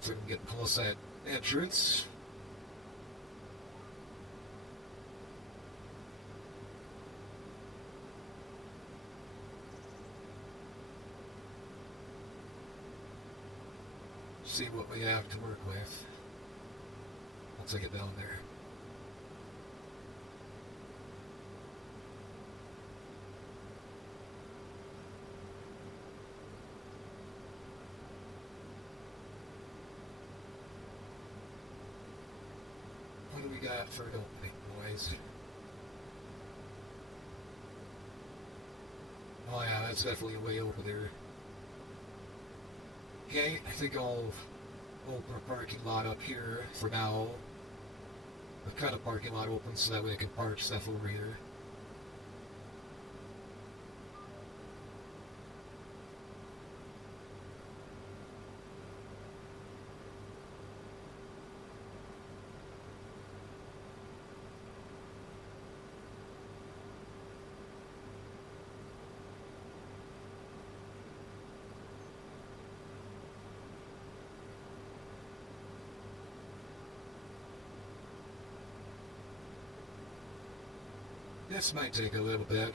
So we can get close to that entrance. See what we have to work with once I get down there. What do we got for an opening, boys? Oh yeah, that's definitely way over there. Okay, I think I'll open a parking lot up here for now. I've cut a parking lot open so that way I can park stuff over here. This might take a little bit.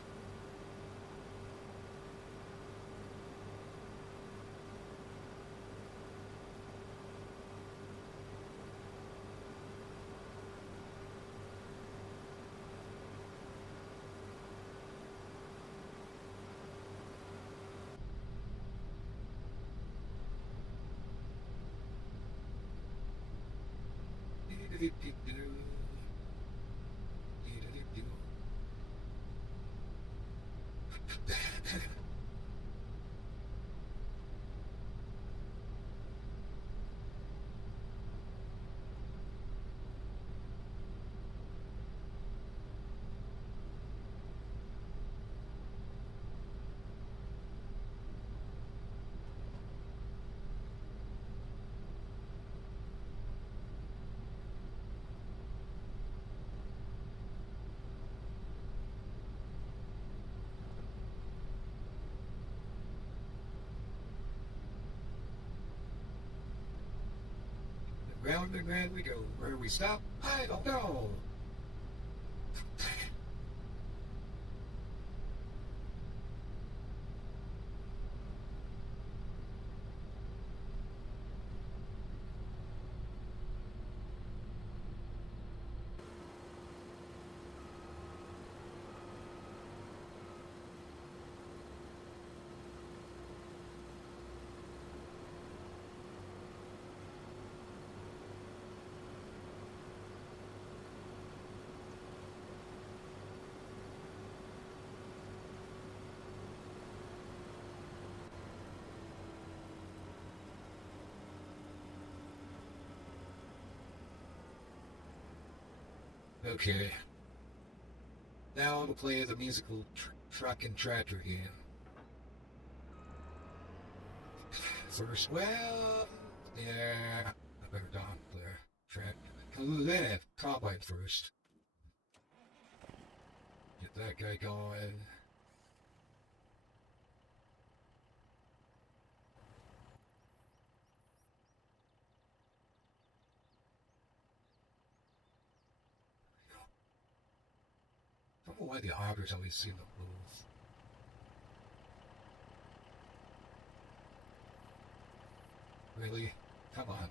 Round and round we go. Where we stop, I don't know. Okay. Now to play the musical truck and tractor game. First, well, yeah, I better down there. Track. Then combine first. Get that guy going. I don't know why the augers always seem to move. Really? Come on.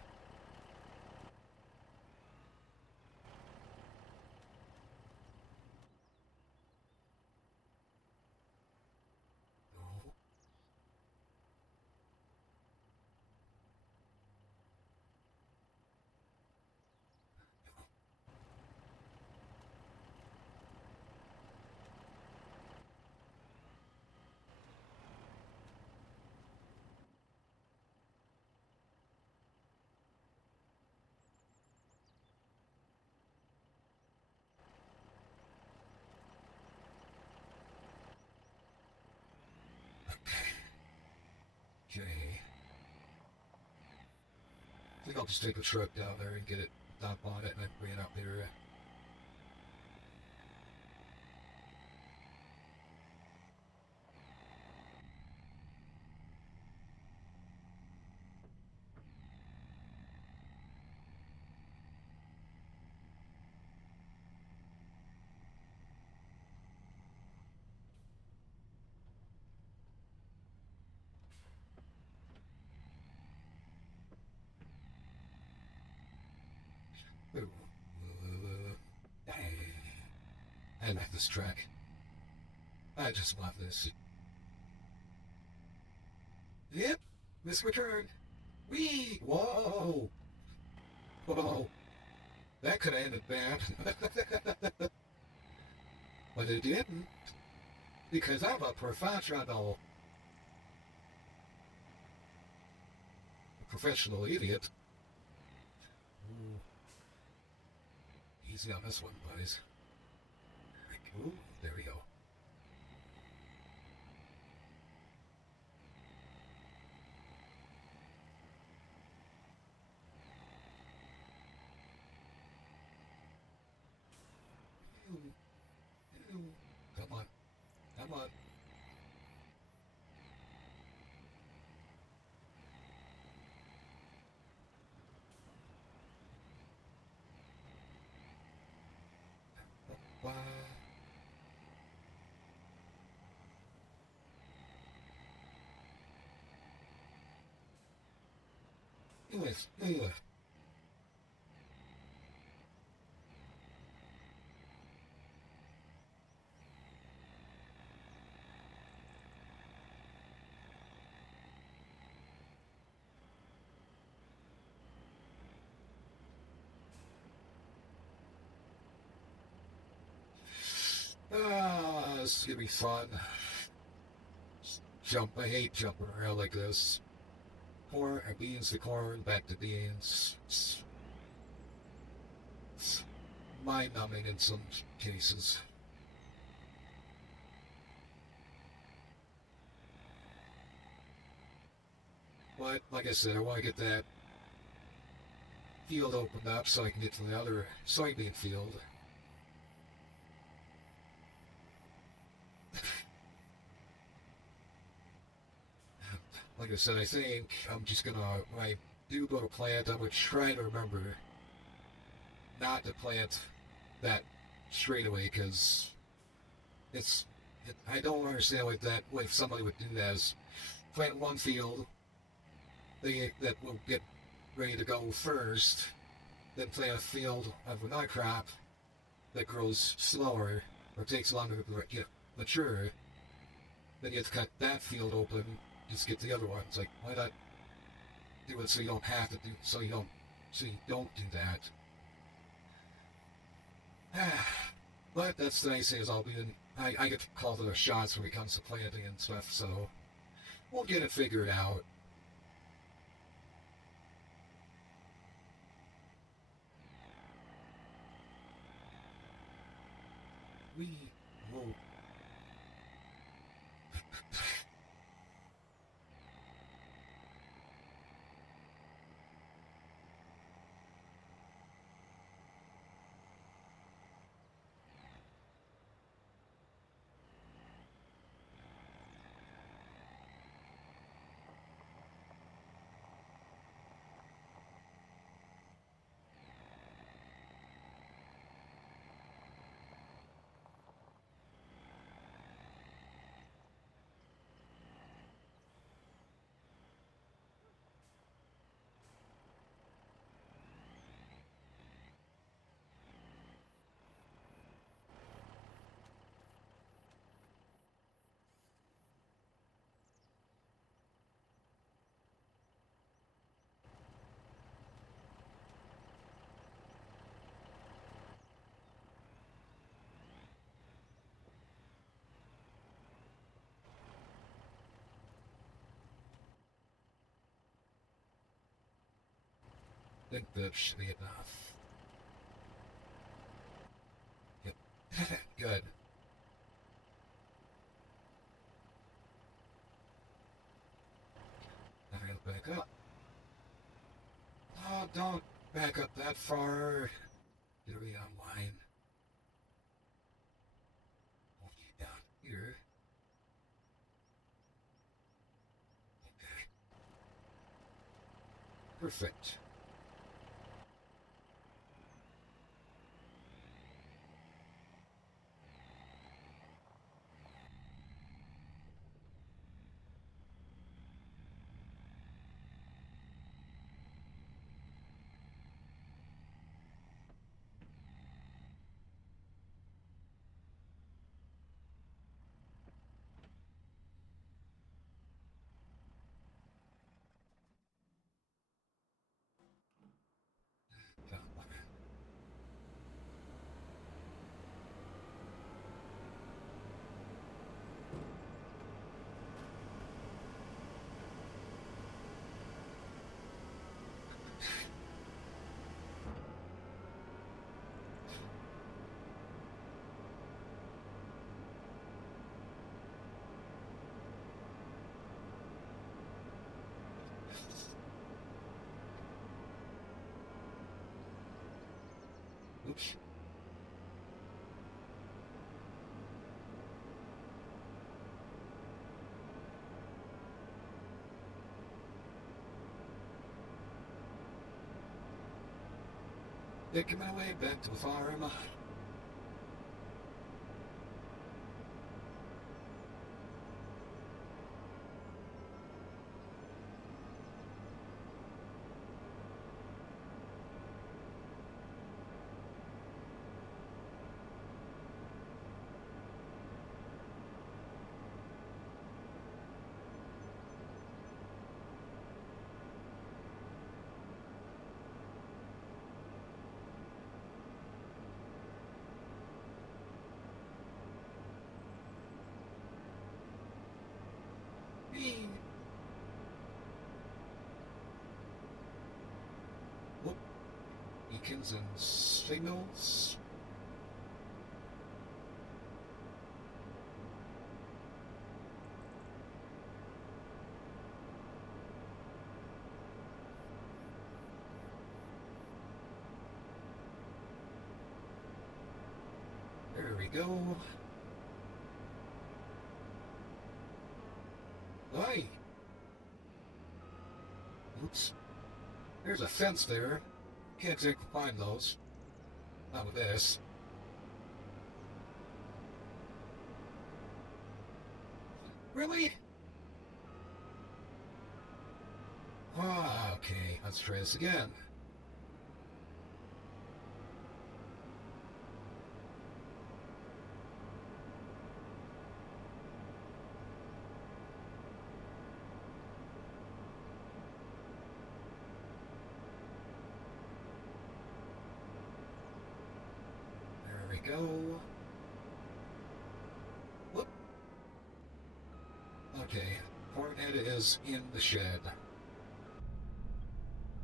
No. Okay. I think I'll just take the truck down there and get it, dump on it, and then bring it up here. Ooh. I like this track. I just love this. Yep, this return. Wee! Whoa! Whoa! That could have ended bad. But it didn't. Because I'm a professional. professional idiot. Ooh, easy on this one, boys. Ooh, there we go. Come on, come on. Wow. Anyways, anyway. This is gonna be fun. Jump, I hate jumping around like this. Corn, beans to corn, back to beans. It's mind-numbing in some cases. But, like I said, I want to get that field opened up so I can get to the other soybean field. Like I said, I think I'm just gonna, when I do go to plant, I'm gonna try to remember not to plant that straight away, because I don't understand why somebody would do that, is plant one field, that will get ready to go first, then plant a field of another crop that grows slower or takes longer to get mature. Then you have to cut that field open, just get the other ones. Like, why not do it so you don't have to do, so you don't do that. But that's the nice thing, is I get to call the shots when it comes to planting and stuff, so we'll get it figured out. We will. I think that should be enough. Yep. Good. Now I gotta back up. Oh, don't back up that far. Get me online. We'll get down here. Okay. Perfect. Oops. Making my way back to the farm. Whoop. Beacons and signals. There we go. Aye. Oops. There's a fence there. Can't exactly climb those. Not with this. Really? Ah, okay. Let's try this again. There we go. Whoop. Okay. Hornhead is in the shed.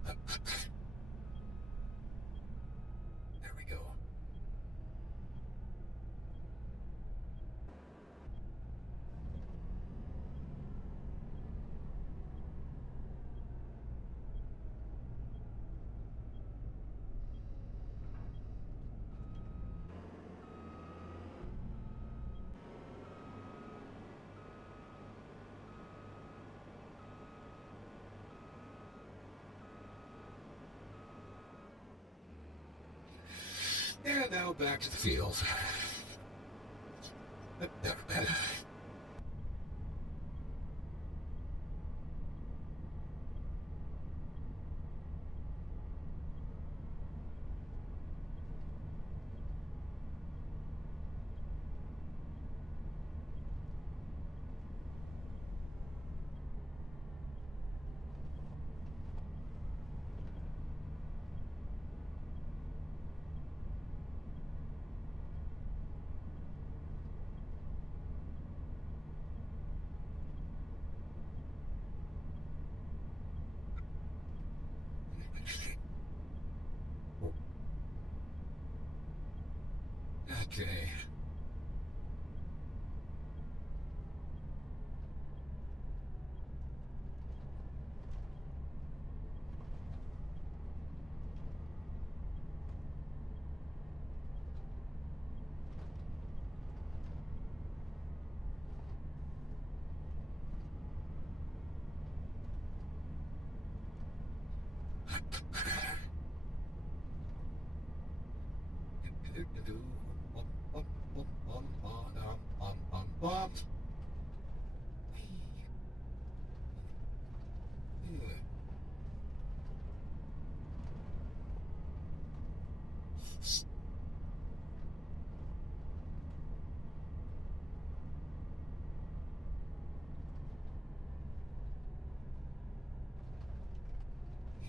There we go. And now back to the field. Okay.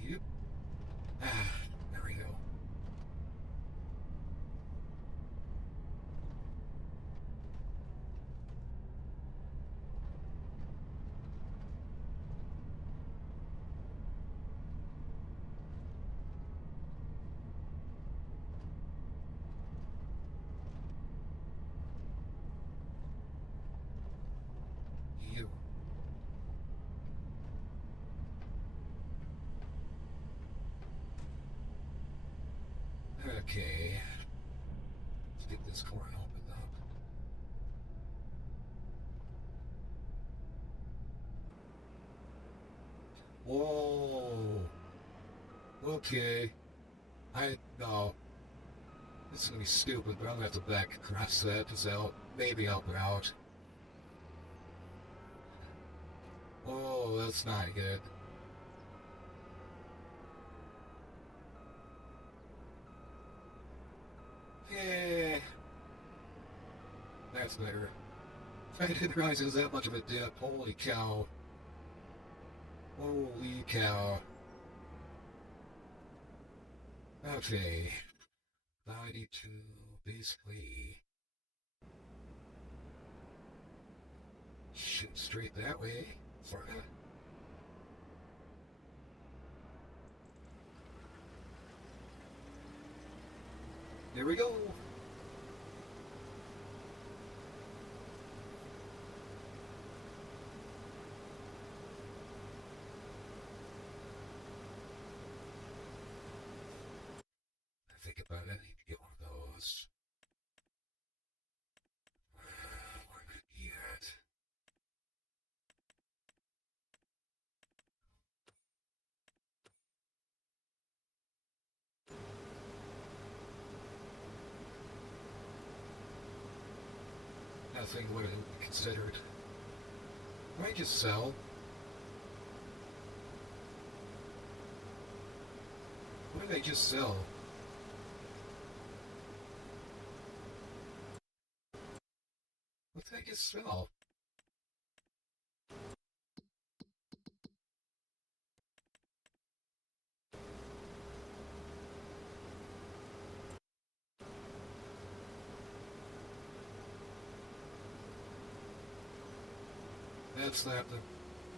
Yep. There we go. Okay. Let's get this corn opened up. Whoa. Okay. No. This is gonna be stupid, but I'm gonna have to back across that just out. Maybe help her out. Oh, that's not good. Yeah. That's better. I didn't realize it was that much of a dip. Holy cow. Holy cow. Okay. I need to basically shoot straight that way. Sorta. There we go. I think about it. I need to get one of those. Where could he at? Nothing would have been considered. Might just sell. What did I just sell? What did I just sell? That's not the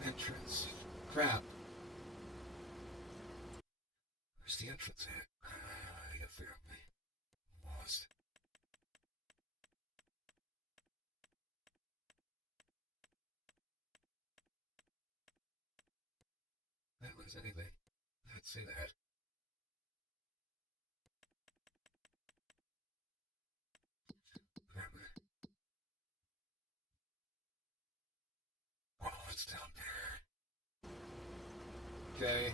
entrance. Crap. Where's the entrance at? I gotta figure out my lost. That was anything. Let's say that. Crap. Oh, it's down there. Okay.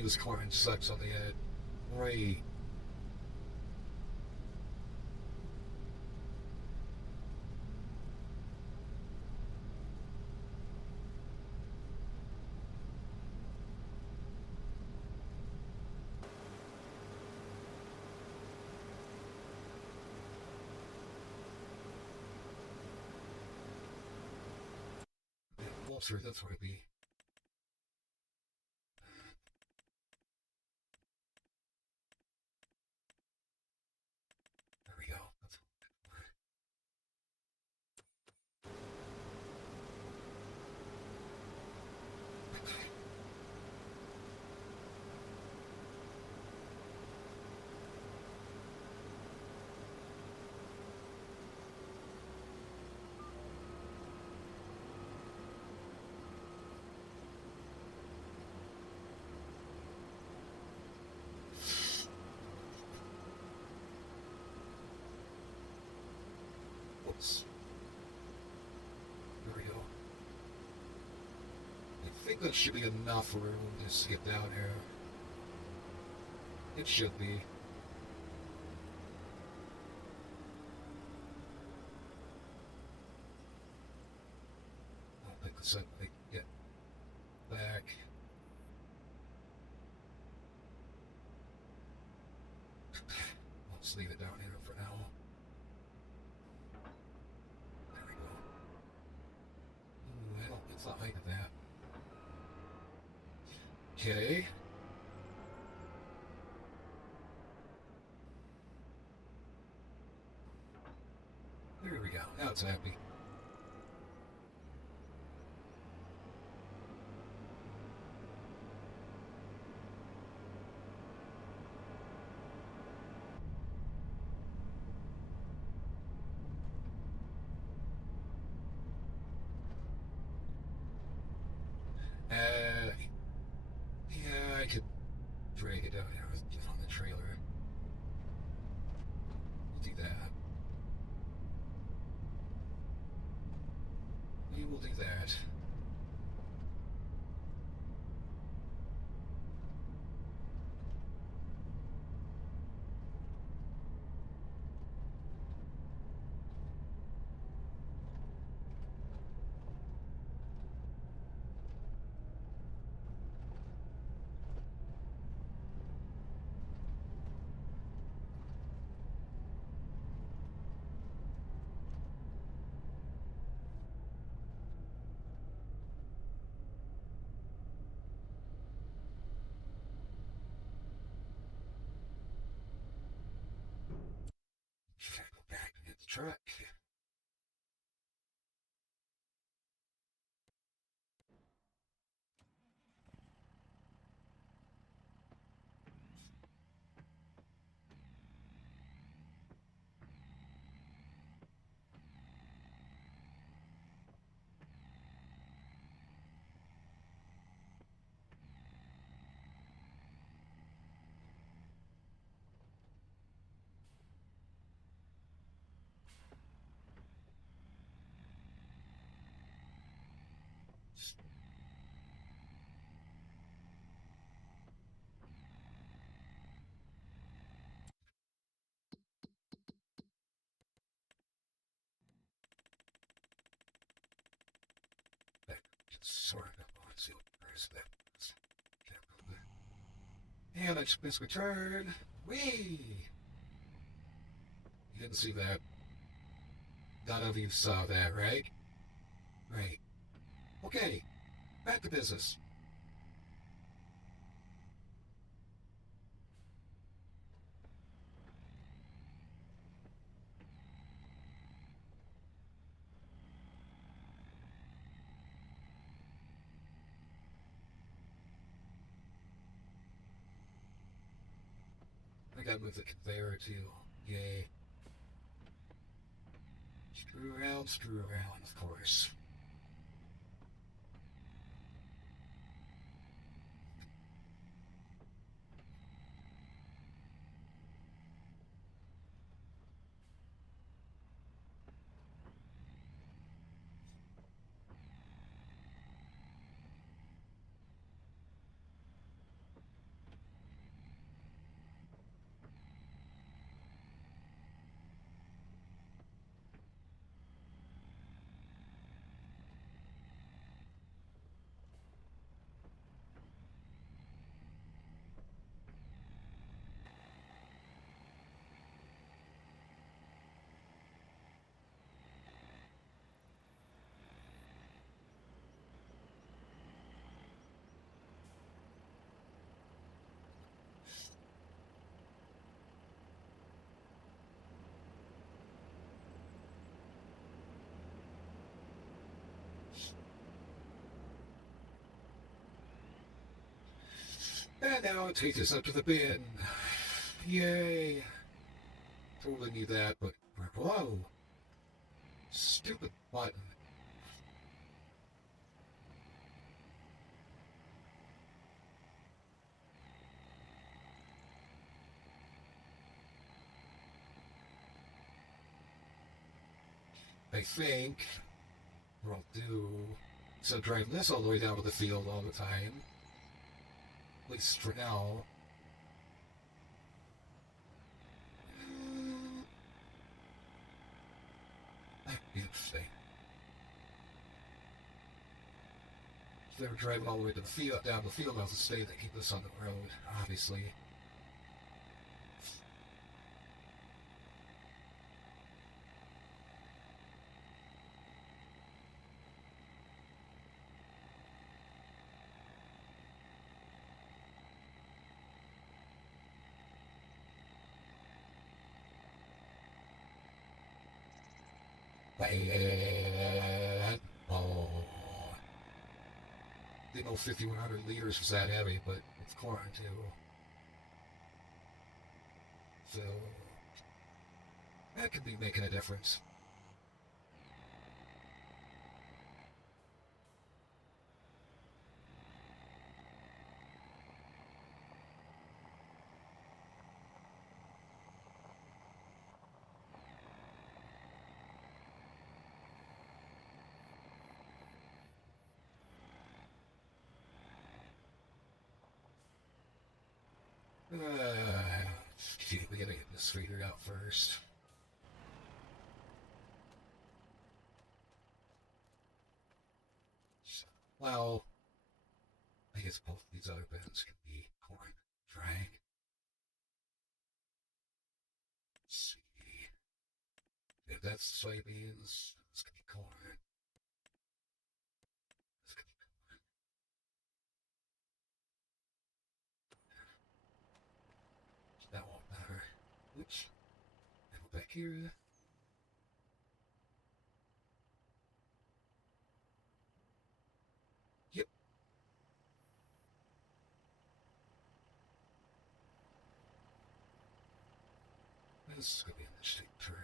This corn sucks on the head. Right. Closer, that's where it'd be. There we go. That's Whoops. There we go. I think that should be enough room to just get down here. It should be. I don't think the sun can get back. Let's leave it down here for now. There we go. Ooh, I don't, it's not height of that. Okay. There we go. Now it's happy. Uh, yeah, I could drag it down here on the trailer. We'll do that. We will do that. Go back and get the truck. Sort of. Let's see what where's that. And I just missed my turn. Whee! You didn't see that. None of you saw that, right? Right. Okay. Back to business. I gotta move the conveyor too. Yay. Screw around, of course. And now it takes us up to the bin. Yay. Totally need that, but whoa. Stupid button. I think what I'll do instead of driving this all the way down to the field all the time, at least for now. That'd be interesting. If they were driving all the way to the field, down the field, I'll just stay there, keep this on the road, obviously. Bad. Oh. Didn't know 5,100 liters was that heavy, but it's corn too. So that could be making a difference. We gotta get this figured out first. Well, I guess both these other bins can be corn. Drag. Let's see. If that's soybeans, it's gonna be corn. It's gonna be corn. That won't matter. Oops. Go back here. Yep. This is gonna be an interesting turnaround.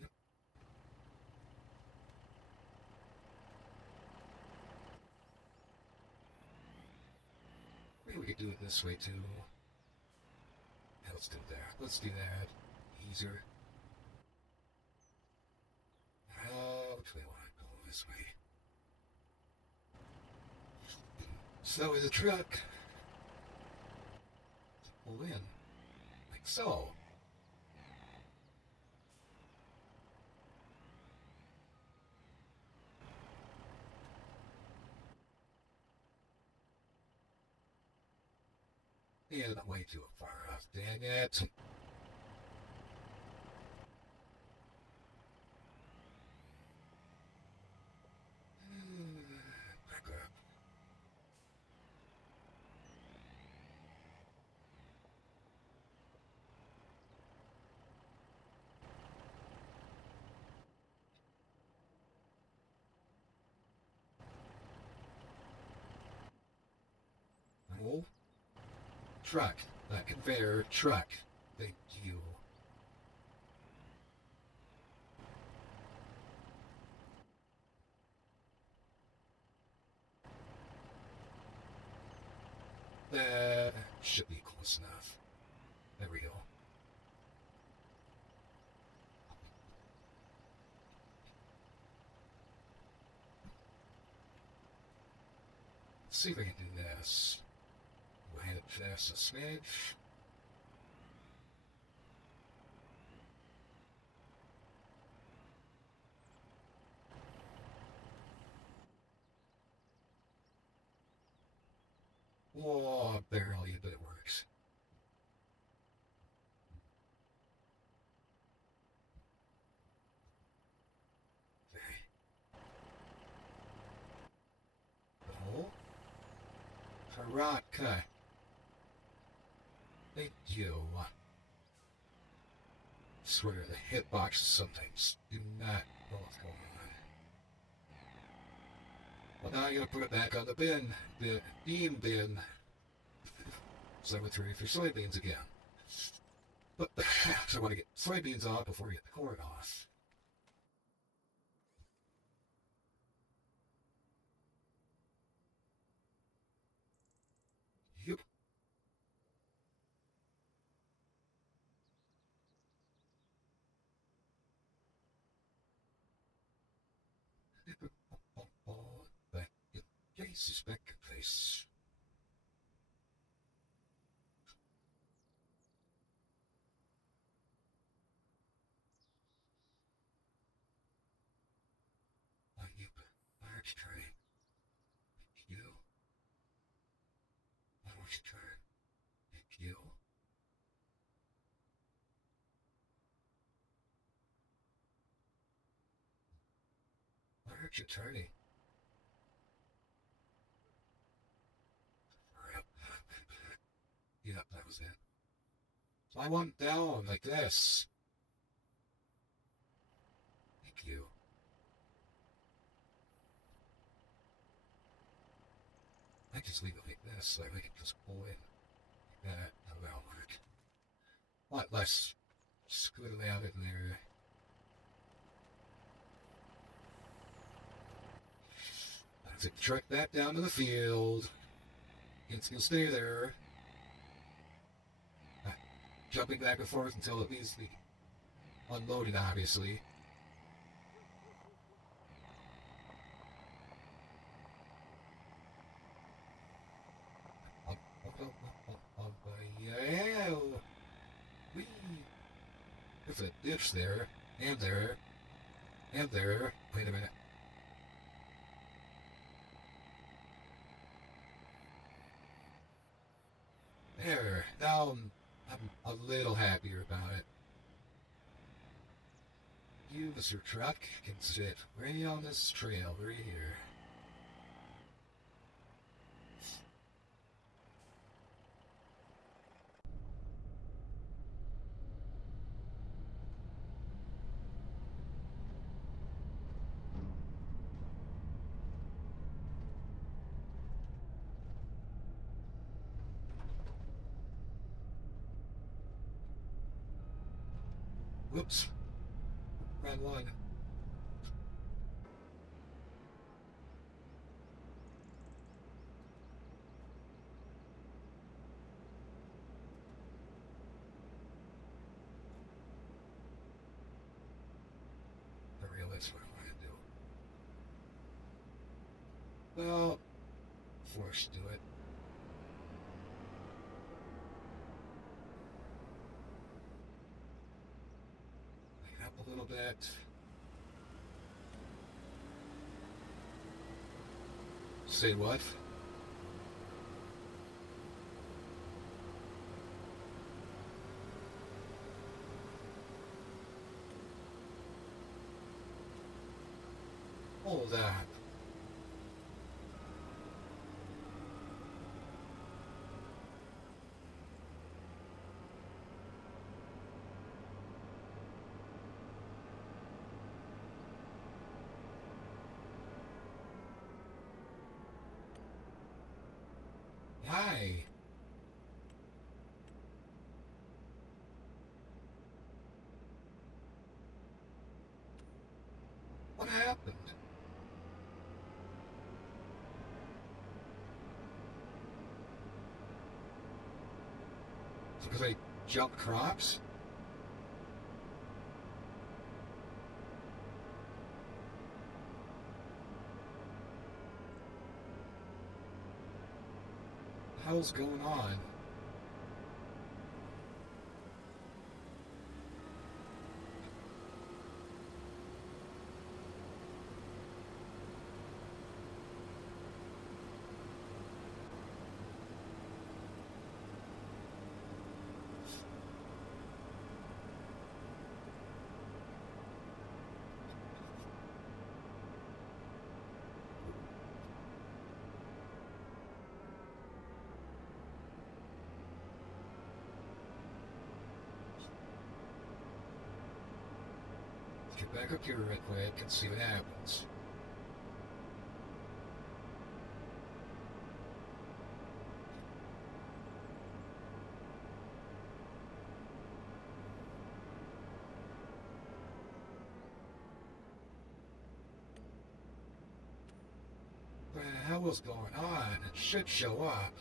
Yep. Maybe we could do it this way too. Yeah, let's do that. Let's do that. Easier. Which way do I want to go? This way. So is a truck. Pull in. Like so. Yeah, not way too far off. Dang it. Back up. Oh. Truck. That conveyor truck. Thank you. That should be close enough. There we go. Let's see if I can do this. Go ahead and fast a smidge. Oh, barely, but it works. Okay. Oh. Karaka. Thank you. Swear the hitboxes sometimes do not know what's going on. Well, now I gotta put it back on the bin. The bean bin. So I'm through for soybeans again. But I want to get soybeans off before we get the corn off. Yep. Back in case, back in face. Yep. Large train. You. Large train. You. District Attorney. Yep, that was it. Climb on down like this. Thank you. I just leave it like this so I can just pull in like that. That'll work. A lot less squiddly out in there. Let's truck that down to the field. It's gonna stay there. Jumping back and forth until it needs to be unloaded, obviously. Yeah. Whee. There's a ditch there. And there. And there. Wait a minute. There. Now I'm a little happier about it. You, Mr. Truck, can sit right on this trail right here. Whoops. Round one. That's what I want to do. Well, forced to do it. Back up a little bit. Say what? Hold on. Hi. What happened? Because I jumped crops? What the hell's going on? Get back up here real quick and see what happens. What the hell was going on? It should show up.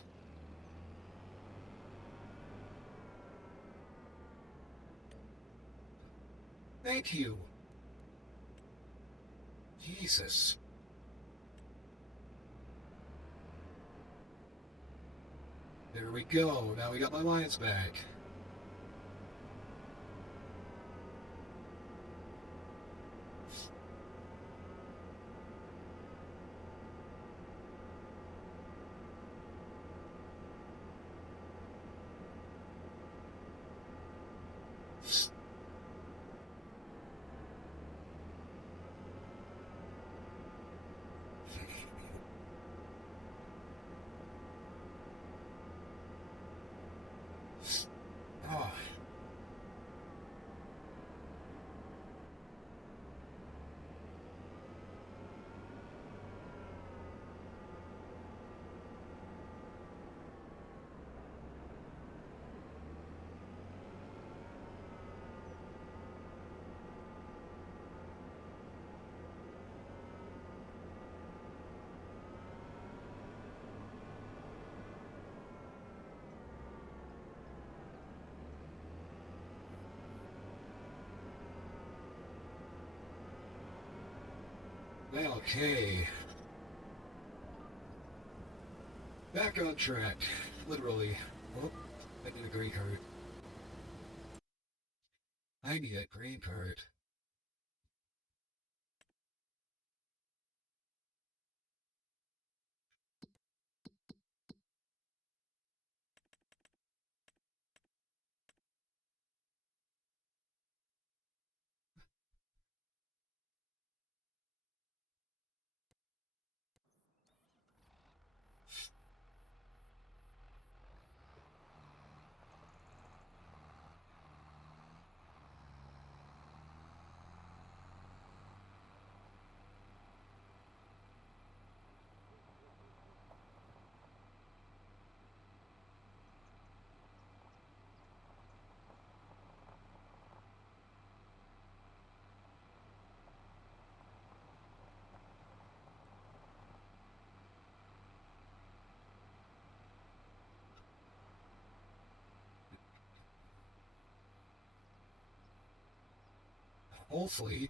Thank you. Jesus. There we go. Now we got my lines back. Well, okay. Back on track. Literally. Oh, I need a green card. I need a green card. Hopefully,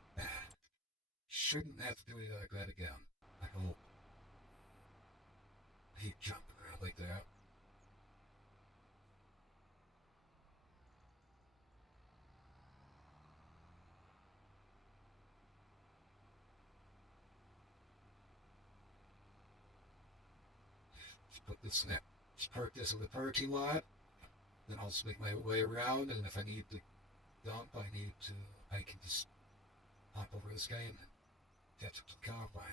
shouldn't have to do anything like that again. I hope. I hate jumping around like that. Just put this in that. Just park this in the parking lot. Then I'll just make my way around, and if I need to dump, I can just hop over this guy and catch up to the combine.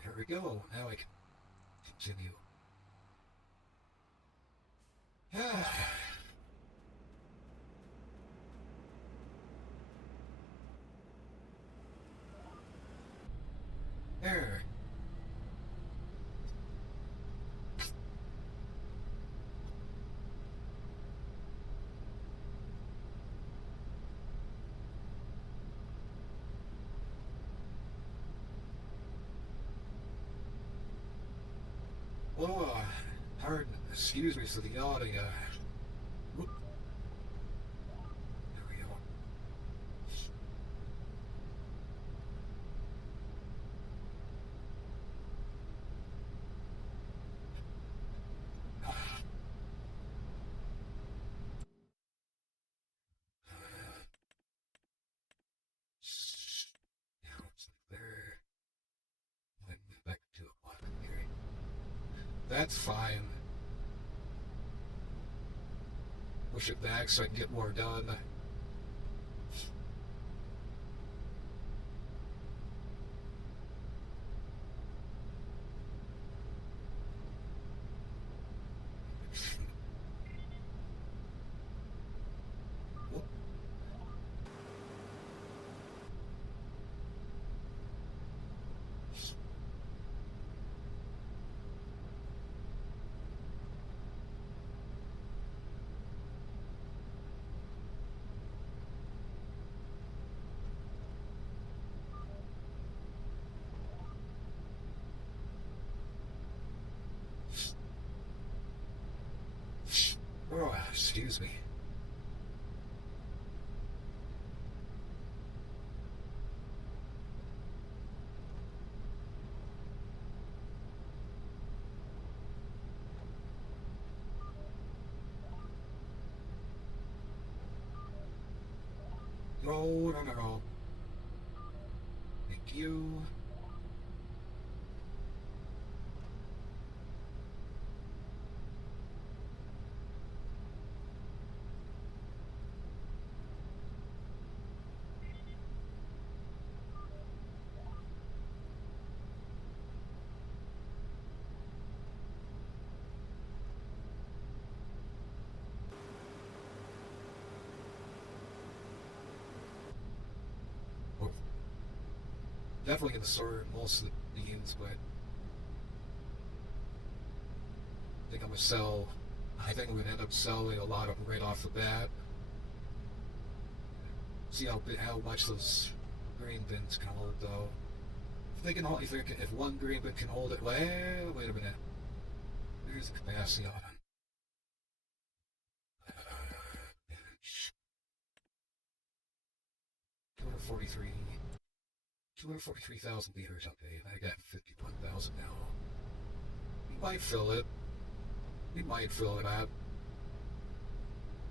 Here we go. Now I can continue. There. Oh, pardon. Excuse me for the yawning. Whoop. There we go. Now it's like there. Let me back to a block here. That's fine. Push it back so I can get more done. Whoop. Oh, excuse me. No, no, no, no. Thank you. definitely going to store most of the beans, but I think I'm going to sell. I think I'm going to end up selling a lot of them right off the bat. See how much those grain bins can hold, though. If they can hold, if one grain bin can hold it, well, wait a minute. There's the capacity on it. 243. 243,000 liters. Okay, I got 51,000 now. We might fill it. We might fill it up.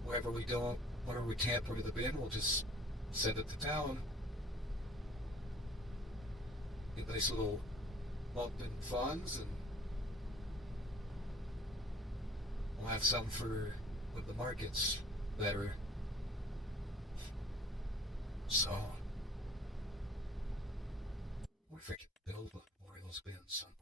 Wherever we can't put in the bin, we'll just send it to town. Get a nice little bump in funds, and we'll have some for when the market's better. So, what if I could build more of those bins somewhere?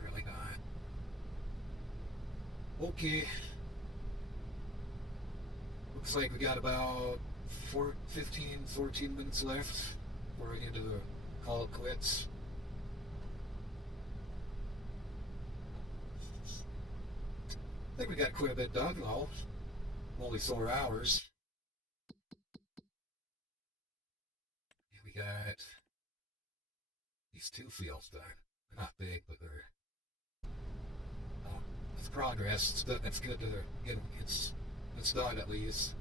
Really not. Okay. Looks like we got about 14 minutes left. We're into the call it quits. I think we got quite a bit done, though. Only 4 hours. And we got these 2 fields done. They're not big, but they're. Oh, it's progress. It's good to get it's done at least.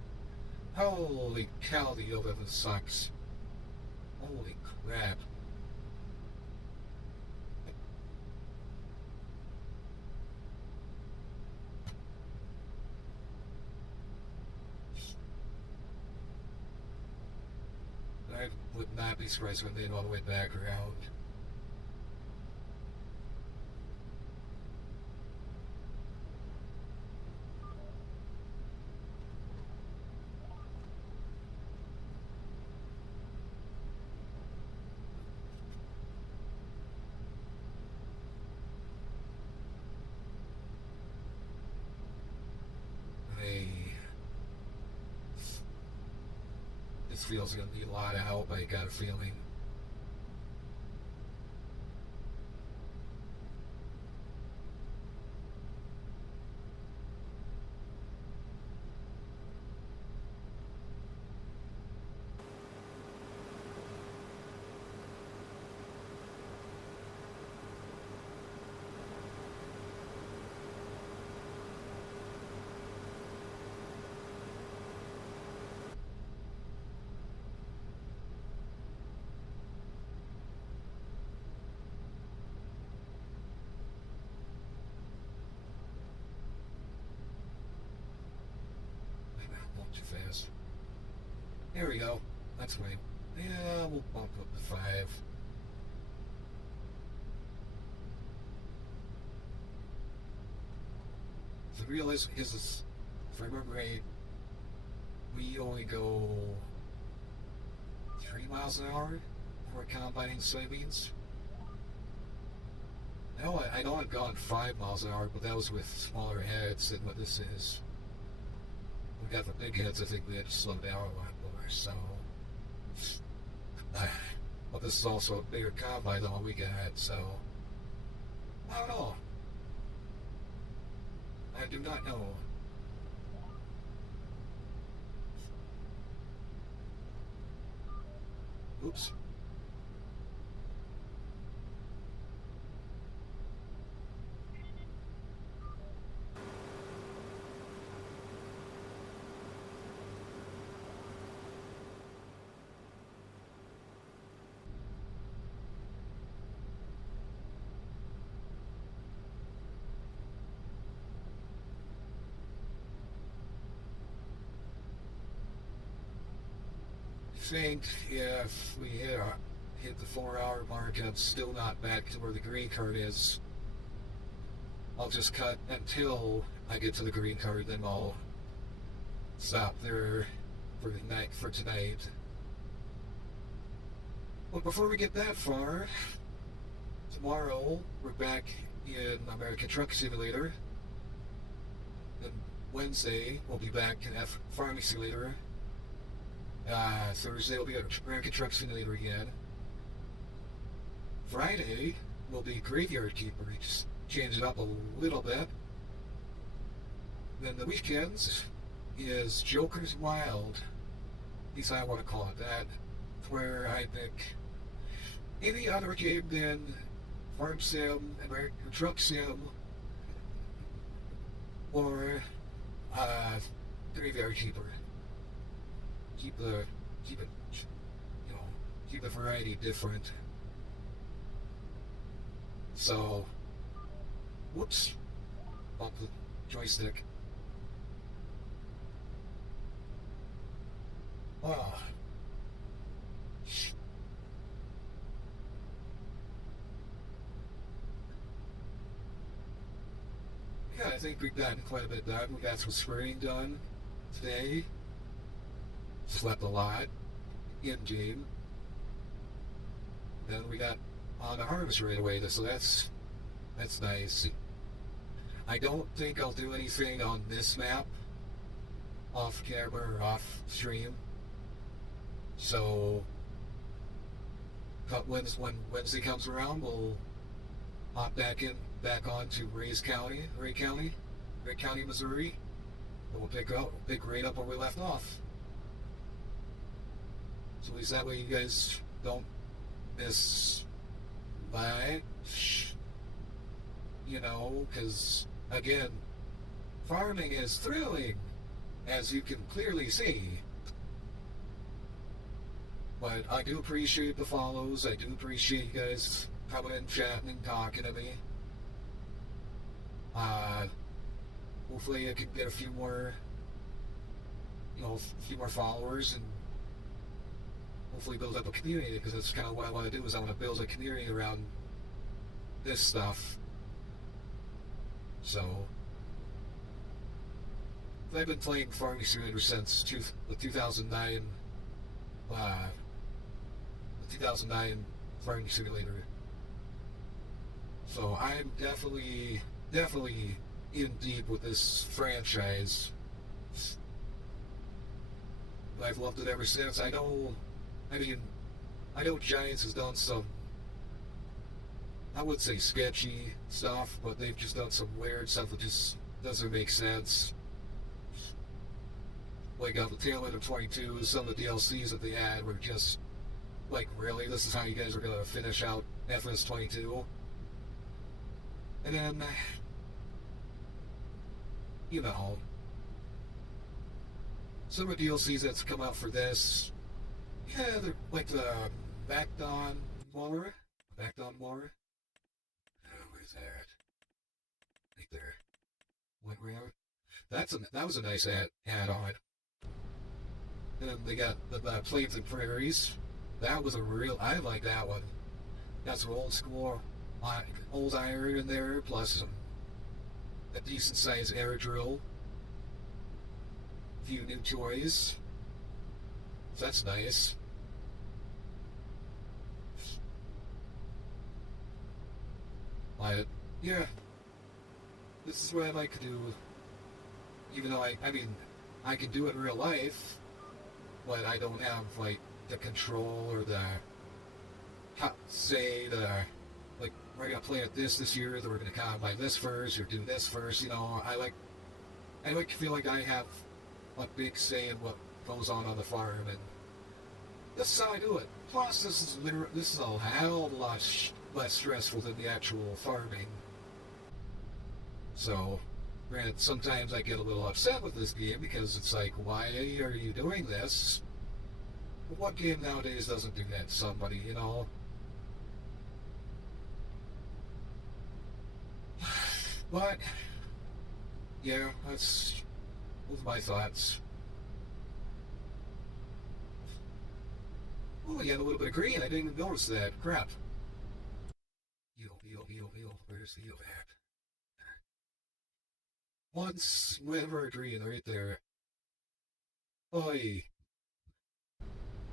Holy cow, the yield of it sucks. Holy crap. I would not be surprised when they all the way back around. This feels going to be a lot of help, I got a feeling. Too fast. There we go. That's right. Yeah, we'll bump up to 5. The realism is, if I remember right, we only go 3 miles an hour before combining soybeans. I know I've gone 5 miles an hour, but that was with smaller heads than what this is. We got the big heads, I think we had to slow down a lot more, so. But this is also a bigger combine than what we got, so. I don't know. I do not know. Oops. Think if we hit the 4-hour mark and I'm still not back to where the green card is, I'll just cut until I get to the green card, then I'll stop there for tonight. But before we get that far, tomorrow we're back in American Truck Simulator. Then Wednesday we'll be back in Farming Simulator. Thursday we'll be at American Truck Simulator again. Friday will be Graveyard Keeper. Just change it up a little bit. Then the weekends is Joker's Wild. At least I want to call it that. Where I think any other game than Farm Sim, American Truck Sim, or Graveyard Keeper. Keep it, keep the variety different. So, whoops, bump the joystick. Ah. Yeah, I think we've gotten quite a bit done. We got some spraying done today. Slept a lot in game. Then we got on the harvest right away, so that's nice. I don't think I'll do anything on this map off camera or off stream. So when Wednesday comes around, we'll hop back on to Ray County, Missouri, and we'll pick right up where we left off. So at least that way you guys don't miss much, because again, farming is thrilling, as you can clearly see. But I do appreciate the follows. I do appreciate you guys coming and chatting and talking to me. Hopefully I can get a few more followers, and hopefully build up a community, because that's kind of what I want to do, is I want to build a community around this stuff. So I've been playing Farming Simulator since the 2009 Farming Simulator. So I'm definitely in deep with this franchise. I've loved it ever since. I know Giants has done some, I would say, sketchy stuff, but they've just done some weird stuff that just doesn't make sense. Like on the tail end of 22, some of the DLCs that they had were just like, really? This is how you guys are gonna finish out FS 22? And then, some of the DLCs that's come out for this, yeah, they're like the Backdawn War. Oh, where's that? Right there. What we are? That was a nice add-on. And then they got the Plains and Prairies. That was I like that one. Got some old school, old iron in there, plus a decent sized air drill. A few new toys. So that's nice. Yeah, this is what I like to do. Even though I can do it in real life, but I don't have like the control or like, we're gonna play at this year, that we're gonna buy this first or do this first. I like to feel like I have a big say in what goes on the farm, and this is how I do it. Plus, this is a hell of a lot less stressful than the actual farming. So, granted, sometimes I get a little upset with this game, because it's like, why are you doing this? But what game nowadays doesn't do that to somebody, But, yeah, those are my thoughts. Oh, you had a little bit of green. I didn't even notice that. Crap. Eel. Where's the eel at? Once, whenever green, right there. Oi.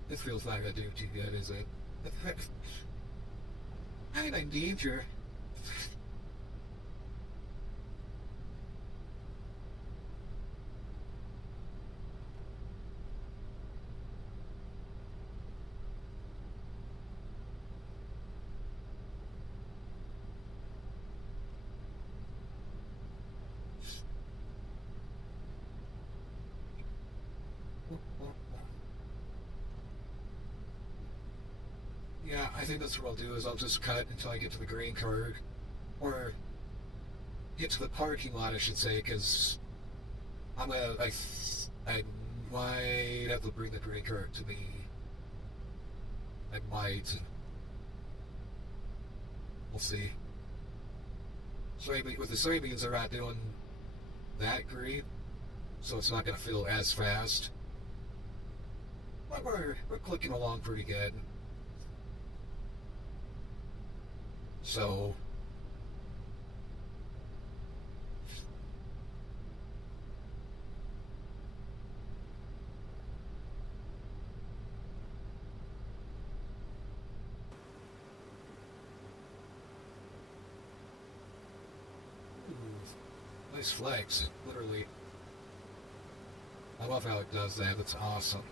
This feels like I do too good, is it? I'm in danger. Yeah, I think that's what I'll do is I'll just cut until I get to the grain cart. Or get to the parking lot, I should say, because I might have to bring the grain cart to me. I might. We'll see. With the soybeans, they're not doing that great, so it's not going to fill as fast. But we're clicking along pretty good. So nice flex, literally. I love how it does that. It's awesome.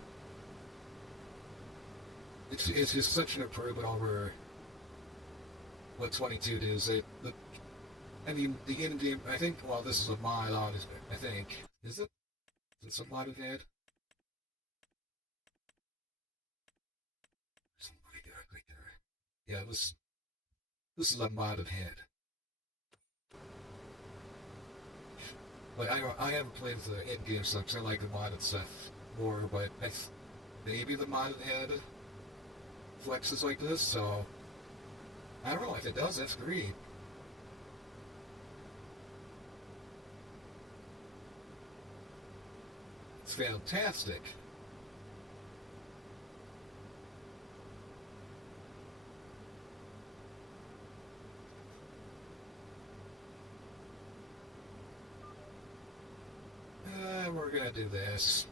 It's just such an improvement over what 22 does. I mean, the in-game. I think. Well, this is a mod on it. I think. Is it? Is it some modded head? Right there. Yeah, this is a modded head. But I haven't played the in-game stuff because I like the modded stuff more. But maybe the modded head flexes like this, so I don't know if it does. That's great. It's fantastic. We're gonna do this.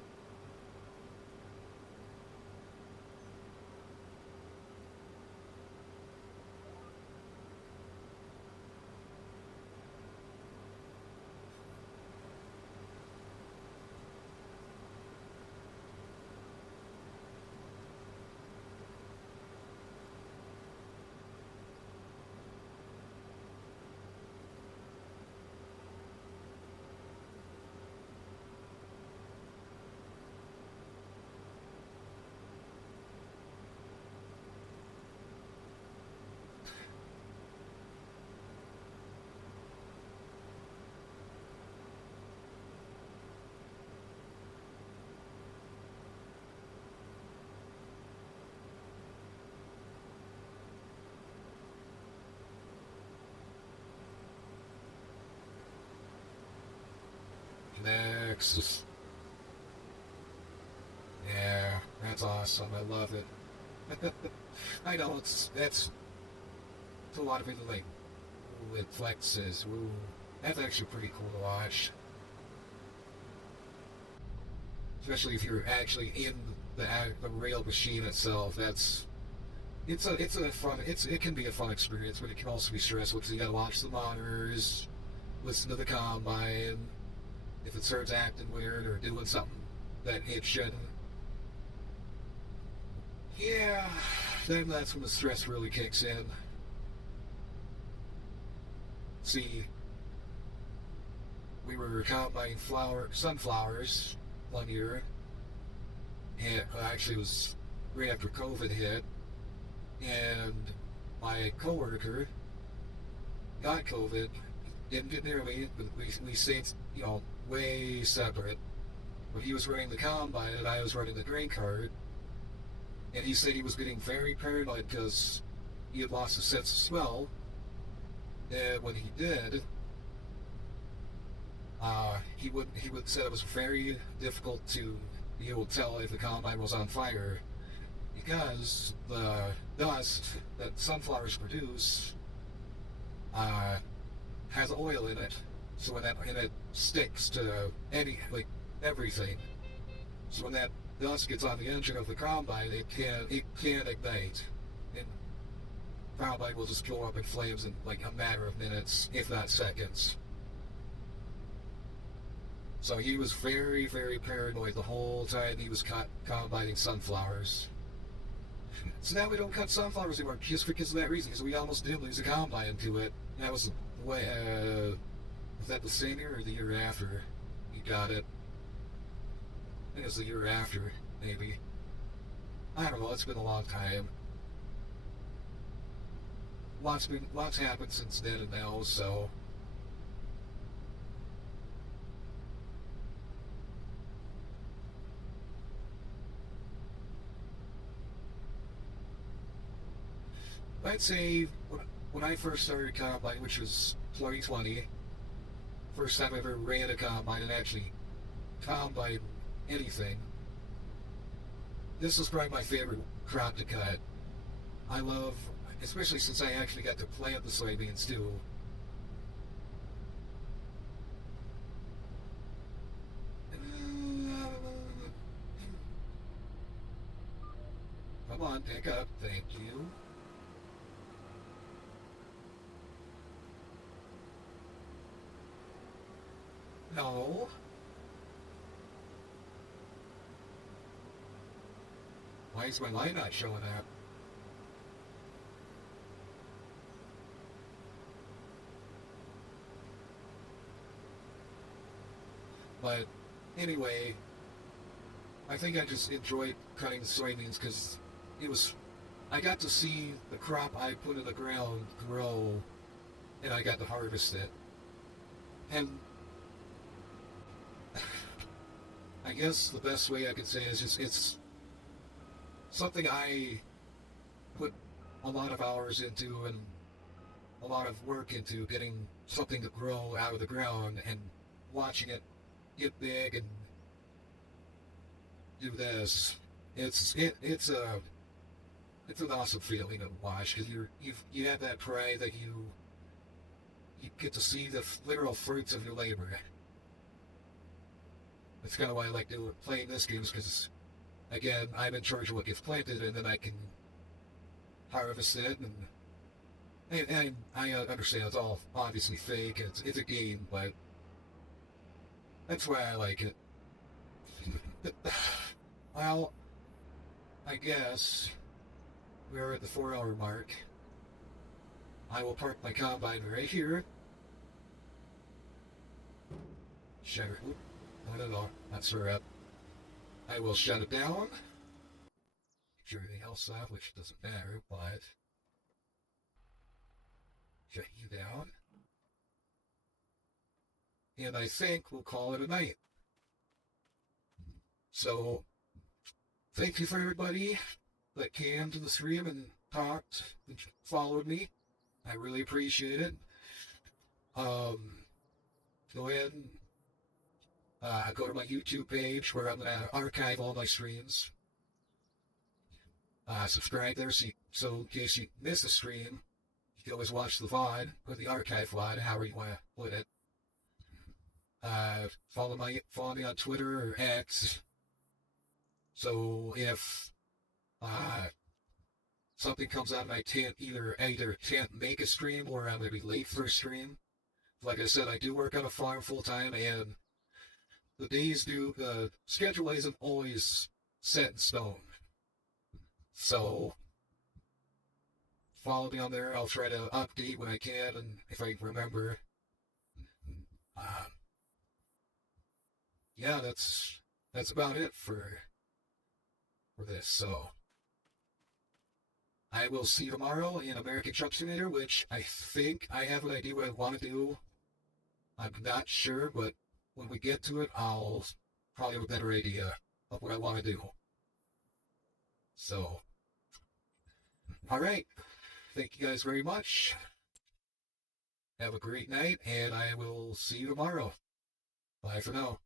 Next. Yeah, that's awesome. I love it. I know it's a lot of people like, ooh, it flexes. Ooh, that's actually pretty cool to watch. Especially if you're actually in the rail machine itself. It's a fun it can be a fun experience, but it can also be stressful because you gotta watch the monitors, listen to the combine. If it starts acting weird or doing something that it shouldn't, yeah, then that's when the stress really kicks in. See, we were combining sunflowers one year, and actually it was right after COVID hit, and my coworker got COVID, didn't get near me, but we stayed, way separate. But he was running the combine and I was running the grain cart, and he said he was getting very paranoid because he had lost his sense of smell, and when he did, he would said it was very difficult to be able to tell if the combine was on fire because the dust that sunflowers produce has oil in it. So when it sticks to everything. So when that dust gets on the engine of the combine, it can ignite. and combine will just go up in flames in like a matter of minutes, if not seconds. So he was very, very paranoid the whole time he was combining sunflowers. So now we don't cut sunflowers anymore just because of that reason, because we almost did lose a combine to it. That was the way, was that the same year or the year after he got it? I think it was the year after, maybe. I don't know, it's been a long time. Lots happened since then and now, so I'd say when I first started combine, which was 2020, first time I ever ran a combine and actually combine anything. This was probably my favorite crop to cut. I love, especially since I actually got to plant the soybeans too. Come on, pick up, thank you. No. Why is my light not showing up? But anyway, I think I just enjoyed cutting soybeans because it was, I got to see the crop I put in the ground grow and I got to harvest it. And I guess the best way I could say is just it's something I put a lot of hours into and a lot of work into getting something to grow out of the ground and watching it get big and do this. It's an awesome feeling to watch because you have that pride that you get to see the literal fruits of your labor. That's kind of why I like playing this game, because again, I'm in charge of what gets planted, and then I can harvest it. And I understand it's all obviously fake. It's a game, but that's why I like it. Well, I guess we're at the 4 hour mark. I will park my combine right here. Sure. No, that's her up. I will shut it down. Get everything else off, which doesn't matter, but shut you down. And I think we'll call it a night. So, thank you for everybody that came to the stream and talked and followed me. I really appreciate it. Go ahead and go to my YouTube page where I'm going to archive all my streams. Subscribe there so in case you miss a stream, you can always watch the VOD or the archive VOD, however you want to put it. Follow me on Twitter or X. So if something comes out and I either can't make a stream or I'm going to be late for a stream, like I said, I do work on a farm full time, and the schedule isn't always set in stone. So follow me on there. I'll try to update when I can and if I remember. Yeah, that's about it for this. So I will see you tomorrow in American Truck Simulator, which I think I have an idea what I want to do. I'm not sure, but when we get to it, I'll probably have a better idea of what I want to do. So, all right. Thank you guys very much. Have a great night, and I will see you tomorrow. Bye for now.